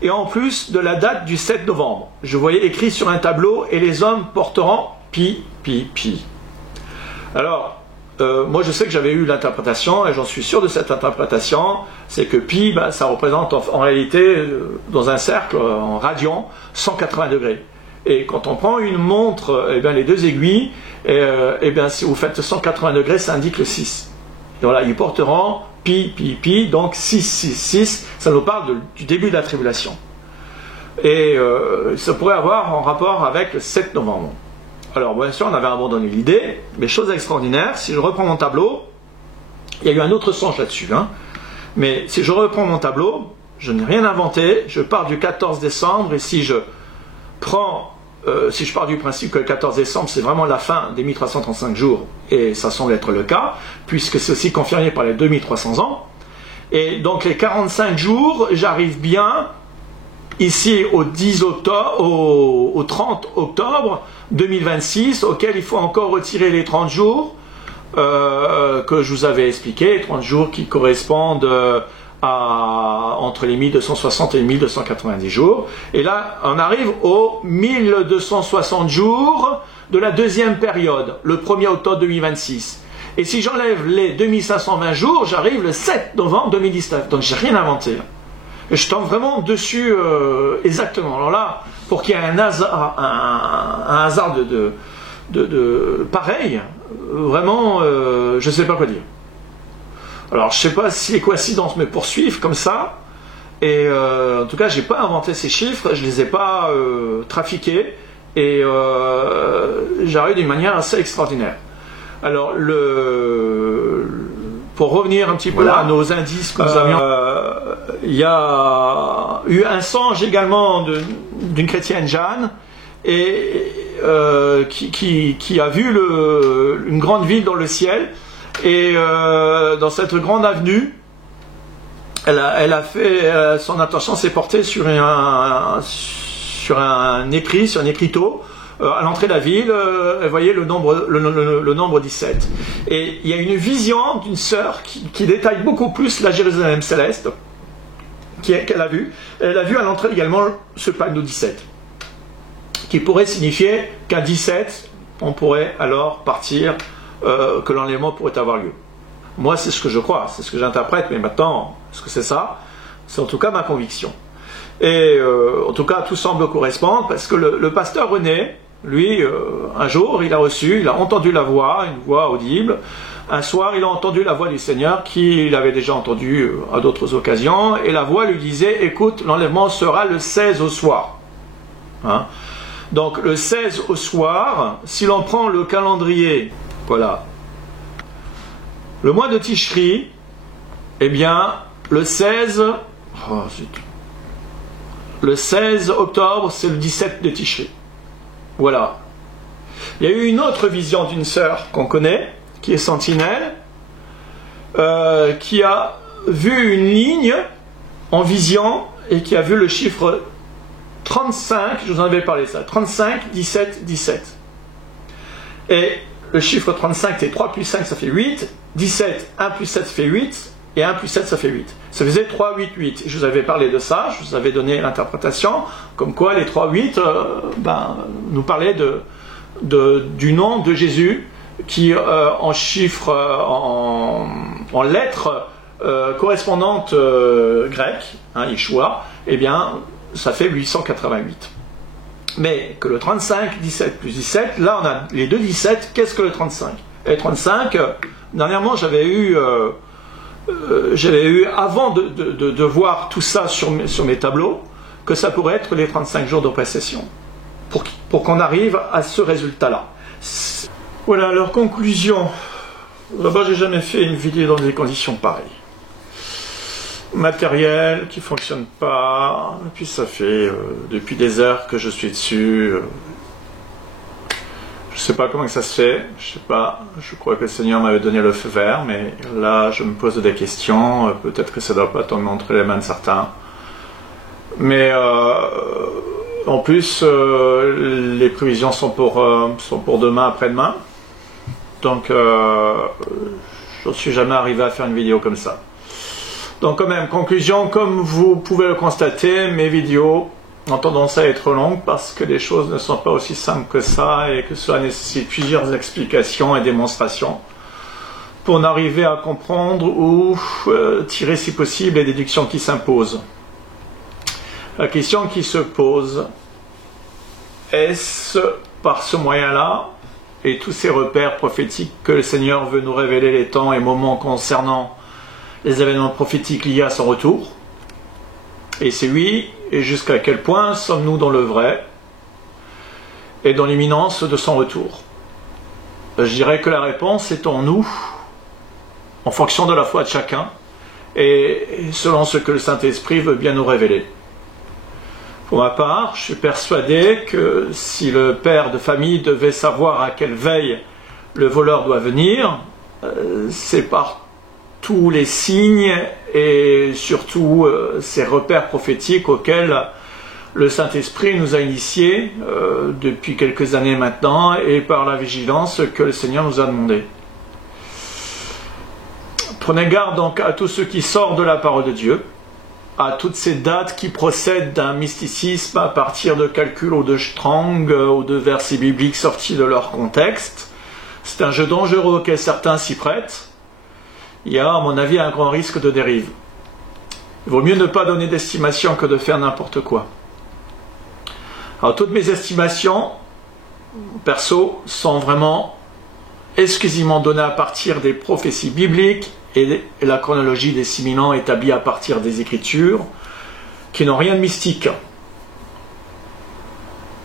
et en plus de la date du 7 novembre. Je voyais écrit sur un tableau, et les hommes porteront pi, pi, pi. Alors, moi je sais que j'avais eu l'interprétation, et j'en suis sûr de cette interprétation, c'est que pi, ça représente en réalité, dans un cercle, en radian, 180 degrés. Et quand on prend une montre, les 2 aiguilles, si vous faites 180 degrés, ça indique le 6. Et voilà, ils porteront pi, pi, pi, donc 6, 6, 6, ça nous parle du début de la tribulation. Et ça pourrait avoir en rapport avec le 7 novembre. Alors, bien sûr, on avait abandonné l'idée, mais chose extraordinaire, si je reprends mon tableau, il y a eu un autre songe là-dessus, hein. Mais si je reprends mon tableau, je n'ai rien inventé, je pars du 14 décembre, et si je pars du principe que le 14 décembre, c'est vraiment la fin des 1335 jours, et ça semble être le cas, puisque c'est aussi confirmé par les 2300 ans, et donc les 45 jours, j'arrive bien ici au 10 octobre, au 30 octobre 2026, auquel il faut encore retirer les 30 jours que je vous avais expliqué, 30 jours qui correspondent entre les 1260 et les 1290 jours. Et là, on arrive aux 1260 jours de la deuxième période, le 1er octobre 2026. Et si j'enlève les 2520 jours, j'arrive le 7 novembre 2019. Donc j'ai rien inventé. Et je tombe vraiment dessus exactement. Alors là, pour qu'il y ait un hasard de pareil, vraiment, je ne sais pas quoi dire. Alors je ne sais pas si les coïncidences me poursuivent comme ça. Et en tout cas, je n'ai pas inventé ces chiffres, je ne les ai pas trafiqués. Et j'arrive d'une manière assez extraordinaire. Alors, pour revenir un petit peu à nos indices que nous avions, il y a eu un songe également d'une chrétienne, Jeanne, et, qui a vu une grande ville dans le ciel, et dans cette grande avenue, elle a fait, son attention s'est portée sur un écrit, sur un écriteau, à l'entrée de la ville, vous voyez le nombre 17. Et il y a une vision d'une sœur qui détaille beaucoup plus la Jérusalem céleste qu'elle a vue. Elle a vu à l'entrée également ce panneau 17, qui pourrait signifier qu'à 17, on pourrait alors partir, que l'enlèvement pourrait avoir lieu. Moi, c'est ce que je crois, c'est ce que j'interprète, mais maintenant, est-ce que c'est ça? C'est en tout cas ma conviction. Et en tout cas, tout semble correspondre, parce que le pasteur René, lui, un jour, il a entendu la voix, une voix audible. Un soir, il a entendu la voix du Seigneur, qu'il avait déjà entendu à d'autres occasions, et la voix lui disait, écoute, l'enlèvement sera le 16 au soir. Hein? Donc, le 16 au soir, si l'on prend le calendrier, voilà, le mois de Tishri, eh bien, le 16 octobre, c'est le 17 de Tishri. Voilà. Il y a eu une autre vision d'une sœur qu'on connaît, qui est sentinelle, qui a vu une ligne en vision et qui a vu le chiffre 35, je vous en avais parlé ça, 35, 17, 17. Et le chiffre 35, c'est 3 plus 5, ça fait 8, 17, 1 plus 7, ça fait 8, et 1 plus 7, ça fait 8. Ça faisait 3, 8, 8. Je vous avais parlé de ça, je vous avais donné l'interprétation, comme quoi les 3, 8 nous parlaient du nom de Jésus, qui en chiffres, en lettres correspondantes grecques, hein, Yeshua, eh bien, ça fait 888. Mais que le 35, 17 plus 17, là on a les deux 17, qu'est-ce que le 35? Et 35, dernièrement j'avais eu, avant de voir tout ça sur mes tableaux, que ça pourrait être les 35 jours de précession, pour qu'on arrive à ce résultat-là. Voilà, leur conclusion. D'abord, j'ai jamais fait une vidéo dans des conditions pareilles. Matériel qui fonctionne pas, et puis ça fait depuis des heures que je suis dessus. Je sais pas comment ça se fait, je sais pas, je crois que le Seigneur m'avait donné le feu vert, mais là je me pose des questions, peut-être que ça doit pas tomber entre les mains de certains. Mais en plus, les prévisions sont pour demain, après-demain, donc je ne suis jamais arrivé à faire une vidéo comme ça. Donc quand même, conclusion, comme vous pouvez le constater, mes vidéos ont tendance à être longues parce que les choses ne sont pas aussi simples que ça et que cela nécessite plusieurs explications et démonstrations pour en arriver à comprendre ou tirer si possible les déductions qui s'imposent. La question qui se pose, est-ce par ce moyen-là et tous ces repères prophétiques que le Seigneur veut nous révéler les temps et moments concernant les événements prophétiques liés à son retour? Et c'est oui, et jusqu'à quel point sommes-nous dans le vrai et dans l'imminence de son retour? Je dirais que la réponse est en nous, en fonction de la foi de chacun, et selon ce que le Saint-Esprit veut bien nous révéler. Pour ma part, je suis persuadé que si le père de famille devait savoir à quelle veille le voleur doit venir, c'est par tous les signes et surtout ces repères prophétiques auxquels le Saint-Esprit nous a initiés depuis quelques années maintenant et par la vigilance que le Seigneur nous a demandé. Prenez garde donc à tout ce qui sort de la parole de Dieu, à toutes ces dates qui procèdent d'un mysticisme à partir de calculs ou de Strong ou de versets bibliques sortis de leur contexte. C'est un jeu dangereux auquel certains s'y prêtent. Il y a, à mon avis, un grand risque de dérive. Il vaut mieux ne pas donner d'estimation que de faire n'importe quoi. Alors, toutes mes estimations, perso, sont vraiment exclusivement données à partir des prophéties bibliques et la chronologie des 6000 ans établie à partir des Écritures, qui n'ont rien de mystique.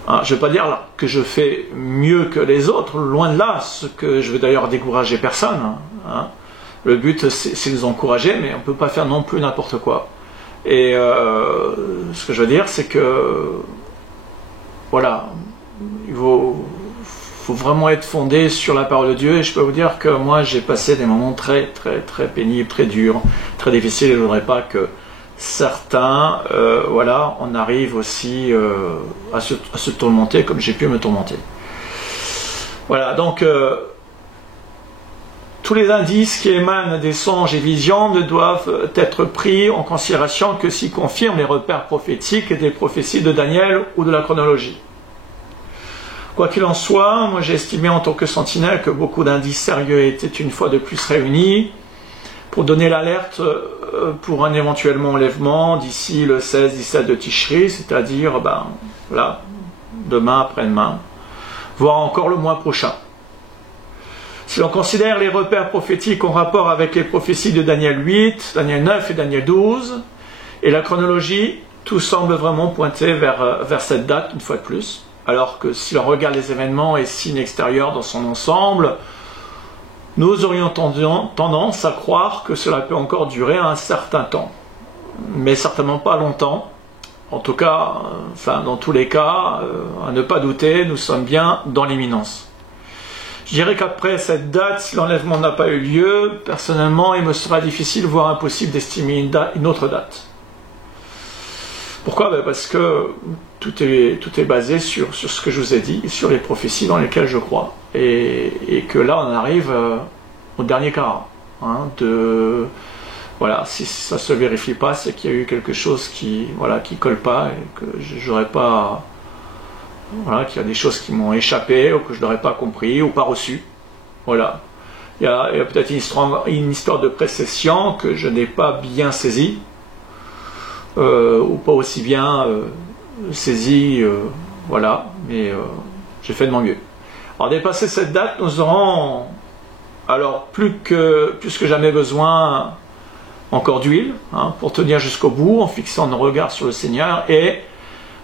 Je ne vais pas dire là que je fais mieux que les autres, loin de là, ce que je veux d'ailleurs décourager personne. Le but, c'est de les encourager, mais on ne peut pas faire non plus n'importe quoi. Et ce que je veux dire, c'est que, voilà, il faut vraiment être fondé sur la parole de Dieu. Et je peux vous dire que moi, j'ai passé des moments très, très, très pénibles, très durs, très difficiles. Et je ne voudrais pas que certains, voilà, on arrive aussi à se tourmenter comme j'ai pu me tourmenter. Voilà, donc tous les indices qui émanent des songes et visions ne doivent être pris en considération que s'ils confirment les repères prophétiques et des prophéties de Daniel ou de la chronologie. Quoi qu'il en soit, moi j'ai estimé en tant que sentinelle que beaucoup d'indices sérieux étaient une fois de plus réunis pour donner l'alerte pour un éventuel enlèvement d'ici le 16-17 de Tishri, c'est-à-dire voilà, demain, après-demain, voire encore le mois prochain. Si l'on considère les repères prophétiques en rapport avec les prophéties de Daniel 8, Daniel 9 et Daniel 12, et la chronologie, tout semble vraiment pointer vers cette date une fois de plus, alors que si l'on regarde les événements et signes extérieurs dans son ensemble, nous aurions tendance à croire que cela peut encore durer un certain temps, mais certainement pas longtemps. En tout cas, dans tous les cas, à ne pas douter, nous sommes bien dans l'imminence. Je dirais qu'après cette date, si l'enlèvement n'a pas eu lieu, personnellement, il me sera difficile, voire impossible d'estimer une autre date. Pourquoi ? Parce que tout est basé sur ce que je vous ai dit, sur les prophéties dans lesquelles je crois. Et que là, on arrive au dernier quart. Voilà, si ça ne se vérifie pas, c'est qu'il y a eu quelque chose qui colle pas et que j'aurais pas... Voilà, qu'il y a des choses qui m'ont échappé ou que je n'aurais pas compris ou pas reçu. Voilà. Il y a peut-être une histoire de précession que je n'ai pas bien saisie ou pas aussi bien saisie, voilà, mais j'ai fait de mon mieux. Alors dépasser cette date, nous aurons alors plus que jamais besoin encore d'huile pour tenir jusqu'au bout en fixant nos regards sur le Seigneur et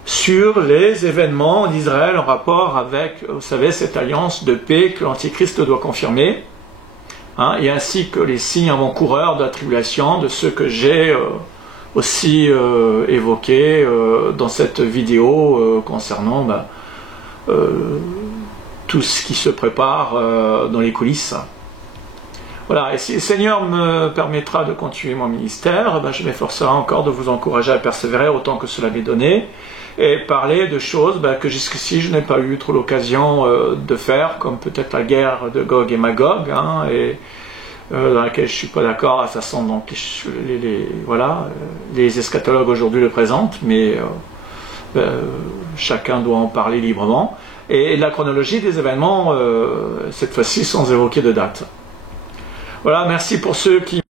sur les événements d'Israël en rapport avec, vous savez, cette alliance de paix que l'Antichrist doit confirmer, et ainsi que les signes avant-coureurs de la tribulation, de ceux que j'ai aussi évoqués dans cette vidéo concernant tout ce qui se prépare dans les coulisses. Voilà, et si le Seigneur me permettra de continuer mon ministère, je m'efforcerai encore de vous encourager à persévérer autant que cela m'est donné, et parler de choses que jusqu'ici je n'ai pas eu trop l'occasion de faire, comme peut-être la guerre de Gog et Magog, et dans laquelle je ne suis pas d'accord à la façon dont les eschatologues aujourd'hui le présentent, mais chacun doit en parler librement, et la chronologie des événements, cette fois-ci sans évoquer de date. Voilà, merci pour ceux qui